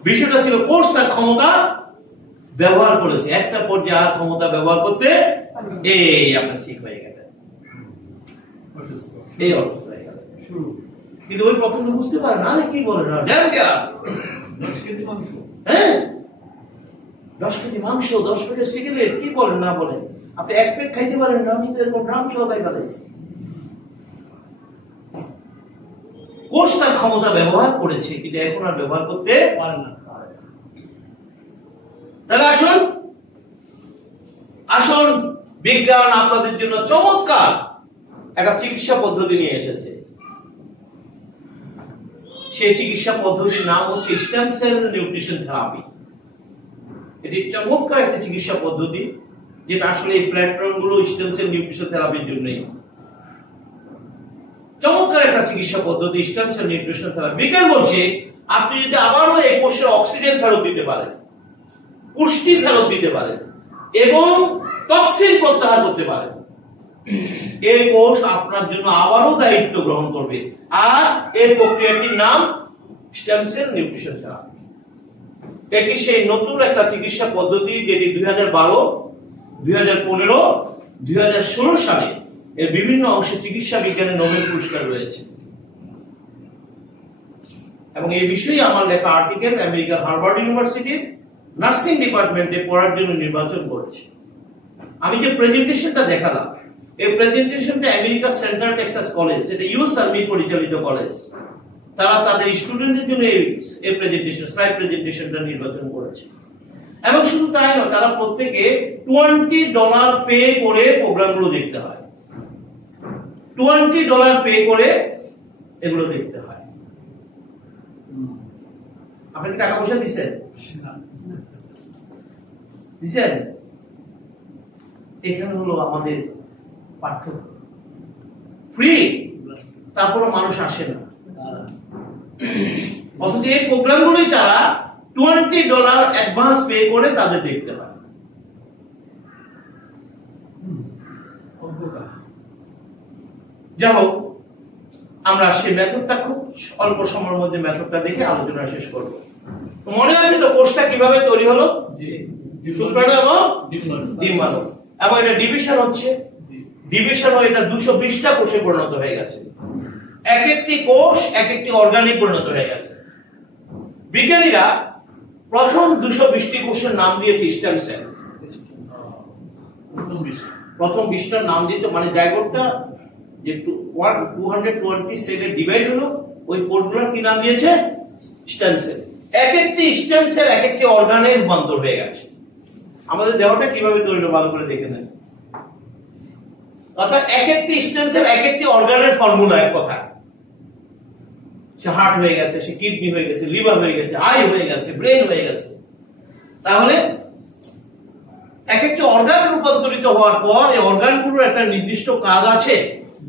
বিষয়টা ছিল কোষ তার ক্ষমতা ব্যবহার করেছে, একটা পর্যায়ে আর ক্ষমতা ব্যবহার করতে এই আপনার সিক হয়ে গেল, এই অবস্থা হয়ে গেল। কিন্তু ওই প্রথমে বুঝতে পারে না, কি বলে না, 10 কেজি মাংস, হ্যাঁ 10 কেজি মাংস, 10 প্যাকেট সিগারেট, কি বলেন না বলেন? আপনি এক প্যাক খাইতে পারেন না, আমি তো এরকম ড্রাম সহকারে ফেলাইছি। কোষ তার ক্ষমতা ব্যবহার করেছে, কিন্তু এখন আর ব্যবহার করতে পারে না। তাহলে আসুন বিজ্ঞান আপনাদের জন্য চমৎকার একটা চিকিৎসা পদ্ধতি নিয়ে এসেছে। সেই চিকিৎসা পদ্ধতির নাম হচ্ছে স্টেম সেল নিউট্রিশন থেরাপি। এটি চমৎকার একটা চিকিৎসা পদ্ধতি, যেটা আসলে এই প্ল্যাটফর্ম গুলো স্টেম সেল নিউট্রিশন থেরাপির জন্যই। চমৎকার একটা চিকিৎসা পদ্ধতি স্টেম সেল নিউট্রিশন থেরাপি। বিজ্ঞান বলছে আপনি যদি আবারও এই কোষে অক্সিজেন ফেরত দিতে পারেন, পুষ্টি ফেরত দিতে পারেন এবং টক্সিন প্রত্যাহার করতে পারেন, এই কোষ আপনার জন্য আবারও দায়িত্ব গ্রহণ করবে। আর এই প্রক্রিয়াটির নাম স্টেম সেল নিউট্রিশন থেরাপি। এটি সেই নতুন একটা চিকিৎসা পদ্ধতি যেটি 2012, 2015, 2016 সালে এর বিভিন্ন অংশে চিকিৎসা বিজ্ঞানে নোবেল পুরস্কার রয়েছে। এবং এই বিষয়ে আমার লেখা আর্টিকেল আমেরিকার হার্ভার্ড ইউনিভার্সিটির নার্সিং ডিপার্টমেন্টে পড়ার জন্য নির্বাচন করেছে। আমি যে প্রেজেন্টেশনটা দেখালাম, এই প্রেজেন্টেশনটা আমেরিকার সেন্ট্রাল টেক্সাস কলেজ, এটা ইউএস আর্মি পরিচালিত কলেজ, তারা তাদের স্টুডেন্টদের জন্য এই প্রেজেন্টেশন, স্লাইড প্রেজেন্টেশনটা নির্বাচন করেছে। এবং শুধু তাই নয়, তারা প্রত্যেকে $20 পে করে প্রোগ্রামগুলো দেখতে হয়। $20 পে করে এগুলো দেখতে হয়। আপনি কি টাকা পয়সা দিচ্ছেন? দিচ্ছেন? এখানে হলো আমাদের পার্থক্য। ফ্রি, তারপরে মানুষ আসে না। অথচ এই প্রোগ্রামগুলোই তারা $20 অ্যাডভান্স পে করে তাদের দেখতে হয়। যাই হোক, আমরা সেই মেথডটা খুব অল্প সময়ের মধ্যে মেথডটা দেখে আলোচনা শেষ করব। তো মনে আছে তো কোষটা কিভাবে তৈরি হলো? শুক্রাণু এবং ডিম্বাণু, এবং এটা ডিভিশন হচ্ছে, ডিভিশন হয়ে এটা 220টা কোষে পরিণত হয়ে গেছে। এক একটি কোষ এক একটি অর্গানে পরিণত হয়ে গেছে। বিজ্ঞানীরা প্রথম 220টি কোষের নাম দিয়েছে স্টেম সেল। প্রথম 20টার নাম দিয়েছে, মানে জাইগোটটা যে 220 সেলে ডিভাইড হলো, ওই কোষগুলোর কি নাম দিয়েছে? Stem cell. এক একটি স্টেম সেল এক একটি অর্গানে রূপান্তর হয়ে গেছে। আমাদের দেহটা কিভাবে তৈরি হলো ভালো করে দেখে নেন। অর্থাৎ এক একটি স্টেম সেল এক একটি অর্গানের ফর্মুলা, এক কথা। সে হার্ট হয়ে গেছে, সে কিডনি হয়ে গেছে, লিভার হয়ে গেছে, আই হয়ে গেছে, ব্রেন হয়ে গেছে। তাহলে এক একটি অর্গান রূপান্তরিত হওয়ার পর এই অর্গানগুলোর একটা নির্দিষ্ট কাজ আছে,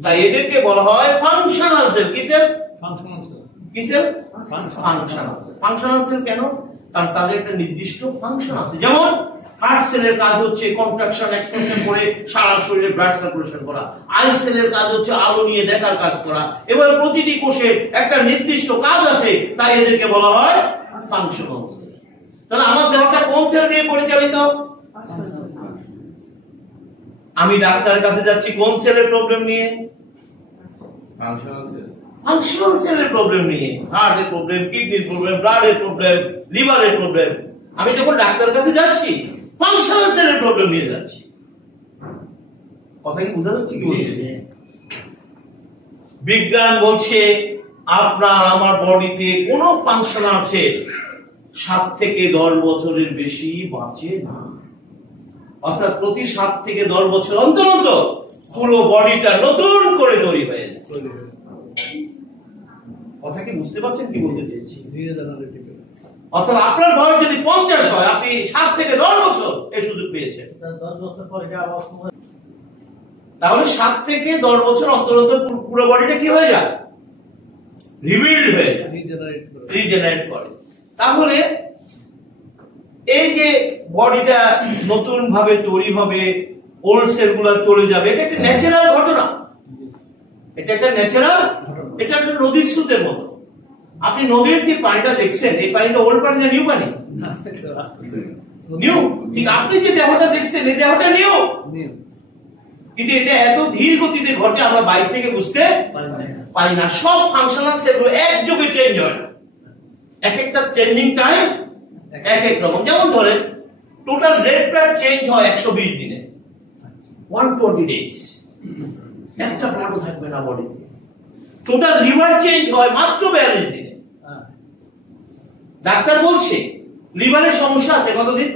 তাই এদেরকে বলা হয় ফাংশনাল সেল। কি সেল? Functional cell. কি cell? Functional cell. Functional cell কেন? কারণ তাদের একটা নির্দিষ্ট ফাংশন আছে। যেমন হার্ট সেলের কাজ হচ্ছে কন্ট্রাকশন এক্সপেনশন করে সারা শরীরে ব্লাড সার্কুলেশন করা, আই সেলের কাজ হচ্ছে আলো নিয়ে দেখার কাজ করা। এবার প্রতিটি কোষে একটা নির্দিষ্ট কাজ আছে, তাই এদেরকে বলা হয় ফাংশনাল সেল। তাহলে আমার দেহটা কোন সেল দিয়ে পরিচালিত? আমি ডাক্তারের কাছে যাচ্ছি কোন সেলের প্রবলেম নিয়ে? Functional cell. ফাংশনাল সেলের প্রবলেম নিয়ে, হার্টের প্রবলেম, কিডনির প্রবলেম, ব্লাডের প্রবলেম, লিভারের প্রবলেম। আমি যখন ডাক্তারের কাছে যাচ্ছি ফাংশনাল সেলের প্রবলেম নিয়ে যাচ্ছি। কথা কি বোঝা যাচ্ছে? কি বলছে? বিজ্ঞান বলছে আপনার আমার বডিতে কোন ফাংশনাল সেল 7 থেকে 10 বছরের বেশি বাঁচে না। অর্থাৎ প্রতি 7 থেকে 10 বছর অন্তর অন্তর পুরো বডিটা নতুন করে তৈরি হয়ে যায়। কথা কি বুঝতে পারছেন কি বলতে চাইছি? অর্থাৎ আপনার বয়স যদি 50 হয়, আপনি 7 থেকে 10 বছর এই সুযোগ পেয়েছেন। 10 বছর পরে তাহলে 7 থেকে 10 বছর অন্তর অন্তর পুরো বডিটা কি হয়ে যায়? রিবিল্ড হয়ে যায়, রিজেনারেট করে। তাহলে এই যে বডিটা নতুন ভাবে তৈরি হবে, ওল্ড সেলগুলো চলে যাবে, এটা একটা ন্যাচারাল ঘটনা। এটা একটা ন্যাচারাল, এটা একটা নদীর স্রোতের মতো। আপনি নদীর যে পানিটা দেখছেন, এই পানিটা ওল্ড পানি না নিউ পানি? নিউ। ঠিক আপনি যে দেহটা দেখছেন, এই দেহটা নিউ, কিন্তু এটা এত ধীর গতিতে ঘটে আমরা বাইরে থেকে বুঝতে পারি না। সব ফাংশনাল সেলগুলো একযোগে চেঞ্জ হয় না, এক একটা চেঞ্জিং টাইম এক এক রকম। যেমন ধরেন টোটাল রেড ব্লাড চেঞ্জ হয় 120 দিনে, 120 ডেজ। একটা ব্লাডও থাকবে না বডিতে। টোটাল লিভার চেঞ্জ হয় মাত্র 42 দিনে। ডাক্তার বলছে লিভারের সমস্যা আছে কতদিন?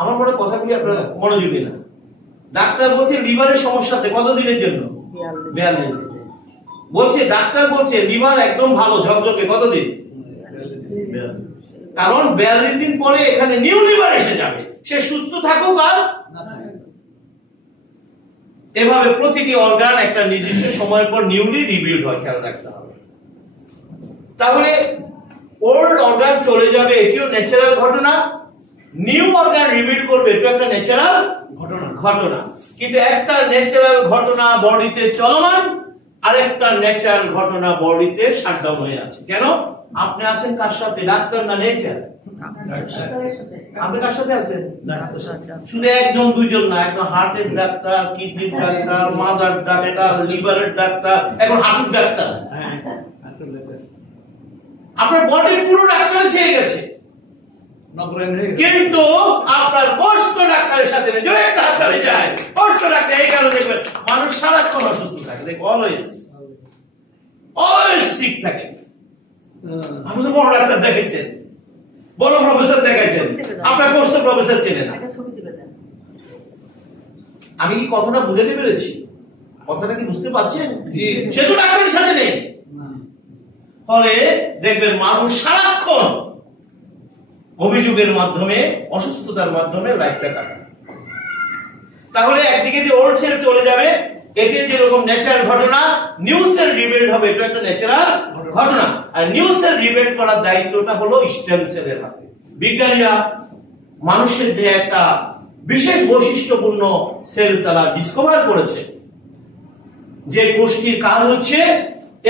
আমার মনে কথাগুলি আপনারা মনোযোগ দিন। ডাক্তার বলছে লিভারের সমস্যা আছে কতদিনের জন্য? 42 দিন। বলছে ডাক্তার বলছে লিভার একদম ভালো ঝকঝকে কতদিন? 42। কারণ 42 দিন পরে এখানে নিউ লিভার এসে যাবে, সে সুস্থ থাকুক আর এভাবে প্রতিটি অর্গান একটা নির্দিষ্ট সময়ের পর নিউলি রিবিল্ড হয়, খেয়াল রাখতে হবে। তাহলে ওল্ড অর্গান চলে যাবে, এটিও ন্যাচারাল ঘটনা। নিউ অর্গান রিবিল্ড করবে, এটা একটা ন্যাচারাল ঘটনা। কিন্তু একটা ন্যাচারাল ঘটনা বডিতে চলমান, আর একটা ন্যাচারাল ঘটনা বডিতে শাটডাউন হয়ে আছে। কেন? আপনি আছেন কার সাথে? ডাক্তার না নেচার? আপনি কার সাথে আছেন? শুধু একজন দুইজন না, একজন হার্টের ডাক্তার, কিডনির ডাক্তার, মাজার ডাক্তার, লিভারের ডাক্তার, এখন হার্টের ডাক্তার। আপনার বডির পুরো ডাক্তারে ছেয়ে গেছে, কিন্তু আপনার বয়স্ক ডাক্তারের সাথে জোরে একটা ডাক্তারে যায়। বয়স্ক ডাক্তার এই কারণে দেখবেন মানুষ সারাক্ষণ অসুস্থ থাকে, অলওয়েজ সিক থাকে। আপনি তো বড় ডাক্তার দেখাইছেন, বড় প্রফেসর দেখাইছেন, আপনার বয়স্ক প্রফেসর চেনেন না। আমি কি কথাটা বুঝাতে পেরেছি? কথাটা কি বুঝতে পারছেন? সে তো ডাক্তারের সাথে নেই। ফলে দেখবেন মানুষ সারাক্ষণ অভিযোগের মাধ্যমে, অসুস্থতার মাধ্যমে লাইফটা কাটায়। তাহলে একদিকে যে ওল্ড সেল চলে যাবে, এটি যেরকম ন্যাচারাল ঘটনা, নিউ সেল রিবিল্ড হবে, এটা একটা ন্যাচারাল ঘটনা। আর নিউ সেল রিবিল্ড করার দায়িত্বটা হলো স্টেম সেলের হাতে। বিজ্ঞানীরা মানুষের দেহে একটা বিশেষ বৈশিষ্ট্যপূর্ণ সেল তারা ডিসকভার করেছে, যে কোষটির কাজ হচ্ছে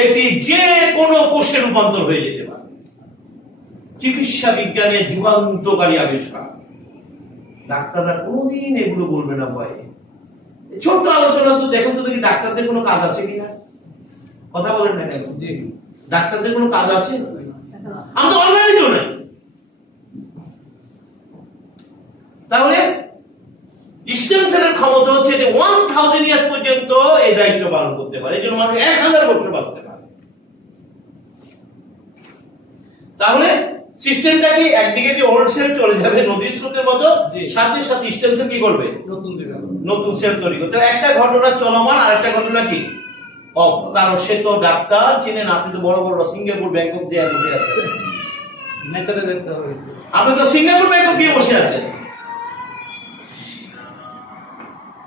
এটি যে কোনো কোষে রূপান্তর হয়ে যেতে পারে। চিকিৎসা বিজ্ঞানের যুগান্তকারী আবিষ্কার। ডাক্তাররা কোনদিন এগুলো বলবে না ভয়ে। ছোট্ট আলোচনা তো দেখুন তো দেখি ডাক্তারদের কোনো কাজ আছে কিনা, কথা বলেন না কেন? ডাক্তারদের কোনো কাজ আছে? আমি তো অলরেডি তো নাই। তাহলে স্টেম সেলের ক্ষমতা হচ্ছে যে 1000 ইয়ার্স পর্যন্ত এই দায়িত্ব পালন করতে পারে। এই জন্য মানুষ 1000 বছর বাঁচতে পারে। তাহলে সিস্টেমটা কি একদিকে যে ওল্ড সেল চলে যাবে নদীর স্রোতের মতো, সাথে সাথে স্টেম সেল কি করবে? নতুন সেল তৈরি করতে। একটা ঘটনা চলমান, আর একটা ঘটনা কি অফ। কারণ সে তো ডাক্তার চিনেন, আপনি তো বড় বড় সিঙ্গাপুর ব্যাংকক দিয়ে বসে আছেন, আপনি তো সিঙ্গাপুর ব্যাংকক দিয়ে বসে আছেন।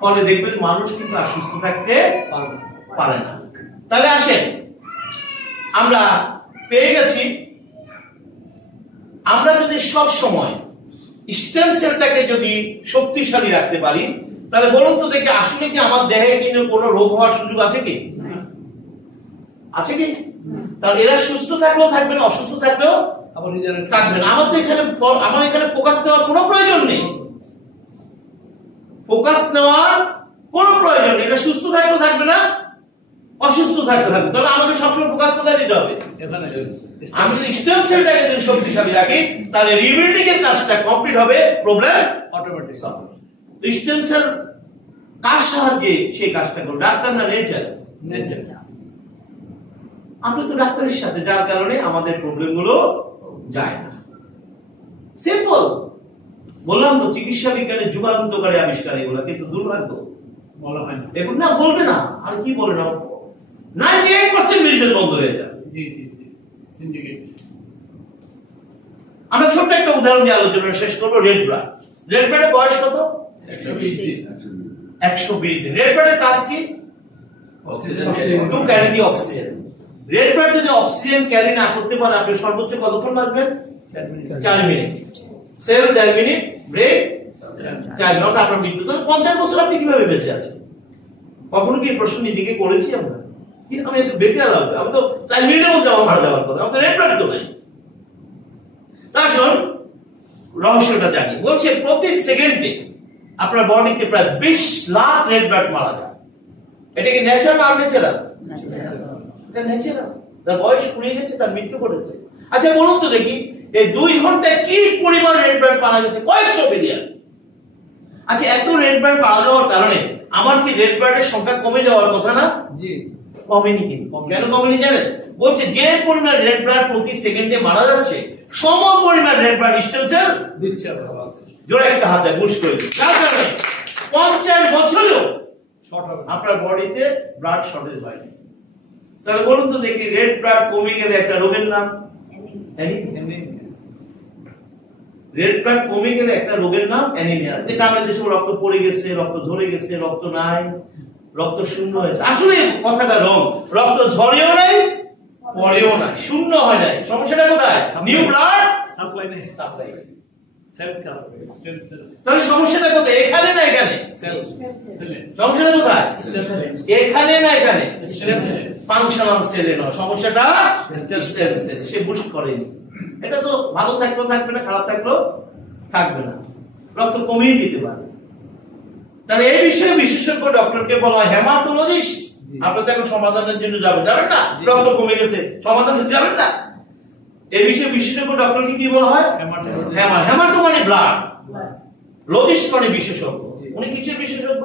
ফলে দেখবেন মানুষ কিন্তু আর সুস্থ থাকতে পারে না। তাহলে আসেন, আমরা পেয়ে গেছি, আমরা যদি সব সময় স্টেম সেলটাকে যদি শক্তিশালী রাখতে পারি, তাহলে বলুন তো দেখি আসলে কি আমার দেহে কিন্তু কোনো রোগ হওয়ার সুযোগ আছে কি? আছে কি? তাহলে এরা সুস্থ থাকলেও থাকবে না, অসুস্থ থাকলেও থাকবে না। আমার এখানে ফোকাস নেওয়ার কোনো প্রয়োজন নেই, ফোকাস নেওয়ার কোনো প্রয়োজন নেই। এটা সুস্থ থাকলেও থাকবে না, অসুস্থ থাকতে থাকবে। তাহলে আমাকে সবসময় ফোকাস কোথায় দিতে হবে? আমি যদি স্টেম সেলটাকে যদি শক্তিশালী রাখি, তাহলে রিবিল্ডিং এর কাজটা কমপ্লিট হবে, problem automatic solve. Stem cell কার সাহায্যে সেই কাজটা করবে? ডাক্তার না নেচার? আপনি তো ডাক্তারের সাথে, যার কারণে আমাদের প্রবলেম গুলো যায় না। সিম্পল। বললাম তো চিকিৎসা বিজ্ঞানের যুগান্তকারী আবিষ্কার এগুলো, কিন্তু দুর্ভাগ্য বলা হয় না। এগুলো না বলবে না, আর কি বলে না, 98% বিজনেস বন্ধ হয়ে যায়। আমরা ছোট্ট একটা উদাহরণ দিয়ে আলোচনা শেষ করবো। Red blood. রেড ব্লাডের বয়স কত? 120 দিন। রেড ব্লাডের কাজ কি? To carry the oxygen. Red blood যদি অক্সিজেন ক্যারি না করতে পারে, আপনি সর্বোচ্চ কতক্ষণ বাঁচবেন? 4 minute. Cell 4 minute, break 4 minute, আপনার মৃত্যু। 50 বছর আপনি কিভাবে বেঁচে আছেন? কখনো কি প্রশ্ন নিজেকে করেছি আমরা? আমি এত বেঁচে আলাম, আমি তো 4 মিনিটের মধ্যে আমার মারা যাওয়ার কথা, আমার তো রেড ব্লাড তো নাই। আসুন রহস্যটা জানি। বলছে প্রতি সেকেন্ডে আপনার বডিতে প্রায় 20 লাখ রেড ব্লাড মারা যায়। এটা কি ন্যাচারাল না আনন্যাচারাল? এটা ন্যাচারাল। তার বয়স ফুরিয়ে গেছে, তার মৃত্যু ঘটেছে। আচ্ছা বলুন তো দেখি, এই 2 ঘন্টায় কি পরিমাণ রেড ব্লাড মারা গেছে? কয়েকশো মিলিয়ন। আচ্ছা এত রেড ব্লাড মারা যাওয়ার কারণে আমার কি রেড ব্লাডের সংখ্যা কমে যাওয়ার কথা না? জি কমেনি। কিন্তু কেন কমেনি জানেন? বলছে যে পরিমাণ রেড ব্লাড প্রতি সেকেন্ডে মারা যাচ্ছে, সম পরিমাণ রেড ব্লাড স্টেম সেল দিচ্ছে। জোরে একটা হাতে বুশ করে দিন। যার কারণে 50 বছরেও আপনার বডিতে ব্লাড শর্টেজ হয়নি। তাহলে বলুন তো দেখি, রেড ব্লাড কমে গেলে একটা রোগের নাম রেড ব্লাড কমে গেলে একটা রোগের নাম অ্যানিমিয়া। যে গ্রামের দেশে রক্ত পড়ে গেছে, রক্ত ঝরে গেছে, রক্ত নাই, রক্ত শূন্য হয়েছে। আসলে কথাটা রং, রক্ত ঝরেও নাই, পড়েও নাই, শূন্য হয় নাই। সমস্যাটা কোথায়? নিউ ব্লাড সাপ্লাই নেই। তাহলে সমস্যাটা কোথায়? এখানে না এখানে? সমস্যাটা কোথায়? এখানে না এখানে? ফাংশনাল সেলে নয়, সমস্যাটা স্টেম সেল। সে বুশ করেনি। এটা তো ভালো থাকলেও থাকবে না, খারাপ থাকলেও থাকবে না, রক্ত কমিয়ে দিতে পারে। তাহলে এই বিষয়ে বিশেষজ্ঞ ডক্টরকে বলা হয় হেমাটোলজিস্ট। আপনি তো এখন সমাধানের জন্য যাবেন না, রক্ত কমে গেছে সমাধানে যাবেন না। এই বিষয়ে বিশেষজ্ঞ ডক্টরকে কি বলা হয়? হেমাটো মানে ব্লাড, লজিস্ট মানে বিশেষজ্ঞ। উনি কিসের বিশেষজ্ঞ?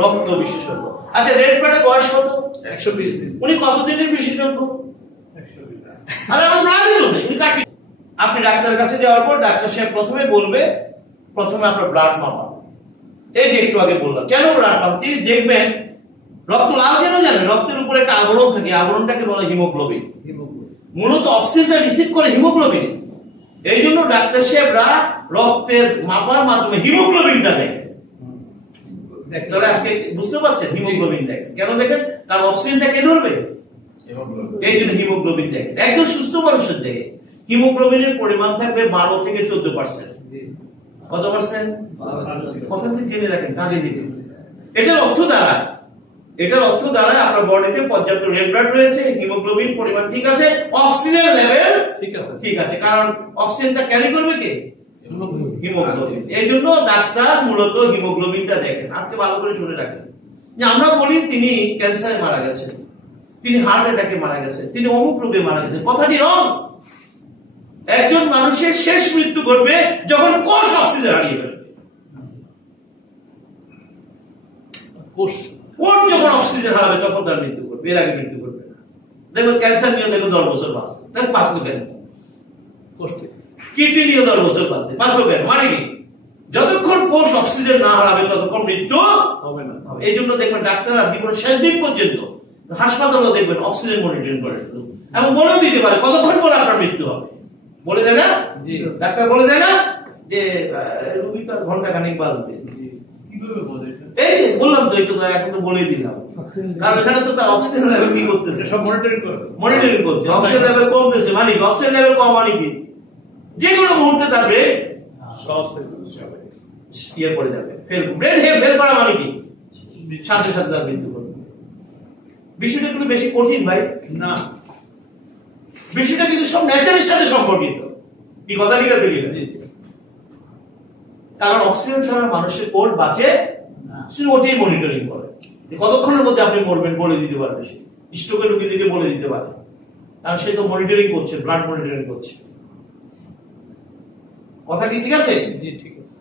রক্ত বিশেষজ্ঞ। আচ্ছা রেড ব্লাডের বয়স কত? 120 দিন। উনি কতদিনের বিশেষজ্ঞ? আপনি ডাক্তারের কাছে যাওয়ার পর ডাক্তার সাহেব প্রথমে বলবে, প্রথমে আপনার ব্লাড মাপান। এই যে একটু আগে বললাম, কেন ব্লাড মাপান? তিনি দেখবেন রক্ত লাল কেন জানেন? রক্তের উপরে একটা আবরণ থাকে, আবরণটাকে বলে হিমোগ্লোবিন। মূলত অক্সিজেনটা রিসিভ করে হিমোগ্লোবিন। এই জন্য ডাক্তার সাহেবরা রক্তের মাপার মাধ্যমে হিমোগ্লোবিনটা দেখে। তাহলে আজকে বুঝতে পারছেন হিমোগ্লোবিন দেখে কেন দেখেন? কারণ অক্সিজেনটা কে ধরবে? এই জন্য হিমোগ্লোবিন দেখে। একজন সুস্থ মানুষের দেখে হিমোগ্লোবিনের পরিমাণ থাকবে 12 থেকে 14%। কত পার্সেন্ট? কথা জেনে রাখেন, কাজে দিবেন। এটার অর্থ দাঁড়ায় এটার অর্থ দাঁড়ায় আপনার বডিতে পর্যাপ্ত রেড ব্লাড রয়েছে, হিমোগ্লোবিন পরিমাণ ঠিক আছে, অক্সিজেন লেভেল ঠিক আছে। কারণ অক্সিজেনটা ক্যারি করবে কে? হিমোগ্লোবিন। এই জন্য ডাক্তার মূলত হিমোগ্লোবিনটা দেখেন। আজকে ভালো করে শুনে রাখেন যে আমরা বলি তিনি ক্যান্সারে মারা গেছেন, তিনি হার্ট অ্যাটাকে মারা গেছেন, তিনি অমুক রোগে মারা গেছেন। কথাটি রং। একজন মানুষের শেষ মৃত্যু ঘটবে যখন কোষ অক্সিজেন হারিয়ে ফেলবে। কোষ যখন অক্সিজেন হারাবে তখন তার মৃত্যু ঘটবে, এর আগে মৃত্যু ঘটবে না। দেখো ক্যান্সার নিয়ে দেখো 10 বছর বাঁচবে, তাহলে 5 কেন? কিডনি নিয়ে 10 বছর বাঁচবে, 5 কেন? মানে কি যতক্ষণ কোষ অক্সিজেন না হারাবে ততক্ষণ মৃত্যু হবে না। এই জন্য দেখবেন ডাক্তাররা জীবনের শেষ দিন পর্যন্ত হাসপাতালেও দেখবেন অক্সিজেন মনিটরিং করে শুধু, এবং বলেও দিতে পারে কতক্ষণ পরে আপনার মৃত্যু হবে। বলে দেয় না? ডাক্তার বলে দেয় না যে রোগী তো ঘন্টা খানিক বাঁচবে। কিভাবে বলে? এই যে বললাম তো, একটু এখন তো বলেই দিলাম। কারণ এখানে তো তার অক্সিজেন লেভেল কি করতেছে, সব মনিটরিং করছে। অক্সিজেন লেভেল কমতেছে মানে কি? অক্সিজেন লেভেল কম মানে কি? যে কোনো মুহূর্তে তার ব্রেন সব ইয়ে করে যাবে, ব্রেন ফেল করা মানে কি? সাথে সাথে তার মৃত্যু করবে। বিষয়টা কিন্তু বেশি কঠিন ভাই না, বিষয়টা কিন্তু সব নেচারের সাথে সম্পর্কিত। কি কথা ঠিক আছে কি? কারণ অক্সিজেন ছাড়া মানুষের কোষ বাঁচে শুধু ওটাই মনিটরিং করে। কতক্ষণের মধ্যে আপনি মরবেন বলে দিতে পারবে সে, স্ট্রোকের রোগীদেরকে বলে দিতে পারে, কারণ সে তো মনিটরিং করছে, ব্লাড মনিটরিং করছে। কথা কি ঠিক আছে? জি ঠিক আছে।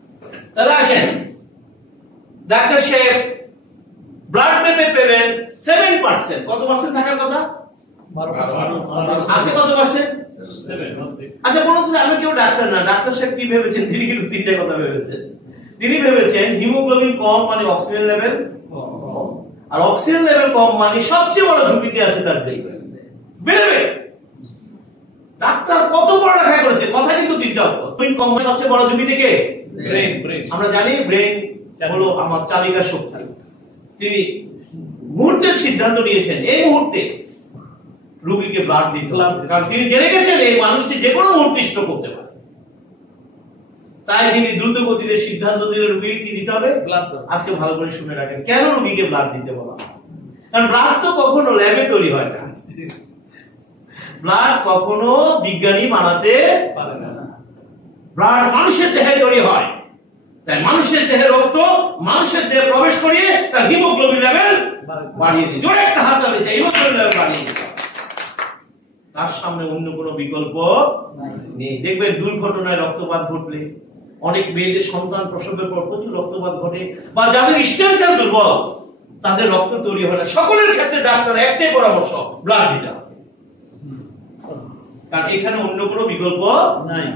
তাহলে আসেন, ডাক্তার সাহেব ব্লাড মেপে পেলেন 7%। কত পার্সেন্ট থাকার কথা? 12%। আছে কত পার্সেন্ট? 7। আচ্ছা বলুন তো, আমি কেউ ডাক্তার না, ডাক্তার সাহেব কি ভেবেছেন? তিনি কিন্তু 3টা কথা ভেবেছেন। তিনি ভেবেছেন হিমোগ্লোবিন কম মানে অক্সিজেন লেভেল কম, আর অক্সিজেন লেভেল কম মানে সবচেয়ে বড় ঝুঁকিতে আছে তার ব্রেন বেড়ে। ডাক্তার কত বড় লেখা করেছে, কথা কিন্তু দিতে হবে। কম সবচেয়ে বড় ঝুঁকি থেকে ব্রেন। আমরা জানি ব্রেন হলো আমার চালিকা শক্তি। তিনি মুহূর্তের সিদ্ধান্ত নিয়েছেন এই মুহূর্তে রোগীকে ব্লাড দিতে হবে, কারণ তিনি জেনে গেছেন এই মানুষটি যে কোনো মুহূর্তে স্ট্রোক করতে পারে। তাই তিনি দ্রুত গতিতে সিদ্ধান্ত দিলে রোগীকে কি দিতে হবে? ব্লাড। আজকে ভালো করে শুনে রাখেন কেন রোগীকে ব্লাড দিতে বলা, কারণ ব্লাড তো কখনো ল্যাবে তৈরি হয় না, ব্লাড কখনো বিজ্ঞানী বানাতে পারে না। ব্লাড মানুষের দেহে তৈরি হয়, তাই মানুষের দেহে রক্ত মানুষের দেহে প্রবেশ করিয়ে তার হিমোগ্লোবিন লেভেল বাড়িয়ে দিই। জোরে একটা হাত তালে হিমোগ্লোবিন লেভেল বাড়িয়ে দিই, তার সামনে অন্য কোনো বিকল্প নেই। দেখবেন দুর্ঘটনায় রক্তপাত ঘটলে, অনেক মেয়েদের সন্তান প্রসবের পর প্রচুর রক্তপাত ঘটে, বা যাদের স্টেম সেল দুর্বল তাদের রক্ত তৈরি হয় না, সকলের ক্ষেত্রে ডাক্তার একটাই পরামর্শ, ব্লাড দিতে হবে, কারণ এখানে অন্য কোনো বিকল্প নাই।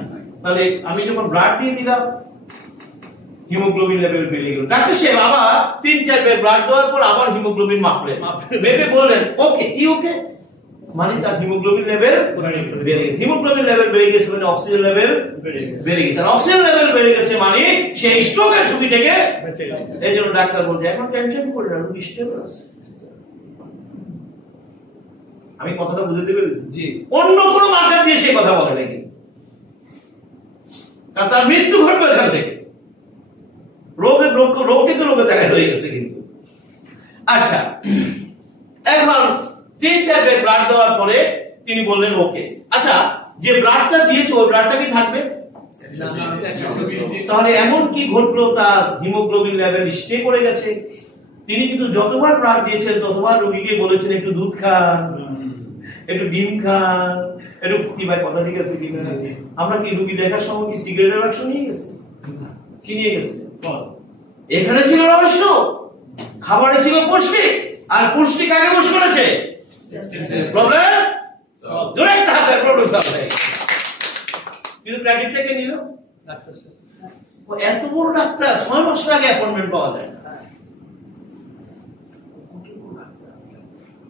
তাহলে আমি যখন ব্লাড দিয়ে দিলাম হিমোগ্লোবিন লেভেল বেড়ে গেল। ডাক্তার সাহেব আবার 3-4 বার ব্লাড দেওয়ার পর আবার হিমোগ্লোবিন মাপলেন, মেপে বললেন ওকে কি ওকে, মানে তার হিমোগ্লোবিন লেভেল বেড়ে গেছে। হিমোগ্লোবিন লেভেল বেড়ে গেছে মানে অক্সিজেন লেভেল বেড়ে গেছে, আর অক্সিজেন লেভেল বেড়ে গেছে মানে সে স্ট্রোকের ঝুঁকি থেকে বেঁচে গেছে। এই জন্য ডাক্তার বলছে এখন টেনশন করে না, রোগী স্টেবল আছে। আমি কথাটা বুঝতে পেরেছি? জি। অন্য কোনো মাধ্যম দিয়ে সে কথা বলে নাকি, তার মৃত্যু ঘটবে এখান থেকে। রোগে তো রোগে দেখা হয়ে গেছে কিন্তু। আচ্ছা, এখন 3-4 বার ব্লাড দেওয়ার পরে তিনি বললেন ওকে। আচ্ছা, যে ব্লাডটা দিয়েছে ওই ব্লাডটা কি থাকবে? তাহলে এমন কি ঘটলো, তার হিমোগ্লোবিন লেভেল স্টে করে গেছে। তিনি কিন্তু যতবার ব্লাড দিয়েছেন ততবার রোগীকে বলেছেন একটু দুধ খান, একটু ডিম খান, একটু কি ভাই কথা ঠিক আছে কিনা। আমরা কি রোগী দেখার সময় কি সিগারেটের বাক্স নিয়ে গেছে? কি নিয়ে গেছে? এখানে ছিল রহস্য, খাবারে ছিল পুষ্টিক, আর পুষ্টিক আগে বস করেছে প্রবলেম ধরে একটা হাতের প্রবলেম সলভ। কিন্তু প্র্যাকটিসটা কে নিল? ডাক্তার সাহেব। এত বড় ডাক্তার 6 মাস আগে অ্যাপয়েন্টমেন্ট পাওয়া যায় না।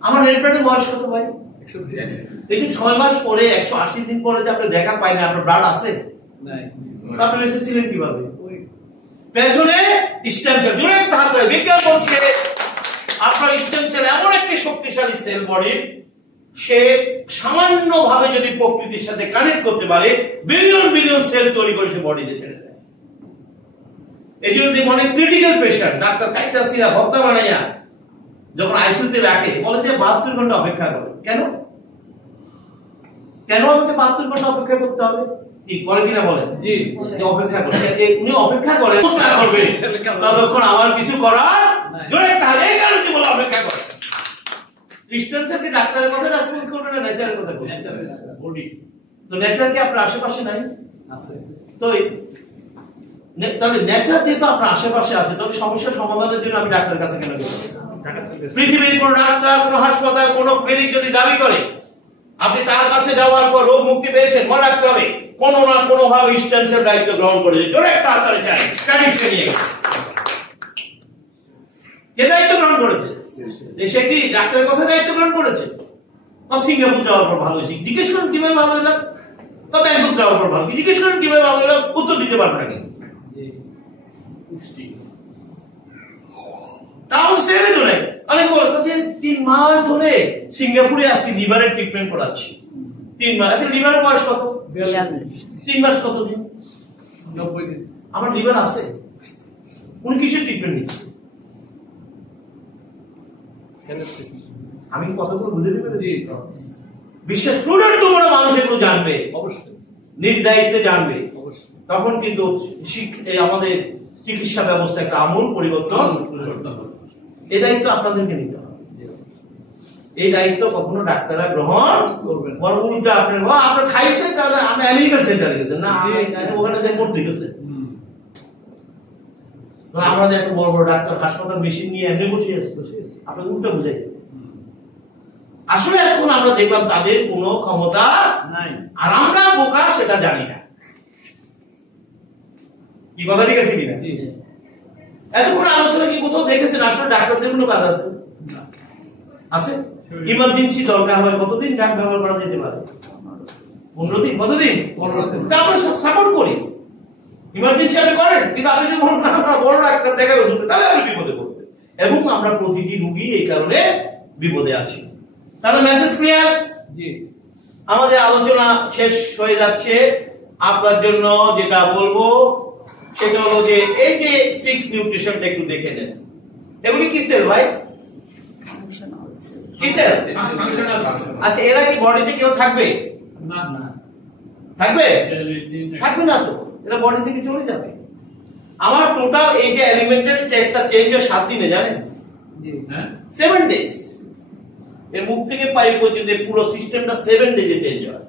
আমার রেড ব্লাডের বয়স কত ভাই? 110। দেখি 6 মাস পরে 180 দিন পরে যে আপনি দেখা পাই না, আপনার ব্লাড আছে নাই, আপনি এসেছিলেন কিভাবে? পেছনে স্টেম সেল। জোরে একটা হাত হয়। বিজ্ঞান বলছে আপনার স্টেম সেল এমন একটি শক্তিশালী সেল বডি, সে সামান্য ভাবে যদি প্রকৃতির সাথে কানেক্ট করতে পারে বিলিয়ন বিলিয়ন সেল তৈরি করে সে বডিতে ছেড়ে দেয়। এই জন্য অনেক ক্রিটিক্যাল পেশেন্ট ডাক্তার কাইতাছিরা ভক্তা বানাইয়া যখন আইসিইউতে রাখে বলে যে 72 ঘন্টা অপেক্ষা করো। কেন কেন আমাকে 72 ঘন্টা অপেক্ষা করতে হবে? কি করে কিনা বলেন? জি, অপেক্ষা করে। উনি অপেক্ষা করেন করবে ততক্ষণ আমার কিছু করার জোরে একটা এই কারণে বলে অপেক্ষা করে। ডিস্টেন্সের কি ডাক্তারের কথা রেসপন্স করবে না নেচারের কথা বলবে? বডি তো নেচার কি আপনার আশেপাশে নাই? আছে। তো তাহলে নেচার যেহেতু আপনার আশেপাশে আছে তাহলে সমস্যার সমাধানের জন্য আমি ডাক্তারের কাছে কেন যাব? পৃথিবীর কোন ডাক্তার, কোন হাসপাতাল, কোন ক্লিনিক যদি দাবি করে আপনি তার কাছে যাওয়ার পর রোগ মুক্তি পেয়েছেন, মনে রাখতে হবে কোন না কোন ভাবে স্টেন্সের দায়িত্ব গ্রহণ করেছে। জোরে একটা হাততালি চাই। ট্র্যাডিশন নিয়ে কে দায়িত্ব গ্রহণ করেছে? সে কি ডাক্তারের কথা দায়িত্ব গ্রহণ করেছে? সিঙ্গাপুর যাওয়ার পর ভালো হয়েছে, জিজ্ঞেস করুন কিভাবে ভালো হলাম। তবে ব্যাংকক যাওয়ার পর ভালো, জিজ্ঞেস করুন কিভাবে ভালো হলাম, উত্তর দিতে পারবে না। কিন্তু তাও সেরে ধরে অনেক বলতো যে 3 মাস ধরে সিঙ্গাপুরে আসি লিভারের ট্রিটমেন্ট করাচ্ছি। 3 মাস। আচ্ছা লিভারের বয়স কত? 3 মাস কত দিন? 90 দিন। আমার লিভার আছে, উনি কিসের ট্রিটমেন্ট নিচ্ছে? আমি কথাগুলো বুঝে নিতে পেরেছি। বিশ্বাস স্টুডেন্ট তোমরা মানুষ এগুলো জানবে, অবশ্যই নিজ দায়িত্বে জানবে, অবশ্যই। তখন কিন্তু আমাদের চিকিৎসা ব্যবস্থা একটা আমূল পরিবর্তন হবে। এই দায়িত্ব আপনাদেরকে নিতে হবে। এই দায়িত্ব কখনো ডাক্তাররা গ্রহণ করবেন, বরং উল্টা আপনার খাইতে আমি আমেরিকান সেন্টারে গেছেন না, ওখানে যে মরতে গেছে। আমাদের এত বড় বড় ডাক্তার হাসপাতাল মেশিন নিয়ে এমনি বসে আসছে, আপনাকে উল্টা বুঝাই দেবে। আসলে এখন আমরা দেখলাম তাদের কোনো ক্ষমতা নাই, আর আমরা বোকা সেটা জানি না। কি কথা ঠিক আছে কিনা? এতক্ষণ আলোচনা কি কোথাও দেখেছেন আসলে ডাক্তারদের কোনো কাজ আছে? আছে? ইমার্জেন্সি দরকার হয় কতদিন ডাক ব্যবহার করা যেতে পারে? 15 দিন। কতদিন? 15 দিন। আমরা সাপোর্ট করি, ইমার্জেন্সি আপনি করেন, কিন্তু আপনি যদি বড় ডাক্তার দেখায় ওষুধ তাহলে আপনি বিপদে পড়বেন। এবং আমরা প্রতিটি রোগী এই কারণে বিপদে আছি। তাহলে মেসেজ ক্লিয়ার? জি। আমাদের আলোচনা শেষ হয়ে যাচ্ছে। আপনার জন্য যেটা বলবো সেটা হলো যে এই যে 6 নিউট্রিশনটা একটু দেখে নেন। এগুলি কি সেল ভাই? কি সেল? আচ্ছা, এরা কি বডিতে কেউ থাকবে? না না। থাকবে? থাকবে না তো, এরা বডি থেকে চলে যাবে। আমার টোটাল এই যে এলিমেন্টের একটা চেঞ্জ 7 দিনে, জানেন? জি। হ্যাঁ 7 ডেজ। এর মুখ থেকে পাই পর্যন্ত পুরো সিস্টেমটা 7 ডেজে চেঞ্জ হয়।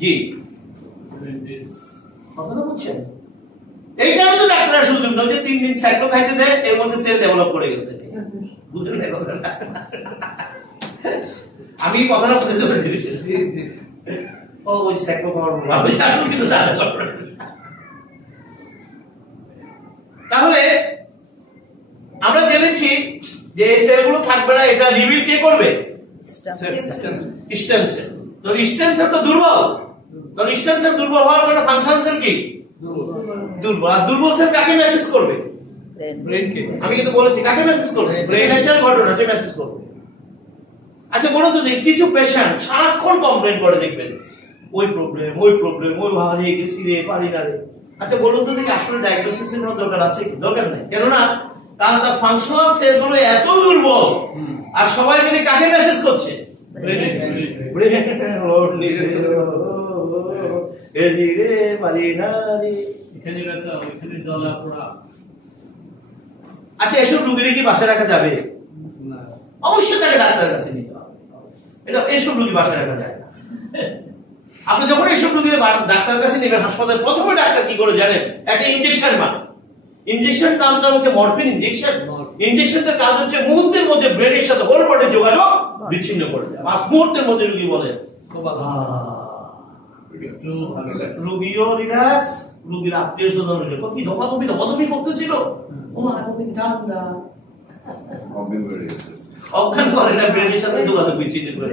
জি, 7 ডেজ। কথাটা বুঝছেন? এই কারণে তো ডাক্তাররা সুযোগ নেয় যে 3 দিন সাইক্লো খাইতে দেয়, এর মধ্যে সেল ডেভেলপ করে গেছে। বুঝলেন না কথাটা? আমি কথাটা বুঝতে পেরেছি। জি জি। ও ওই সাইক্লো খাওয়ার ভালো আসলে কিন্তু জানে না। তাহলে আমরা জেনেছি যে এই সেলগুলো থাকবে না, এটা রিভিল কে করবে? Stem cell. তো স্টেম সেল তো দুর্বল, তো স্টেম সেল দুর্বল হওয়ার কারণে ফাংশনাল সেল কি দুর্বল। আর দুর্বল সেল কাকে মেসেজ করবে? ব্রেনকে। আমি কিন্তু বলেছি কাকে মেসেজ করবে? ব্রেন ন্যাচারাল ঘটনা সে মেসেজ করবে। আচ্ছা বলুন তো, কিছু পেশেন্ট সারাক্ষণ কমপ্লেইন করে, দেখবেন ওই প্রবলেম ওই ভালো গেছি রে, পারি না রে। আচ্ছা বলুন তো দেখি আসলে ডায়াগনোসিসের কোনো দরকার আছে কি? দরকার নেই। কেননা কারণ তার ফাংশনাল সেলগুলো এত দুর্বল, আর সবাই মিলে কাকে মেসেজ করছে? আচ্ছা, এসব রোগীকে কি বাসায় রাখা যাবে? অবশ্যই তাকে ডাক্তারের কাছে নিতে হবে। এটা এসব রোগী বাসায় রাখা যায় না। আপনি যখন এসব রোগীর ডাক্তারের কাছে নেবেন হাসপাতালে, প্রথমে ডাক্তার কি করে জানেন? একটা ইনজেকশন মানে, ইনজেকশন নামটা হচ্ছে মরফিন ইনজেকশন। ইনজেকশনের কাজ হচ্ছে মুহূর্তের মধ্যে ব্রেনের সাথে হোল বডির যোগাযোগ বিচ্ছিন্ন করে দেয়। 5 মুহূর্তের মধ্যে রোগী বলে রোগীও রিল্যাক্স, রোগীর আত্মীয় স্বজন কি ধপাধপি করতেছিল, ঠান্ডা অজ্ঞান করে না, ব্রেনের সাথে যোগাযোগ বিচ্ছিন্ন করে।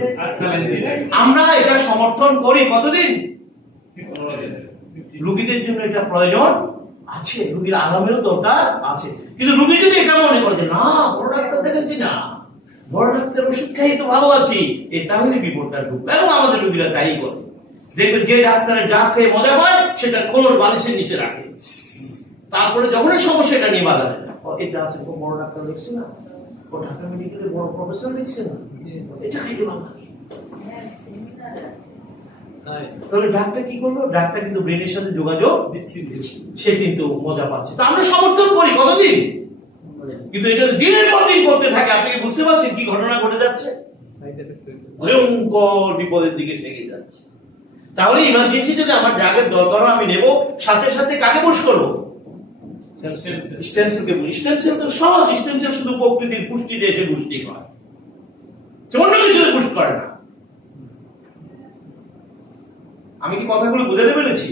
আমরা এটা সমর্থন করি কতদিন? রোগীদের জন্য এটা প্রয়োজন আছে, রোগীর আরামেরও দরকার আছে। কিন্তু রোগী যদি এটা মনে করে যে না বড় ডাক্তার দেখেছি না, বড় ডাক্তার ওষুধ খাই তো ভালো আছি, এই তাহলে বিপদটা ঢুকবে। এবং আমাদের রোগীরা তাই করে। দেখবেন যে ডাক্তারের যা খেয়ে মজা পায় সেটা খোলর বালিশের নিচে রাখে, তারপরে যখন এই সমস্যাটা নিয়ে বাধা দেয়, এটা আছে বড় ডাক্তার দেখছি না, ঢাকা মেডিকেলে বড় প্রফেসর দেখছে না, এটা খাইতে ভালো লাগে। তাহলে ডাক্তার কি করলো? ডাক্তার কিন্তু ব্রেনের সাথে যোগাযোগ সে কিন্তু মজা পাচ্ছে। তো আমরা সমর্থন করি কতদিন, কিন্তু এটা দিনের পর দিন করতে থাকে। আপনি কি বুঝতে পারছেন কি ঘটনা ঘটে যাচ্ছে? ভয়ঙ্কর বিপদের দিকে এগিয়ে যাচ্ছে। তাহলে ইমার্জেন্সি যদি আমার ড্রাগের দরকার আমি নেব, সাথে সাথে কাকে পুশ করবো? স্টেম সেলকে। স্টেম সেল তো সহজ, স্টেম সেল শুধু প্রকৃতির পুষ্টি দিয়ে এসে পুষ্টি হয়, অন্য কিছু পুষ্ট করে না। আমি কি কথাগুলো বুঝাতে পেরেছি?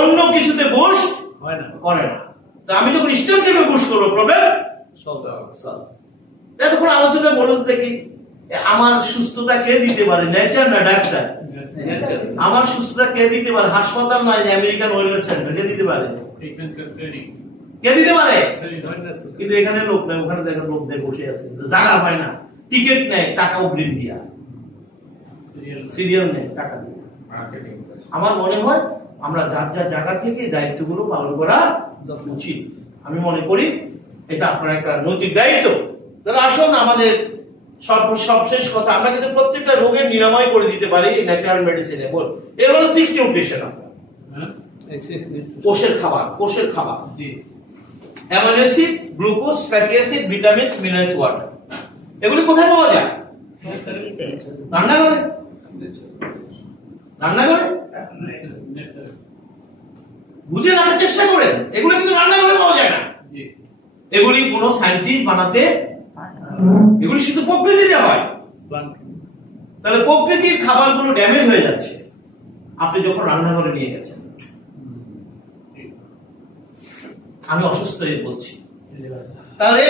অন্য কিছুতে পুশ করে না। তা আমি যখন স্টেম সেলকে পুশ করবো, প্রবলেম সলভ। এতক্ষণ আলোচনা বলুন দেখি, আমার সুস্থতা কে দিতে পারে? নেচার না ডাক্তার? আমার সুস্থতা কে দিতে পারে? হাসপাতাল নয়, আমেরিকান ওয়েলনেস সেন্টার কে দিতে পারে? কে দিতে পারে? কিন্তু এখানে লোক নেই, ওখানে দেখেন লোকদের বসে আছে, জায়গা পায় না, টিকিট নেয় টাকা অগ্রিম দিয়া, সিরিয়াল নেই টাকা দিয়ে। আমার মনে হয় আমরা যার যার জায়গা থেকে দায়িত্বগুলো পালন করা উচিত। আমি মনে করি এটা আপনার একটা নৈতিক দায়িত্ব। তাহলে আসুন আমাদের সবশেষ কথা, আমরা কিন্তু প্রত্যেকটা রোগের নিরাময় করে দিতে পারি ন্যাচারাল মেডিসিনে। এর হলো 6 নিউট্রিশন, কোষের খাবার, কোষের খাবার, amino acid, glucose, fatty acid, vitamins, minerals, water. এগুলি কোথায় পাওয়া যায়? রান্নাঘরে। রান্নাঘরে বুঝে রাখার চেষ্টা করেন, এগুলো কিন্তু রান্নাঘরে পাওয়া যায় না। এগুলি কোনো সায়েন্টিস্ট বানাতে, এগুলি শুধু প্রকৃতিতে হয়। তাহলে প্রকৃতির খাবারগুলো ড্যামেজ হয়ে যাচ্ছে আপনি যখন রান্নাঘরে নিয়ে গেছেন। আমি অসুস্থ হয়ে বলছি, তাহলে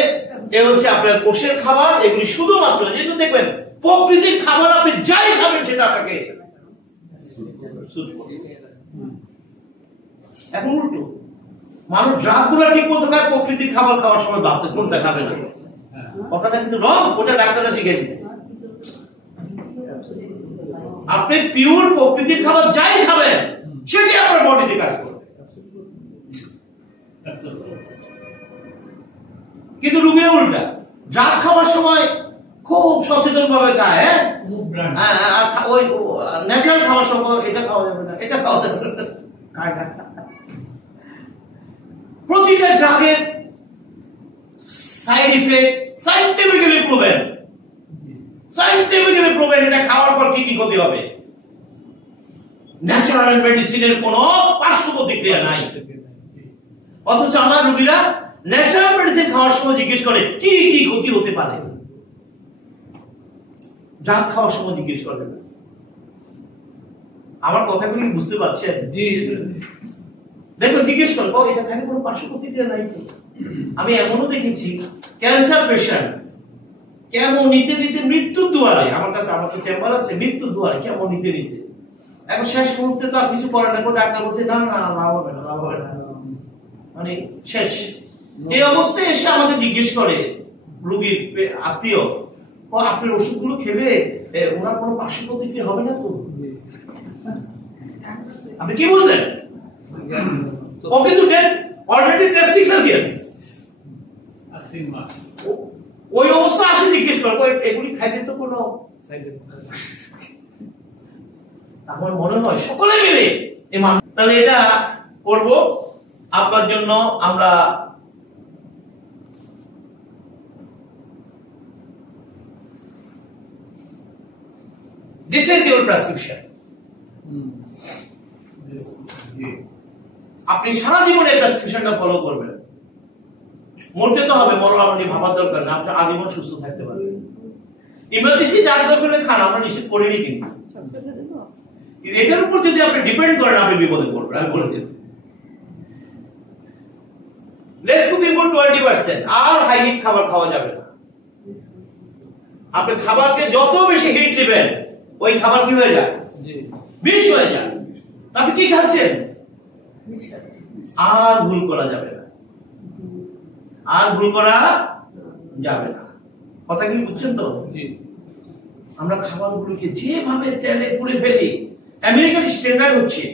এ হচ্ছে আপনার কোষের খাবার। এগুলি শুধুমাত্র, যেহেতু দেখবেন প্রকৃতির খাবার আপনি যাই খাবেন সেটা আপনাকে। এখন উল্টো, মানুষ ড্রাগগুলো ঠিক মতো খায়, প্রকৃতির খাবার খাওয়ার সময় বাসে কোনটা খাবে না। কথাটা কিন্তু রং, ওটা ডাক্তাররা শিখে দিচ্ছে। আপনি পিওর প্রকৃতির খাবার যাই খাবেন সেটি আপনার বডিতে কাজ করবে। কিন্তু রুগীরা উল্টা, ড্রাগ খাওয়ার সময় খুব সচেতন ভাবে খায়, ওই ন্যাচারাল খাওয়ার সময় এটা খাওয়া যাবে না, এটা খাওয়া যাবে না। প্রতিটা ড্রাগের side effect scientifically proven, scientifically proven এটা খাওয়ার পর কি কি ক্ষতি হবে। ন্যাচারাল মেডিসিনের কোনো পার্শ্ব প্রতিক্রিয়া নাই, অথচ আমার রোগীরা ন্যাচারাল মেডিসিন খাওয়ার সময় জিজ্ঞেস করে কি কি ক্ষতি হতে পারে, ড্রাগ খাওয়ার সময় জিজ্ঞেস করবে না। আমার কথাগুলি বুঝতে পারছেন? জি। দেখো জিজ্ঞেস করবো এটা খালি কোনো পার্শ্ব প্রতিক্রিয়া নাই। আমি এমনও দেখেছি ক্যান্সার পেশেন্ট কেমন নিতে নিতে মৃত্যুর দুয়ারে, আমার কাছে, আমার তো চেম্বার আছে, মৃত্যুর দুয়ারে কেমন নিতে নিতে এখন শেষ মুহূর্তে তো আর কিছু করার না, ডাক্তার বলছে না না লাভ হবে না, লাভ হবে না, মানে শেষ। এই অবস্থায় এসে আমাকে জিজ্ঞেস করে রোগীর আত্মীয়, আপনার ওষুধগুলো খেলে ওনার কোনো পার্শ্ব প্রতিক্রিয়া হবে না তো? আপনি কি বুঝলেন? ও কিন্তু অলরেডি টেস্ট সিগন্যাল দিয়ে দিচ্ছে। ওই অবস্থা আসে জিজ্ঞেস করবো এগুলি খাইতে তো কোনো। আমার মনে হয় সকলে মিলে এই মানুষ, তাহলে এটা করব আপনার জন্য। আমরা this is your prescription. আপনি সারা জীবন এই প্রেসক্রিপশনটা ফলো করবেন। মরতে তো হবে, মরণ আপনি ভাবার দরকার না, আপনি আজীবন সুস্থ থাকতে পারবেন। ইমার্জেন্সি ডাক্তার করে খান, আমরা নিষেধ করিনি, কিন্তু এটার উপর যদি আপনি ডিপেন্ড করেন আপনি বিপদে পড়বেন। আমি বলে দিই লেস কুকিং ফর 20%, আর হাই হিট খাবার খাওয়া যাবে না। আপনি খাবারকে যত বেশি হিট দিবেন ওই খাবার কি হয়ে যায়? বিষ হয়ে যায়। আপনি কি খাচ্ছেন? আর ভুল করা যাবে না, আর ভুল করা যাবে না। কথা কি বুঝছেন তো? আমরা খাবারগুলোকে যেভাবে তেলে পুড়ে ফেলি, আমেরিকান স্ট্যান্ডার্ড হচ্ছে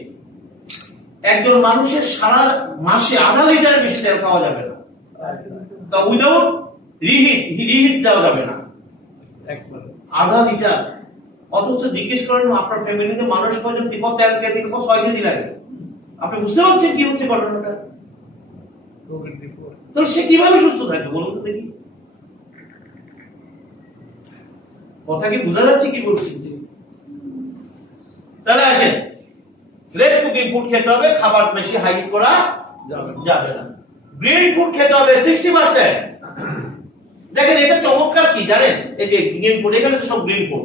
একজন মানুষের সারা মাসে 0.5 লিটারের বেশি তেল খাওয়া যাবে না। তা উইদাউট রিহিট দেওয়া যাবে না, একবার আধা লিটার। অথচ জিজ্ঞেস করেন আপনার ফ্যামিলিতে মানুষ কয়জন, বিপদ 6 কেজি লাগে। আপনি বুঝতে পারছেন কি হচ্ছে ঘটনাটা? তো সে কিভাবে সুস্থ থাকবে বলুন তো দেখি? কথা কি বোঝা যাচ্ছে কি বলছি? তাহলে আসেন, লেস কুকিং ফুড খেতে হবে, খাবার বেশি হাই করা যাবে না। গ্রিন ফুড খেতে হবে 60%। দেখেন এটা চমৎকার কি জানেন, এই যে গ্রিন ফুড, এখানে তো সব গ্রিন ফুড,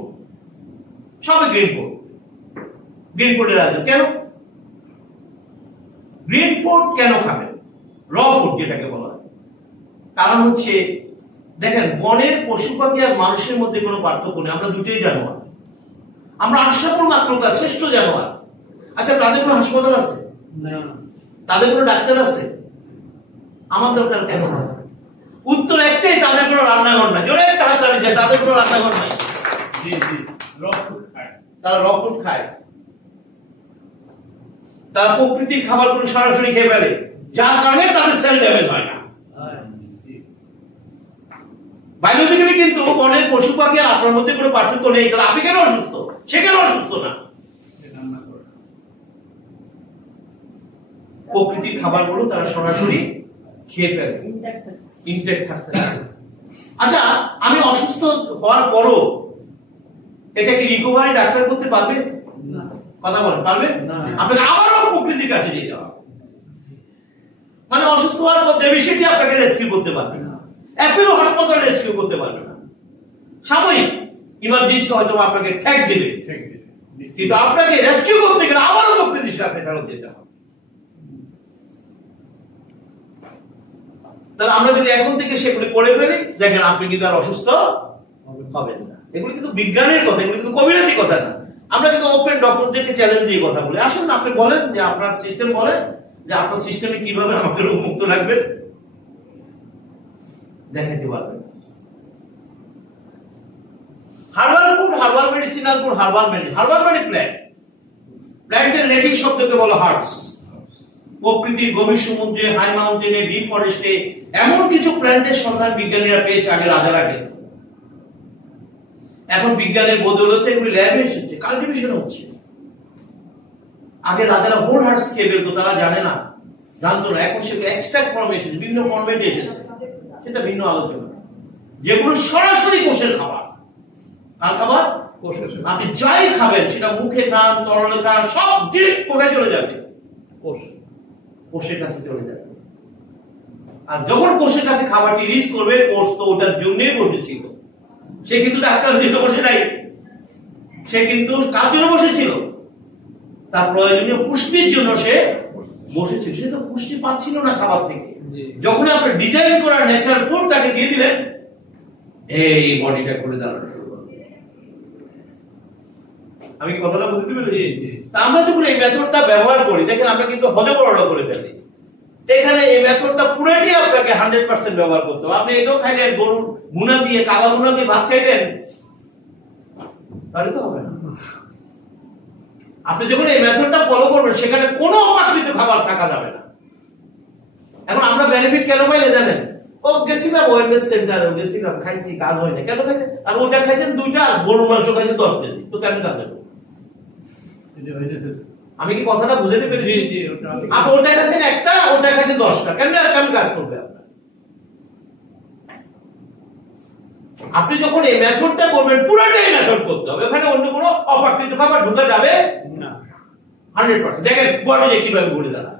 সবই গ্রিন ফুড। গ্রিন ফুডের আগে কেন গ্রিন ফুড কেন খাবেন? র ফুড যেটাকে বলা হয়। কারণ হচ্ছে দেখেন, বনের পশু পাখি আর মানুষের মধ্যে কোনো পার্থক্য নেই। আমরা দুটোই জানোয়ার, আমরা আশরাফুল মাখলুকাত, শ্রেষ্ঠ জানোয়ার। আচ্ছা, তাদের কোনো হাসপাতাল আছে না, তাদের কোনো ডাক্তার আছে? আমার দরকার কেন? উত্তর একটাই, তাদের কোনো রান্নাঘর নাই। জোরে একটা হাত তালি যায়, তাদের কোনো রান্নাঘর নাই। জি জি, র ফুড খায়, তারা র ফুড খায়, তারা প্রকৃতির খাবারগুলো সরাসরি খেয়ে ফেলে, যার কারণে তাদের সেল ড্যামেজ হয় না। বায়োলজিক্যালি কিন্তু বনের পশু পাখি আর আপনার মধ্যে কোনো পার্থক্য নেই। তাহলে আপনি কেন অসুস্থ, সে কেন অসুস্থ না? প্রকৃতির খাবারগুলো তারা সরাসরি খেয়ে ফেলে, ইনটেক্ট থাকতে। আচ্ছা, আমি অসুস্থ হওয়ার পরও এটা কি রিকভারি ডাক্তার করতে পারবে? কথা বলেন, পারবে? আপনাকে আবারও প্রকৃতির কাছে যেতে হবে। মানে অসুস্থ হওয়ার পর দেবীশিটি আপনাকে রেস্কিউ করতে পারবে না, অ্যাপেলো হাসপাতাল রেস্কিউ করতে পারবে না। সাময়িক ইমার্জেন্সি হয়তো আপনাকে ঠেক দেবে, কিন্তু আপনাকে রেস্কিউ করতে গেলে আবারও প্রকৃতির সাথে ফেরত যেতে হবে। তাহলে আমরা যদি এখন থেকে সেগুলি করে ফেলি, দেখেন আপনি কিন্তু আর অসুস্থ হবেন না। এগুলি কিন্তু বিজ্ঞানের কথা, এগুলি কিন্তু কবিরাজি কথা না। আমরা কিন্তু ওপেন ডক্টরদেরকে চ্যালেঞ্জ দিয়ে কথা বলি। আসুন আপনি বলেন যে আপনার সিস্টেম, বলেন যে আপনার সিস্টেমে কিভাবে আমাকে রোগমুক্ত রাখবেন, দেখাতে পারবেন। Herbal food, herbal medicinal food, herbal মানে প্ল্যান্ট। প্ল্যান্টের নেটিভ শব্দকে বলা হার্বস। প্রকৃতির গভীর সমুদ্রে, হাই মাউন্টেনে, ডিপ ফরেস্টে এমন কিছু প্ল্যান্টের সন্ধান বিজ্ঞানীরা পেয়েছে আগে রাজারা খেত। এখন বিজ্ঞানের বদৌলতে এগুলি ল্যাবে এসেছে, কাল্টিভেশন হচ্ছে। আগে রাজারা হোল হার্স খেয়ে ফেলতো, তারা জানে না, জানতো না। এখন সেগুলো এক্সট্রাক্ট ফর্মে এসেছে, বিভিন্ন ফর্মেটে এসেছে, সেটা ভিন্ন আলোচনা। যেগুলো সরাসরি কোষের খাবার। কার খাবার? কোষের। আপনি যাই খাবেন, সেটা মুখে খান, তরলে খান, সব ডিরেক্ট কোথায় চলে যাবে? কোষের কাছে চলে যাবে। আর যখন কোষের কাছে খাবারটি রিচ করবে, কোষ তো ওটার জন্যই বসেছিল। সে কিন্তু ডাক্তারের জন্য বসে নাই, সে কিন্তু কার জন্য বসেছিল? তার প্রয়োজনীয় পুষ্টির জন্য সে বসেছিল। সে তো পুষ্টি পাচ্ছিল না খাবার থেকে। যখন আপনি ডিজাইন করা ন্যাচারাল ফুড তাকে দিয়ে দিলেন, এই বডিটা করে দাঁড়ানো। আমি কথাটা বুঝতে পেরেছি? তা আমরা যখন এই মেথডটা ব্যবহার করি, দেখেন আমরা কিন্তু হজবরল করে ফেলি। এখানে এই মেথডটা পুরোটি আপনাকে 100% ব্যবহার করতে হবে। আপনি এটাও খাইলেন, গরুর ভুনা দিয়ে, কালা ভুনা দিয়ে ভাত খাইলেন, তাহলে তো হবে না। আপনি যখন এই মেথডটা ফলো করবেন, সেখানে কোনো অপাকৃত খাবার থাকা যাবে না। এখন আমরা বেনিফিট কেন পাইলে জানেন? ও গেছিলাম ওয়েলনেস সেন্টারে, গেছিলাম, খাইছি, কাজ হয় না। কেন খাইছেন? আর ওটা খাইছেন 2টা, আর গরুর মাংস খাইছেন 10 কেজি, তো কেন কাজ হবে? আমি কি কথাটা বুঝাতে পেরেছি? আপনি ওটা খাইছেন 1টা, ওটা খাইছেন 10টা, কেন কাজ করবে আপনার? আপনি যখন এই মেথডটা করবেন, পুরোটাই মেথড করতে হবে। ওখানে অন্য কোনো অপাকৃত খাবার ঢোকা যাবে না। 100%। দেখেন বডি কিভাবে ঘুরে দাঁড়ায়।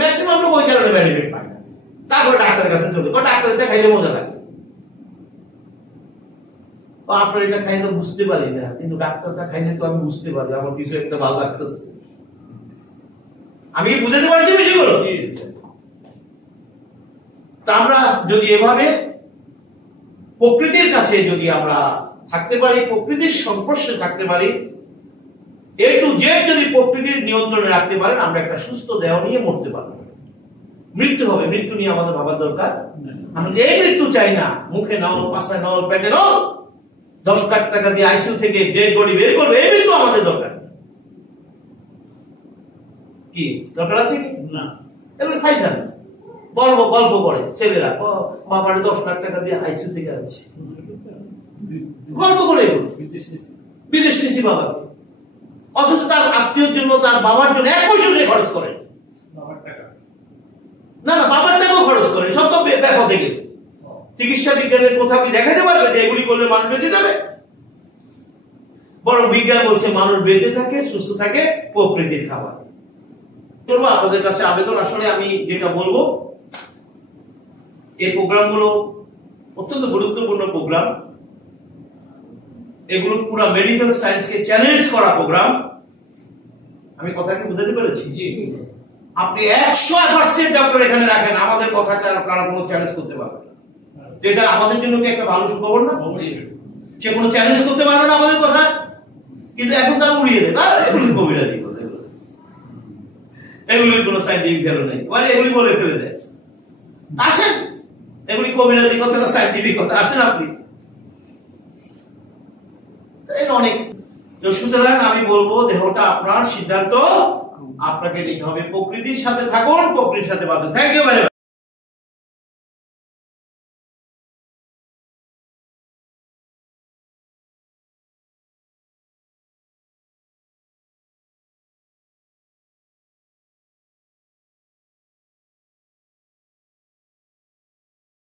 ম্যাক্সিমাম লোক ওই কারণে বেনিফিট পায় না। তারপর ডাক্তারের কাছে চলে, ডাক্তারটা খাইলে মজা লাগে। আপনার এটা খাইলে বুঝতে পারি না, কিন্তু ডাক্তারটা খাইলে তো আমি বুঝতে পারি, আমার কিছু একটা ভালো লাগতেছে। আমি বুঝাতে পারছি বিষয়গুলো? তা আমরা যদি এভাবে প্রকৃতির কাছে যদি আমরা থাকতে পারি, প্রকৃতির সংস্পর্শে থাকতে পারি, A to Z যদি প্রকৃতির নিয়ন্ত্রণে রাখতে পারেন, আমরা একটা সুস্থ দেহ নিয়ে মরতে পারবো। মৃত্যু হবে, মৃত্যু নিয়ে আমাদের ভাবার দরকার। আমি এই মৃত্যু চাই না, মুখে নাও, পাশায় নাও, পেটে নাও, 10 লাখ টাকা দিয়ে আইসিইউ থেকে ডেড বডি বের করবে, এই মৃত্যু আমাদের দরকার কি? দরকার আছে কি না? এগুলো খাই যান, গল্প গল্প করে ছেলেরা, বাবারে 10 লাখ টাকা দিয়ে আইসিইউ থেকে আনছে, গল্প করে এগুলো। বিদেশ নিয়েছি বাবাকে, অথচ তার আত্মীয়র জন্য, তার বাবার জন্য 1 পয়সা দিয়ে খরচ করে না, না বাবার টাকাও খরচ করে, সব তো ব্যাপক হয়ে গেছে। চিকিৎসা বিজ্ঞানের কোথাও কি দেখাতে পারবে যে এগুলি করলে মানুষ বেঁচে যাবে? বরং বিজ্ঞান বলছে মানুষ বেঁচে থাকে, সুস্থ থাকে প্রকৃতির খাবার। আপনাদের কাছে আবেদন, আসলে আমি যেটা বলবো, এই প্রোগ্রামগুলো অত্যন্ত গুরুত্বপূর্ণ প্রোগ্রাম, এগুলো পুরো মেডিকেল সায়েন্সকে চ্যালেঞ্জ করা প্রোগ্রাম। আমি কথাকে বুঝাতে পেরেছি? আপনি 100% ডক্টর এখানে রাখেন, আমাদের কথাটা আপনারা কোনো চ্যালেঞ্জ করতে পারবেন না। এটা আমাদের জন্য কি একটা ভালো সুখবর না? সে কোনো চ্যালেঞ্জ করতে পারবে না আমাদের কথা, কিন্তু এখন তারা উড়িয়ে দেবে, এগুলি কবিরাজি কথা, এগুলির কোনো সাইন্টিফিক ভ্যালু নেই, মানে এগুলি বলে ফেলে দেয়। আসেন, এগুলি কবিরাজি কথা না সাইন্টিফিক কথা, আসেন আপনি। অনেক, সুতরাং আমি বলবো দেহটা আপনার সিদ্ধান্ত, আপনাকে নিতে হবে। প্রকৃতির সাথে থাকুন, প্রকৃতির সাথে বাঁচুন। Thank you very much.